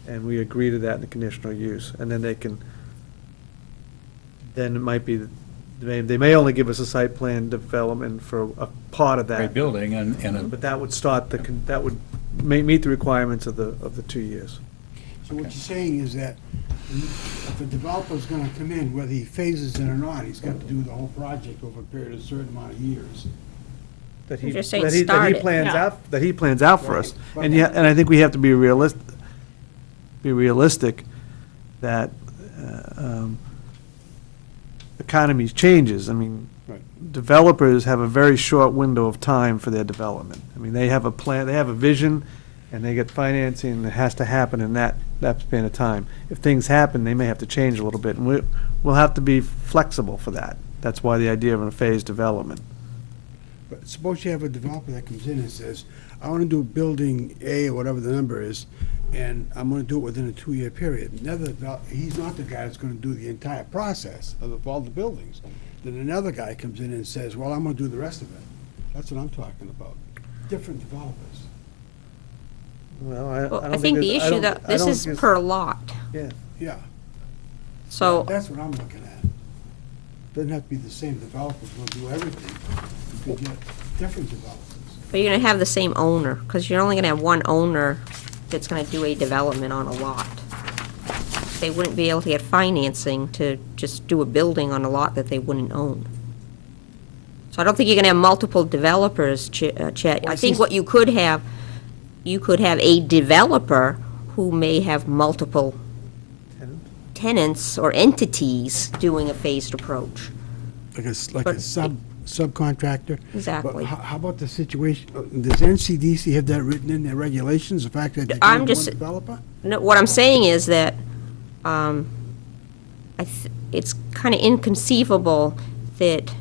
And we agree to that in the conditional use, and then then it might be, they may only give us a site plan development for a part of A that. building and But that would start that would meet the requirements of the 2 years. So what you're saying is that if a developer's gonna come in, whether he phases it or not, he's got to do the whole project over a period of a certain amount of years. That You're just saying start it. plans Yeah. out, that he plans out for us. Right. And yeah, and I think we have to be realistic that, economies changes. I mean, Right. developers have a very short window of time for their development. I mean, they have a plan, they have a vision, and they get financing that has to happen in that span of time. If things happen, they may have to change a little bit, and we'll have to be flexible for that. That's why the idea of a phased development. But suppose you have a developer that comes in and says, I want to do building A or whatever the number is, and I'm going to do it within a 2-year period. He's not the guy that's going to do the entire process of all the buildings. Then another guy comes in and says, well, I'm going to do the rest of it. That's what I'm talking about. Different developers. Well, Well, don't I think the there's- issue, don't- that I this don't is think per lot, Yeah, Yeah, so, that's what I'm looking at. Doesn't have to be the same developer's going to do everything. You could get different developers. but you're gonna have the same owner, because you're only gonna have one owner that's gonna do a development on a lot. They wouldn't be able to get financing to just do a building on a lot that they wouldn't own. So I don't think you're gonna have multiple developers, Chet. I think what you could have a developer who may have multiple tenants or entities doing a phased approach. Like a But subcontractor? Exactly. But how about the situation, does NCDC have that written in their regulations, the fact that they I'm can have one just- developer? No, what I'm saying is that it's kind of inconceivable that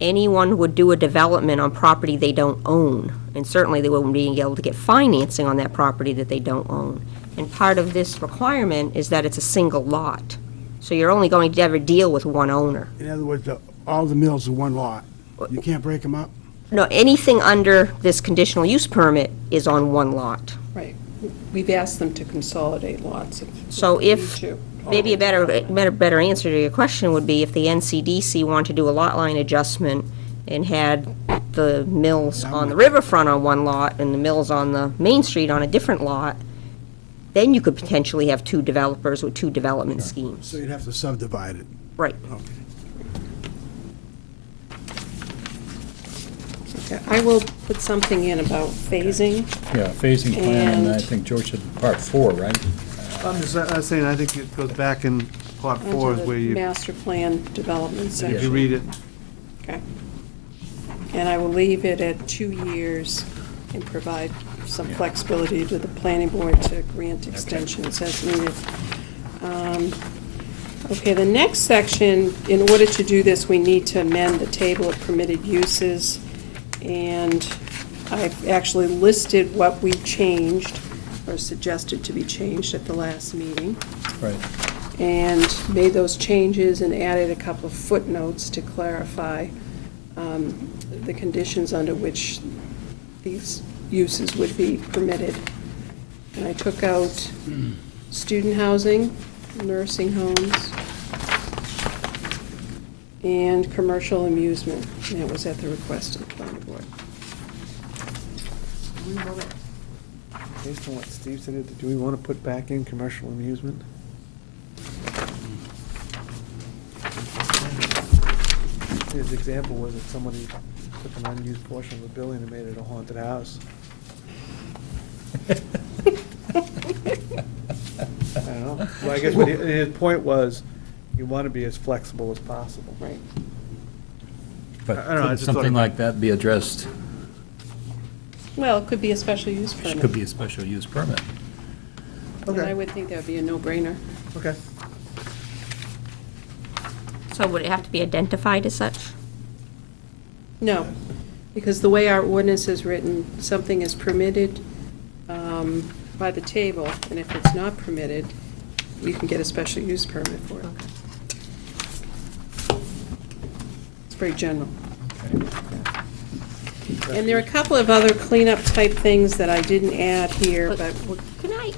anyone would do a development on property they don't own, and certainly they wouldn't be able to get financing on that property that they don't own. And part of this requirement is that it's a single lot, so you're only going to ever deal with one owner. In other words, all the mills are one lot. You can't break them up? No, anything under this conditional use permit is on one lot. Right. We've asked them to consolidate lots if So they if, need to. maybe a better answer to your question would be if the NCDC wanted to do a lot line adjustment and had the mills on the riverfront on one lot and the mills on the Main Street on a different lot, then you could potentially have two developers with two development schemes. So you'd have to subdivide it. Right. Okay. Okay, I will put something in about phasing. yeah, phasing plan, and I And- think George said part 4, right? I'm just saying, I think it goes back in part 4 Onto is where the you, master plan development if section. you read it. Okay. And I will leave it at 2 years and provide some flexibility to the planning board to grant extensions as needed. Okay, the next section, in order to do this, we need to amend the table of permitted uses. And I've actually listed what we changed, or suggested to be changed at the last meeting, Right. and made those changes and added a couple of footnotes to clarify the conditions under which these uses would be permitted. And I took out student housing, nursing homes, and commercial amusement. And that was at the request of the planning board. Based on what Steve said, do we want to put back in commercial amusement? His example was that somebody took an unused portion of a building and made it a haunted house. I don't know. Well, I guess his point was, you want to be as flexible as possible. Right. But I don't know, I could just thought something it- like that be addressed? Well, it could be a special use permit. Could be a special use permit. And Okay. I would think that would be a no-brainer. Okay. So would it have to be identified as such? No, because the way our ordinance is written, something is permitted by the table, and if it's not permitted, you can get a special use permit for it. very general. Okay. And there are a couple of other cleanup type things that I didn't add here, but Can I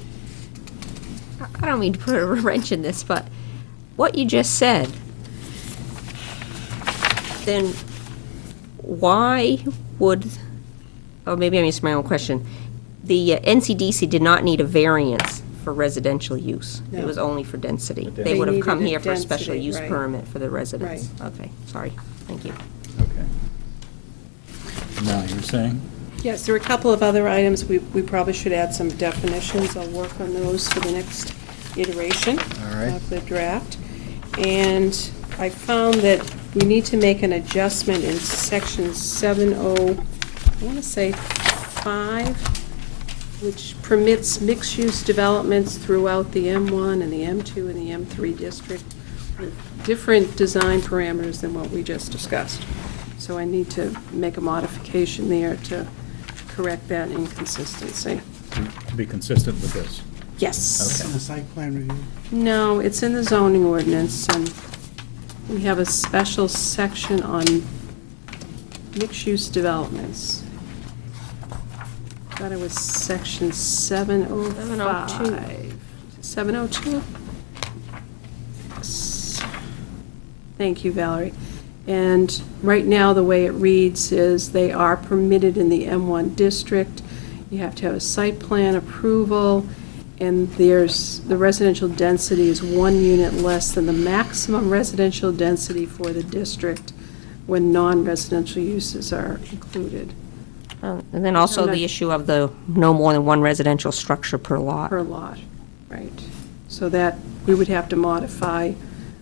don't mean to put a wrench in this, but what you just said, then why would, or maybe I missed my own question, the NCDC did not need a variance for residential use. It No. was only for density. They They would have needed come a here for a special density, use right. permit for the residents. Okay, sorry, thank you. Okay. Now, you were saying? yes, there are a couple of other items. We probably should add some definitions. I'll work on those for the next iteration All right. of the draft. And I found that we need to make an adjustment in section 70, I want to say 5, which permits mixed-use developments throughout the M1 and the M2 and the M3 district with different design parameters than what we just discussed. So I need to make a modification there to correct that inconsistency. To be consistent with this. Yes. In the site plan review? No, it's in the zoning ordinance, and we have a special section on mixed-use developments. Thought it was section 705. 702? Yes. Thank you, Valerie. And right now, the way it reads is they are permitted in the M1 district. You have to have a site plan approval, and there's, the residential density is 1 unit less than the maximum residential density for the district when non-residential uses are included And then also I'm not- the issue of the no more than one residential structure per lot. per lot, right? So that, we would have to modify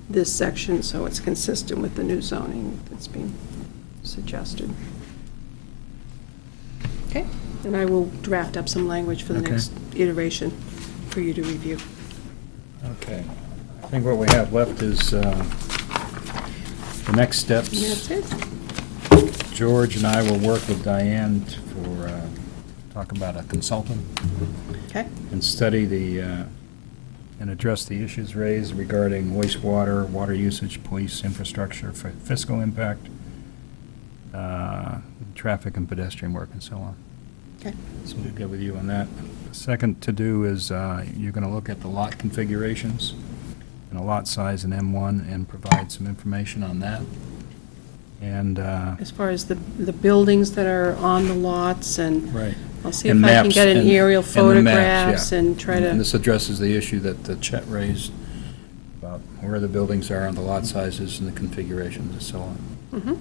this section so it's consistent with the new zoning that's being suggested. Okay, and I will draft up some language for the Okay. next iteration for you to review. Okay. I think what we have left is the next steps. And that's it. George and I will work with Diane for, talk about a consultant Okay, and study the, and address the issues raised regarding wastewater, water usage, police infrastructure, fiscal impact, traffic and pedestrian work, and so on. okay. So we'll get with you on that. The second to do is you're going to look at the lot configurations and a lot size in M1 and provide some information on that. And, As far as the buildings that are on the lots, and right. I'll see And if I can maps get an and- aerial and the maps, photographs yeah. and try And to, this addresses the issue that Chet raised about where the buildings are, and the lot sizes, and the configurations, and so on. Mhm.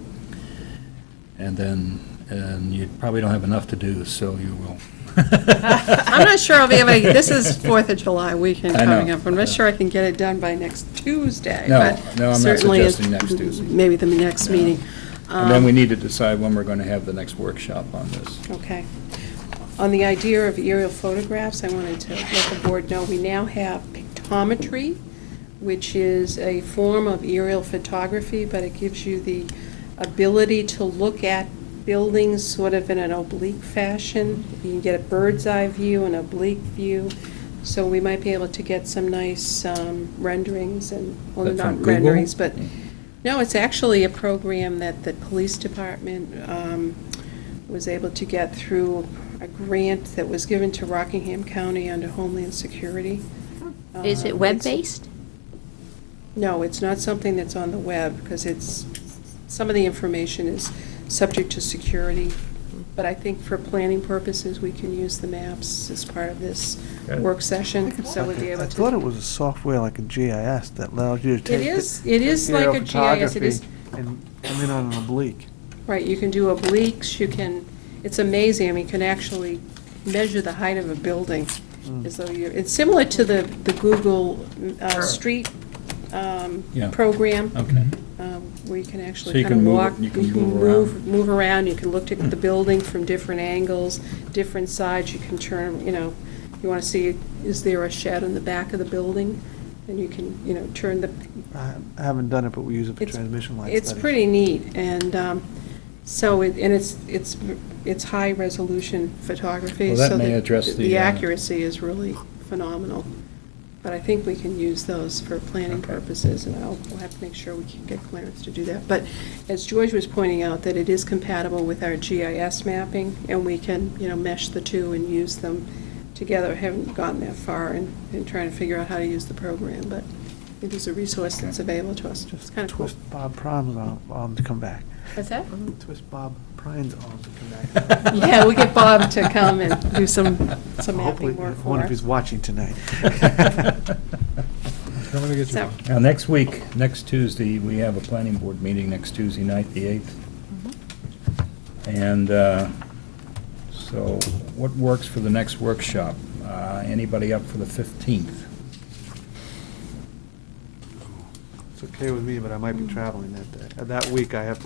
And then, and you probably don't have enough to do, so you will. I'm not sure I'll be able to, this is 4th of July weekend I know, coming up. I'm I know. not sure I can get it done by next Tuesday. No, but no, I'm not certainly it- suggesting next Tuesday. Maybe the next No. meeting. And then we need to decide when we're going to have the next workshop on this. Okay. On the idea of aerial photographs, I wanted to let the board know, we now have pictometry, which is a form of aerial photography, but it gives you the ability to look at buildings sort of in an oblique fashion. You can get a bird's eye view, an oblique view, so we might be able to get some nice renderings and, well, Is that not from Google? renderings, but, no, it's actually a program that the police department was able to get through a grant that was given to Rockingham County under Homeland Security. Is it It's- web-based? No, it's not something that's on the web, because it's, some of the information is subject to security. But I think for planning purposes, we can use the maps as part of this Good. work session, so we'll be able I to. thought it was a software like a GIS that allows you to take. It is like a GIS, it is, And come in on an oblique. right, you can do obliques, you can, it's amazing, I mean, you can actually measure the height of a building. As though you're, it's similar to the Google Street Yeah. program. Okay. Where you can So actually you kind of can move walk, it- you can move move around, you can look at the building from different angles, different sides, you can turn, you know, you want to see, is there a shed in the back of the building? And you can, you know, turn the, I haven't done it, but we use it for It's- transmission line it's studies. pretty neat, and so, it's high-resolution photography. Well, that so may the- address the, The accuracy is really phenomenal. But I think we can use those for planning Okay. purposes, and we'll have to make sure we can get clearance to do that. But as George was pointing out, that it is compatible with our GIS mapping, and we can, mesh the two and use them together. I haven't gotten that far in trying to figure out how to use the program, but it is a resource that's available to us. It's kind of cool. Twist Bob Prime's arm to come back. What's that? Twist Bob Prime's arm to come back. Yeah, we'll get Bob to come and do some Hopefully, mapping work I for wonder if us. he's watching tonight. Coming to get you. So, Now, next week, next Tuesday, we have a planning board meeting next Tuesday night, the 8th. And so what works for the next workshop? Anybody up for the 15th? It's okay with me, but I might be traveling that day. That week, I have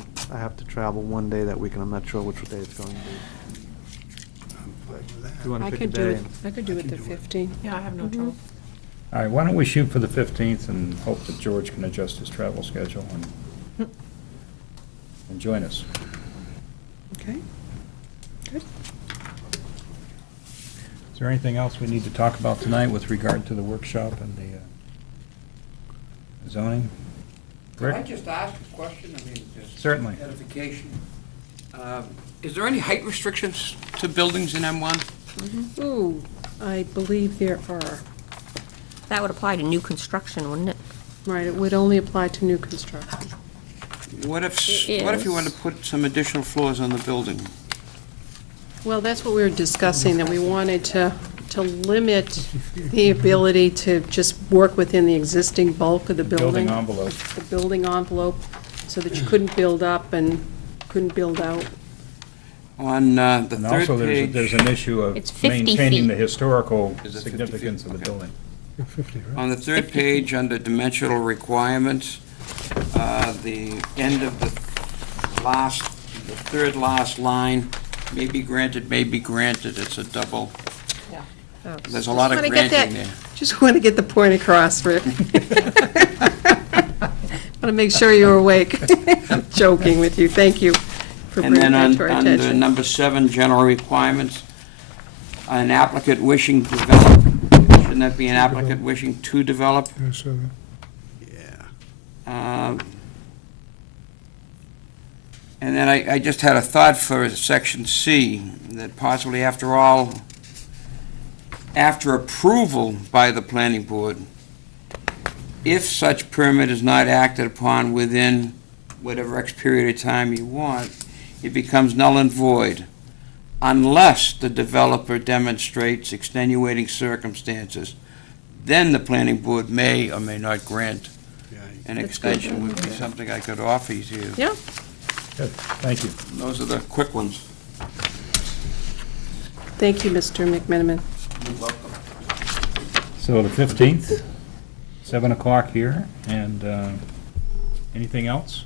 to travel one day that week, and I'm not sure which day it's going to be. If you want I to pick a could do day. it, I could do it the 15th. Yeah, I have no trouble. All right, why don't we shoot for the 15th and hope that George can adjust his travel schedule and join us. Okay? Good. Is there anything else we need to talk about tonight with regard to the workshop and the zoning? Could I Rick? just ask a question? I mean, just Certainly. edification. Is there any height restrictions to buildings in M1? Ooh, I believe there are. That would apply to new construction, wouldn't it? Right, it would only apply to new construction. What if It you wanted is. to put some additional floors on the building? Well, that's what we were discussing, that we wanted to limit the ability to just work within the existing bulk of the building. Building envelope. The building envelope, so that you couldn't build up and couldn't build out. On the And third also, there's page, an issue of It's 50 maintaining feet. the historical Is it 50 significance feet? of the Okay. building. You're 50, right? on the third page, under dimensional requirements, the end of the third last line, may be granted, it's a double. Oh. There's a lot of Just wanna get granting that- there. Just want to get the point across, Rick. Want to make sure you're awake. I'm joking with you. Thank you for And bringing then that to our under attention. number 7, general requirements, an applicant wishing to develop, shouldn't that be an applicant wishing to develop? Yes, Um, And then I just had a thought for section C, that possibly after approval by the planning board, if such permit is not acted upon within whatever X period of time you want, it becomes null and void unless the developer demonstrates extenuating circumstances. Then the planning board may or may not grant an That's good. extension, would be something I could offer you. Yeah, Good, thank you. Those are the quick ones. thank you, Mr. McMenamin. You're welcome. So the 15th, 7 o'clock here, and anything else?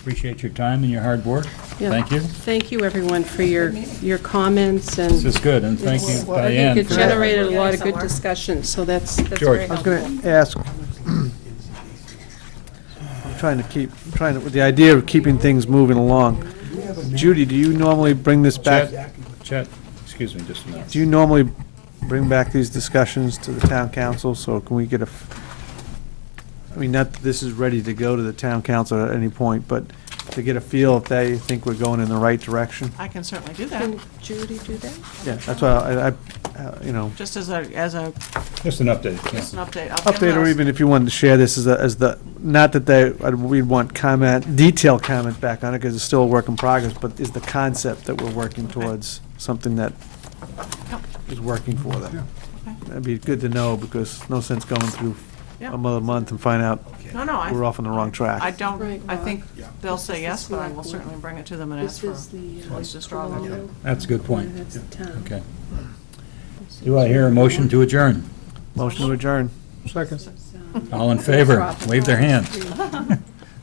Appreciate your time and your hard work. Yeah. Thank you. Thank you, everyone, for your comments, and This is good, and thank you, I think Diane. it for- generated a lot of good discussion, so that's George. very I was helpful. going to ask, with the idea of keeping things moving along. Judy, do you normally bring this back? Chet, excuse me just a minute. Do you normally bring back these discussions to the town council, so can we get I mean, not that this is ready to go to the town council at any point, but to get a feel if they think we're going in the right direction? I can certainly do that, Can Judy do that? Yeah, that's why I just as a, Just an update, yeah. just an update. I'll give update, or those. even if you wanted to share this as the, not that we'd want detailed comment back on it, because it's still a work in progress, but is the concept that we're working towards something that Yep. is working for them? Okay. That'd be good to know, because no sense going through Yep. another month and find out No, no, we're off on the wrong track. I don't, Right, I think they'll This say is yes, the but I will select board. certainly bring it to them and This ask for is the. at least a straw vote. colonial, That's a good point. and that's the town. Okay. Do I hear a motion to adjourn? Motion to adjourn. Second. So, All in favor? Wave their hands.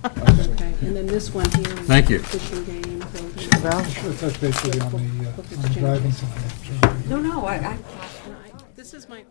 Okay, and then this one here. is Thank you. fishing game, building. Val? Should touch base with you on the driving tonight. No, no, I This is my.